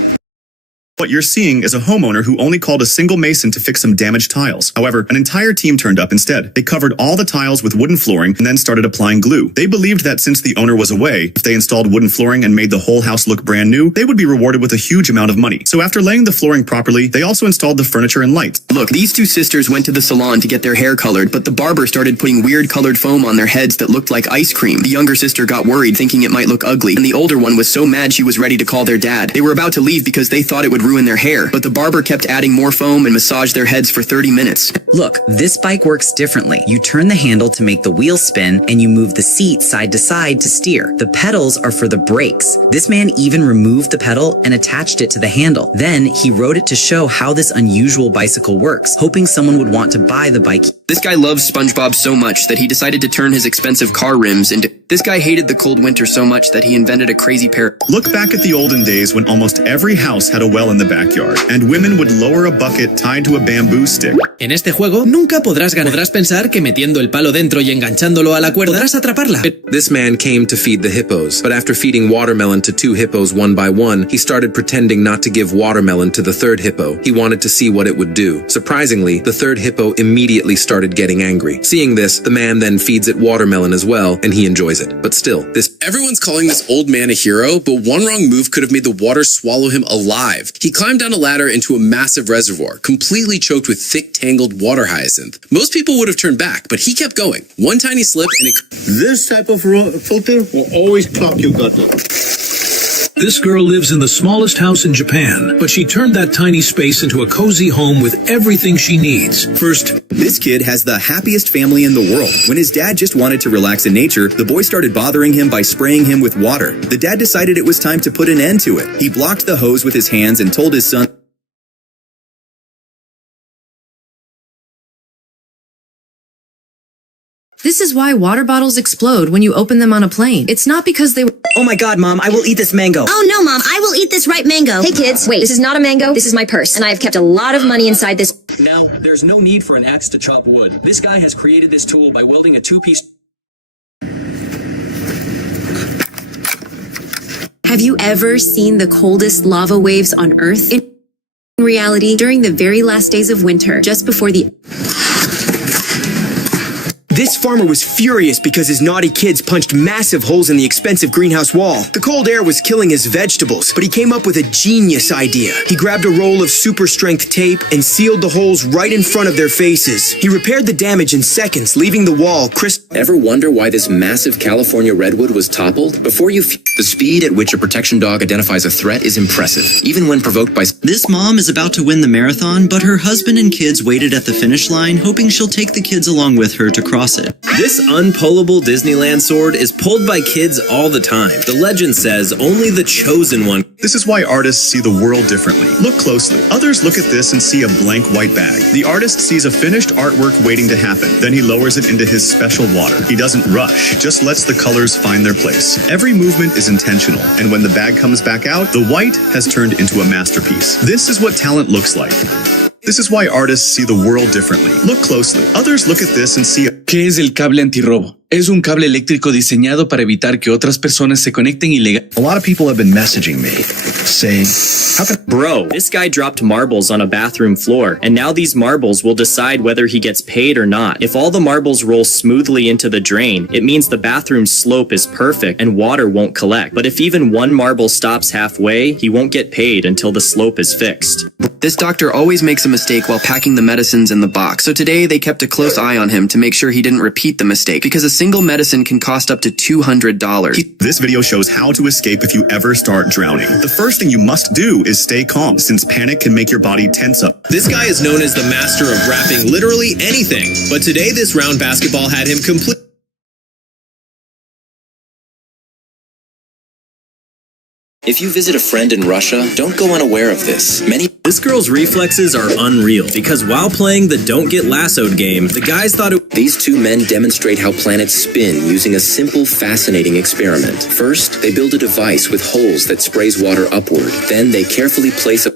what you're seeing is a homeowner who only called a single mason to fix some damaged tiles. However, an entire team turned up instead. They covered all the tiles with wooden flooring and then started applying glue. They believed that since the owner was away, if they installed wooden flooring and made the whole house look brand new, they would be rewarded with a huge amount of money. So after laying the flooring properly, they also installed the furniture and lights. Look, these two sisters went to the salon to get their hair colored, but the barber started putting weird colored foam on their heads that looked like ice cream. The younger sister got worried, thinking it might look ugly, and the older one was so mad she was ready to call their dad. They were about to leave because they thought it would ruin their hair, but the barber kept adding more foam and massaged their heads for 30 minutes. Look, this bike works differently. You turn the handle to make the wheel spin, and you move the seat side to side to steer. The pedals are for the brakes. This man even removed the pedal and attached it to the handle. Then he rode it to show how this unusual bicycle works, hoping someone would want to buy the bike. This guy loves SpongeBob so much that he decided to turn his expensive car rims into... This guy hated the cold winter so much that he invented a crazy pair... Look back at the olden days when almost every house had a well in the backyard, and women would lower a bucket tied to a bamboo stick. En este juego nunca podrás ganar. Podrás pensar que metiendo el palo dentro y enganchándolo a la cuerda podrás atraparla. This man came to feed the hippos, but after feeding watermelon to 2 hippos one by one, he started pretending not to give watermelon to the 3rd hippo. He wanted to see what it would do. Surprisingly, the 3rd hippo immediately started getting angry. Seeing this, the man then feeds it watermelon as well, and he enjoys it. But still, Everyone's calling this old man a hero, but one wrong move could have made the water swallow him alive. He climbed down a ladder into a massive reservoir, completely choked with thick, tangled water hyacinth. Most people would have turned back, but he kept going. One tiny slip and it... This type of filter will always clog your gutter. This girl lives in the smallest house in Japan, but she turned that tiny space into a cozy home with everything she needs. First, this kid has the happiest family in the world. When his dad just wanted to relax in nature, the boy started bothering him by spraying him with water. The dad decided it was time to put an end to it. He blocked the hose with his hands and told his son, This is why water bottles explode when you open them on a plane. It's not because they were... Oh my god, Mom, I will eat this mango. Oh no, Mom, I will eat this ripe mango. Hey kids, wait, this is not a mango, this is my purse, and I have kept a lot of money inside this. Now, there's no need for an axe to chop wood. This guy has created this tool by welding a 2-piece... Have you ever seen the coldest lava waves on Earth? In reality, during the very last days of winter, just before the... This farmer was furious because his naughty kids punched massive holes in the expensive greenhouse wall. The cold air was killing his vegetables, but he came up with a genius idea. He grabbed a roll of super strength tape and sealed the holes right in front of their faces. He repaired the damage in seconds, leaving the wall crisp. Ever wonder why this massive California redwood was toppled? Before you the speed at which a protection dog identifies a threat is impressive, even when provoked by... This mom is about to win the marathon, but her husband and kids waited at the finish line, hoping she'll take the kids along with her to cross it. This unpullable Disneyland sword is pulled by kids all the time. The legend says only the chosen one. This is why artists see the world differently. Look closely. Others look at this and see a blank white bag. The artist sees a finished artwork waiting to happen. Then he lowers it into his special water. He doesn't rush, just lets the colors find their place. Every movement is intentional, and when the bag comes back out, the white has turned into a masterpiece. This is what talent looks like. This is why artists see the world differently. Look closely. Others look at this and see ¿Qué es el cable antirrobo? Es un cable eléctrico diseñado para evitar que otras personas se conecten ilegalmente. A lot of people have been messaging me saying, Bro, this guy dropped marbles on a bathroom floor, and now these marbles will decide whether he gets paid or not. If all the marbles roll smoothly into the drain, it means the bathroom slope is perfect and water won't collect. But if even one marble stops halfway, he won't get paid until the slope is fixed. This doctor always makes a mistake while packing the medicines in the box, so today they kept a close eye on him to make sure he didn't repeat the mistake, because a single medicine can cost up to $200. This video shows how to escape if you ever start drowning. The first thing you must do is stay calm, since panic can make your body tense up. This guy is known as the master of wrapping literally anything, but today this round basketball had him complete. If you visit a friend in Russia, don't go unaware of this. This girl's reflexes are unreal, because while playing the Don't Get Lassoed game, the guys thought These two men demonstrate how planets spin using a simple, fascinating experiment. First, they build a device with holes that sprays water upward. Then they carefully place a...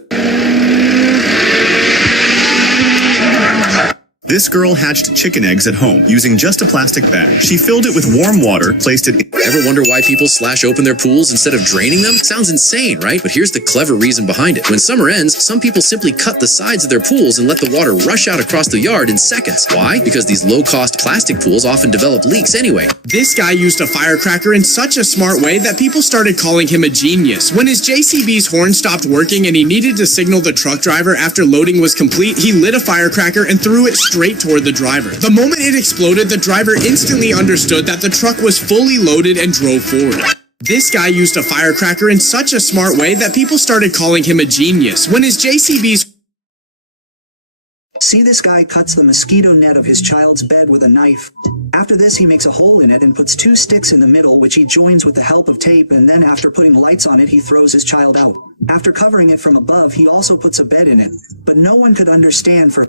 This girl hatched chicken eggs at home using just a plastic bag. She filled it with warm water, placed it in... Ever wonder why people slash open their pools instead of draining them? Sounds insane, right? But here's the clever reason behind it. When summer ends, some people simply cut the sides of their pools and let the water rush out across the yard in seconds. Why? Because these low-cost plastic pools often develop leaks anyway. This guy used a firecracker in such a smart way that people started calling him a genius. When his JCB's horn stopped working and he needed to signal the truck driver after loading was complete, he lit a firecracker and threw it straight toward the driver. The moment it exploded, the driver instantly understood that the truck was fully loaded and drove forward. This guy used a firecracker in such a smart way that people started calling him a genius. When his JCB's... See, this guy cuts the mosquito net of his child's bed with a knife. After this, he makes a hole in it and puts 2 sticks in the middle, which he joins with the help of tape, and then after putting lights on it, he throws his child out. After covering it from above, he also puts a bed in it, but no one could understand for...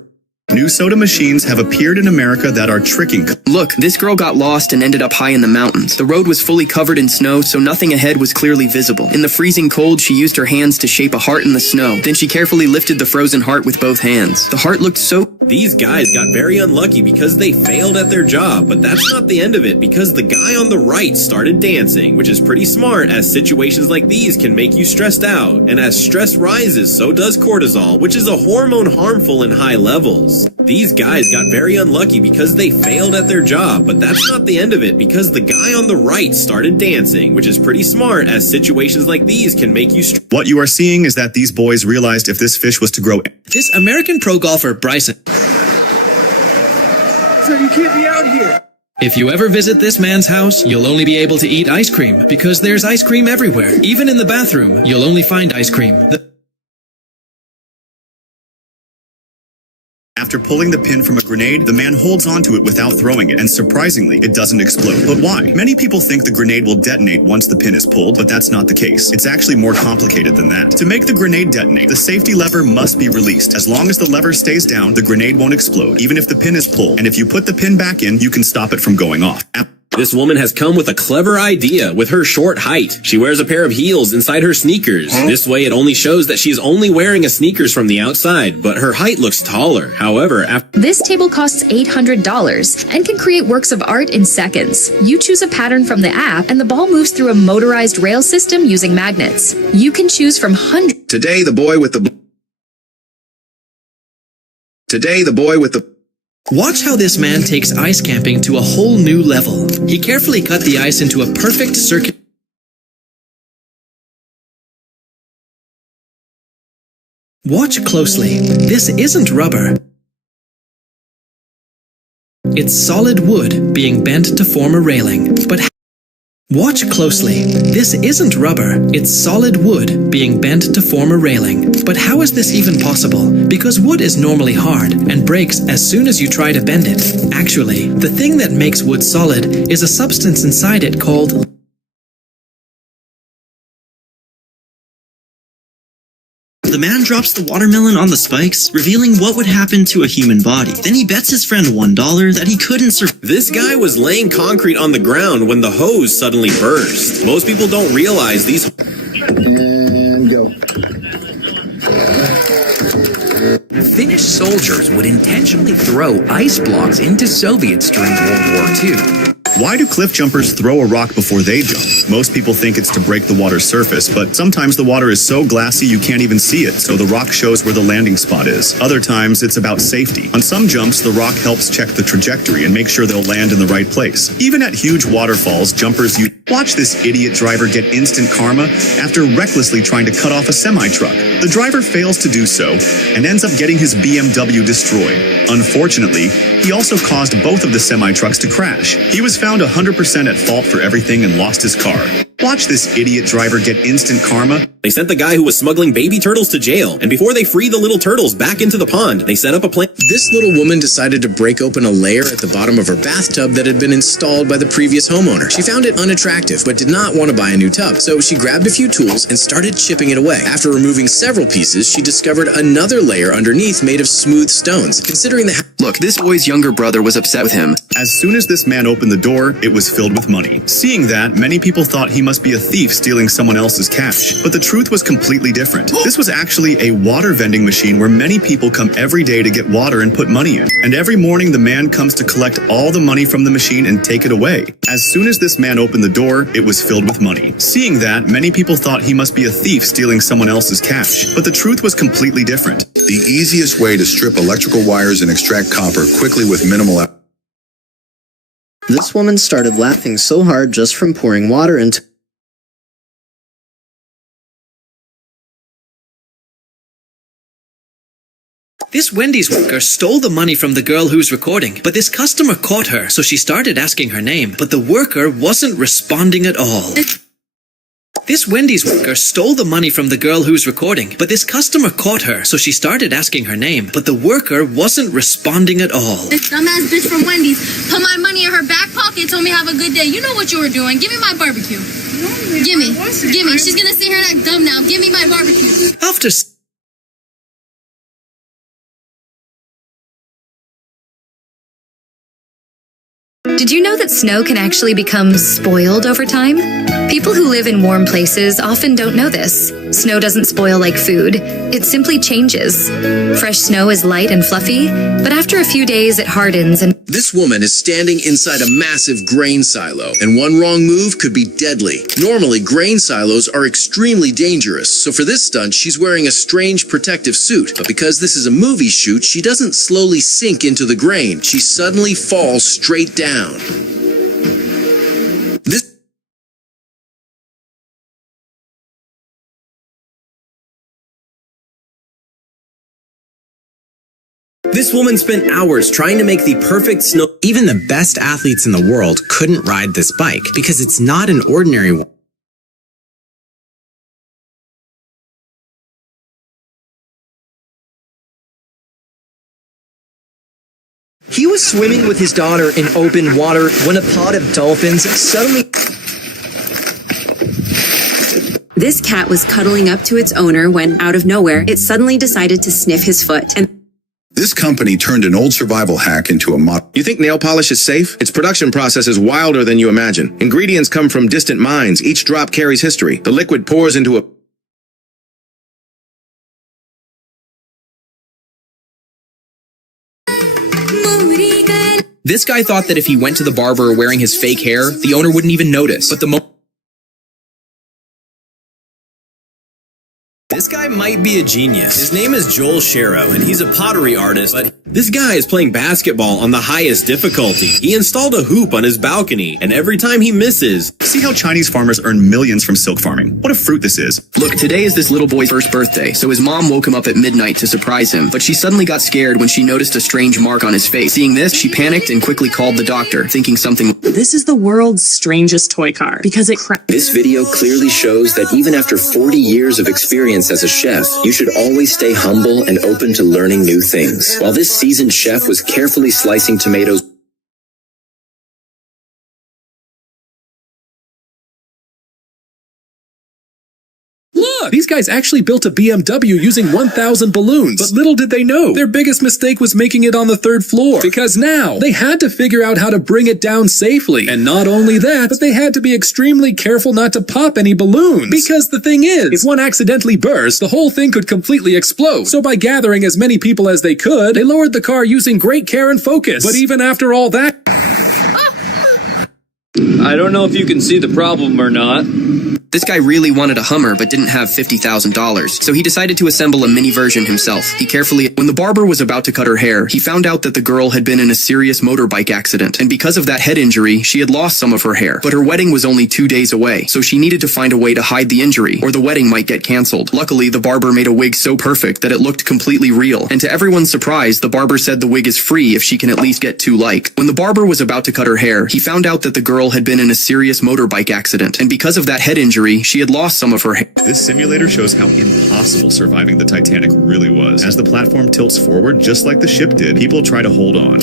New soda machines have appeared in America that are tricking. Look, this girl got lost and ended up high in the mountains. The road was fully covered in snow, so nothing ahead was clearly visible. In the freezing cold, she used her hands to shape a heart in the snow. Then she carefully lifted the frozen heart with both hands. The heart looked so... These guys got very unlucky because they failed at their job, but that's not the end of it, because the guy on the right started dancing, which is pretty smart, as situations like these can make you stressed out. And as stress rises, so does cortisol, which is a hormone harmful in high levels. These guys got very unlucky because they failed at their job, but that's not the end of it, because the guy on the right started dancing, which is pretty smart, as situations like these can make you What you are seeing is that these boys realized if this fish was to grow... This American pro golfer, Bryson. Sir, you can't be out here! If you ever visit this man's house, you'll only be able to eat ice cream, because there's ice cream everywhere. Even in the bathroom, you'll only find ice cream. After pulling the pin from a grenade, the man holds onto it without throwing it, and surprisingly, it doesn't explode. But why? Many people think the grenade will detonate once the pin is pulled, but that's not the case. It's actually more complicated than that. To make the grenade detonate, the safety lever must be released. As long as the lever stays down, the grenade won't explode, even if the pin is pulled. And if you put the pin back in, you can stop it from going off. This woman has come with a clever idea with her short height. She wears a pair of heels inside her sneakers. This way it only shows that she's only wearing a sneakers from the outside, but her height looks taller. However, This table costs $800 and can create works of art in seconds. You choose a pattern from the app and the ball moves through a motorized rail system using magnets. You can choose from hundreds. Today the boy with the... Watch how this man takes ice camping to a whole new level. He carefully cut the ice into a perfect circuit. Watch closely. This isn't rubber. It's solid wood being bent to form a railing. But watch closely. This isn't rubber. It's solid wood being bent to form a railing. But how is this even possible? Because wood is normally hard and breaks as soon as you try to bend it. Actually, the thing that makes wood solid is a substance inside it called... The man drops the watermelon on the spikes, revealing what would happen to a human body. Then he bets his friend $1 that he couldn't survive. This guy was laying concrete on the ground when the hose suddenly burst. Most people don't realize these... And go. Finnish soldiers would intentionally throw ice blocks into Soviets during World War II. Why do cliff jumpers throw a rock before they jump? Most people think it's to break the water's surface, but sometimes the water is so glassy you can't even see it, so the rock shows where the landing spot is. Other times, it's about safety. On some jumps, the rock helps check the trajectory and make sure they'll land in the right place. Even at huge waterfalls, jumpers use... Watch this idiot driver get instant karma after recklessly trying to cut off a semi-truck. The driver fails to do so and ends up getting his BMW destroyed. Unfortunately, he also caused both of the semi-trucks to crash. He was found 100% at fault for everything and lost his car. Watch this idiot driver get instant karma. They sent the guy who was smuggling baby turtles to jail, and before they free the little turtles back into the pond, they set up a plan. This little woman decided to break open a layer at the bottom of her bathtub that had been installed by the previous homeowner. She found it unattractive, but did not want to buy a new tub, so she grabbed a few tools and started chipping it away. After removing several pieces, she discovered another layer underneath made of smooth stones. Considering the... Look, this boy's younger brother was upset with him. As soon as this man opened the door, it was filled with money. Seeing that, many people thought he must be a thief stealing someone else's cash. But the truth was completely different. This was actually a water vending machine where many people come every day to get water and put money in. And every morning the man comes to collect all the money from the machine and take it away. As soon as this man opened the door, it was filled with money. Seeing that, many people thought he must be a thief stealing someone else's cash. But the truth was completely different. The easiest way to strip electrical wires and extract copper quickly with minimal... This woman started laughing so hard just from pouring water into... This Wendy's worker stole the money from the girl who's recording, but this customer caught her, so she started asking her name, but the worker wasn't responding at all. This Wendy's worker stole the money from the girl who's recording, but this customer caught her, so she started asking her name, but the worker wasn't responding at all. This dumbass bitch from Wendy's put my money in her back pocket, told me have a good day. You know what you were doing. Give me my barbecue. Gimme. She's gonna sit here and act dumb now. Give me my barbecue. After... Did you know that snow can actually become spoiled over time? People who live in warm places often don't know this. Snow doesn't spoil like food. It simply changes. Fresh snow is light and fluffy, but after a few days it hardens and... This woman is standing inside a massive grain silo, and one wrong move could be deadly. Normally, grain silos are extremely dangerous, so for this stunt, she's wearing a strange protective suit. But because this is a movie shoot, she doesn't slowly sink into the grain. She suddenly falls straight down. This woman spent hours trying to make the perfect snow... Even the best athletes in the world couldn't ride this bike because it's not an ordinary one. He was swimming with his daughter in open water when a pod of dolphins suddenly... This cat was cuddling up to its owner when, out of nowhere, it suddenly decided to sniff his foot and... This company turned an old survival hack into a mod. You think nail polish is safe? Its production process is wilder than you imagine. Ingredients come from distant mines. Each drop carries history. The liquid pours into a... This guy thought that if he went to the barber wearing his fake hair, the owner wouldn't even notice. But This guy might be a genius. His name is Joel Shero, and he's a pottery artist, but this guy is playing basketball on the highest difficulty. He installed a hoop on his balcony, and every time he misses... See how Chinese farmers earn millions from silk farming. What a fruit this is. Look, today is this little boy's first birthday, so his mom woke him up at midnight to surprise him, but she suddenly got scared when she noticed a strange mark on his face. Seeing this, she panicked and quickly called the doctor, thinking something... This is the world's strangest toy car, because it This video clearly shows that even after 40 years of experience as a chef, you should always stay humble and open to learning new things. While this seasoned chef was carefully slicing tomatoes, Look! These guys actually built a BMW using 1,000 balloons. But little did they know, their biggest mistake was making it on the 3rd floor. Because now, they had to figure out how to bring it down safely. And not only that, but they had to be extremely careful not to pop any balloons. Because the thing is, if one accidentally burst, the whole thing could completely explode. So by gathering as many people as they could, they lowered the car using great care and focus. But even after all that... I don't know if you can see the problem or not. This guy really wanted a Hummer but didn't have $50,000, so he decided to assemble a mini version himself. When the barber was about to cut her hair, he found out that the girl had been in a serious motorbike accident, and because of that head injury, she had lost some of her hair. But her wedding was only 2 days away, so she needed to find a way to hide the injury, or the wedding might get cancelled. Luckily, the barber made a wig so perfect that it looked completely real, and to everyone's surprise, the barber said the wig is free if she can at least get 2 like. When the barber was about to cut her hair, he found out that the girl had been in a serious motorbike accident, and because of that head injury, she had lost some of her hair. This simulator shows how impossible surviving the Titanic really was. As the platform tilts forward, just like the ship did, people try to hold on.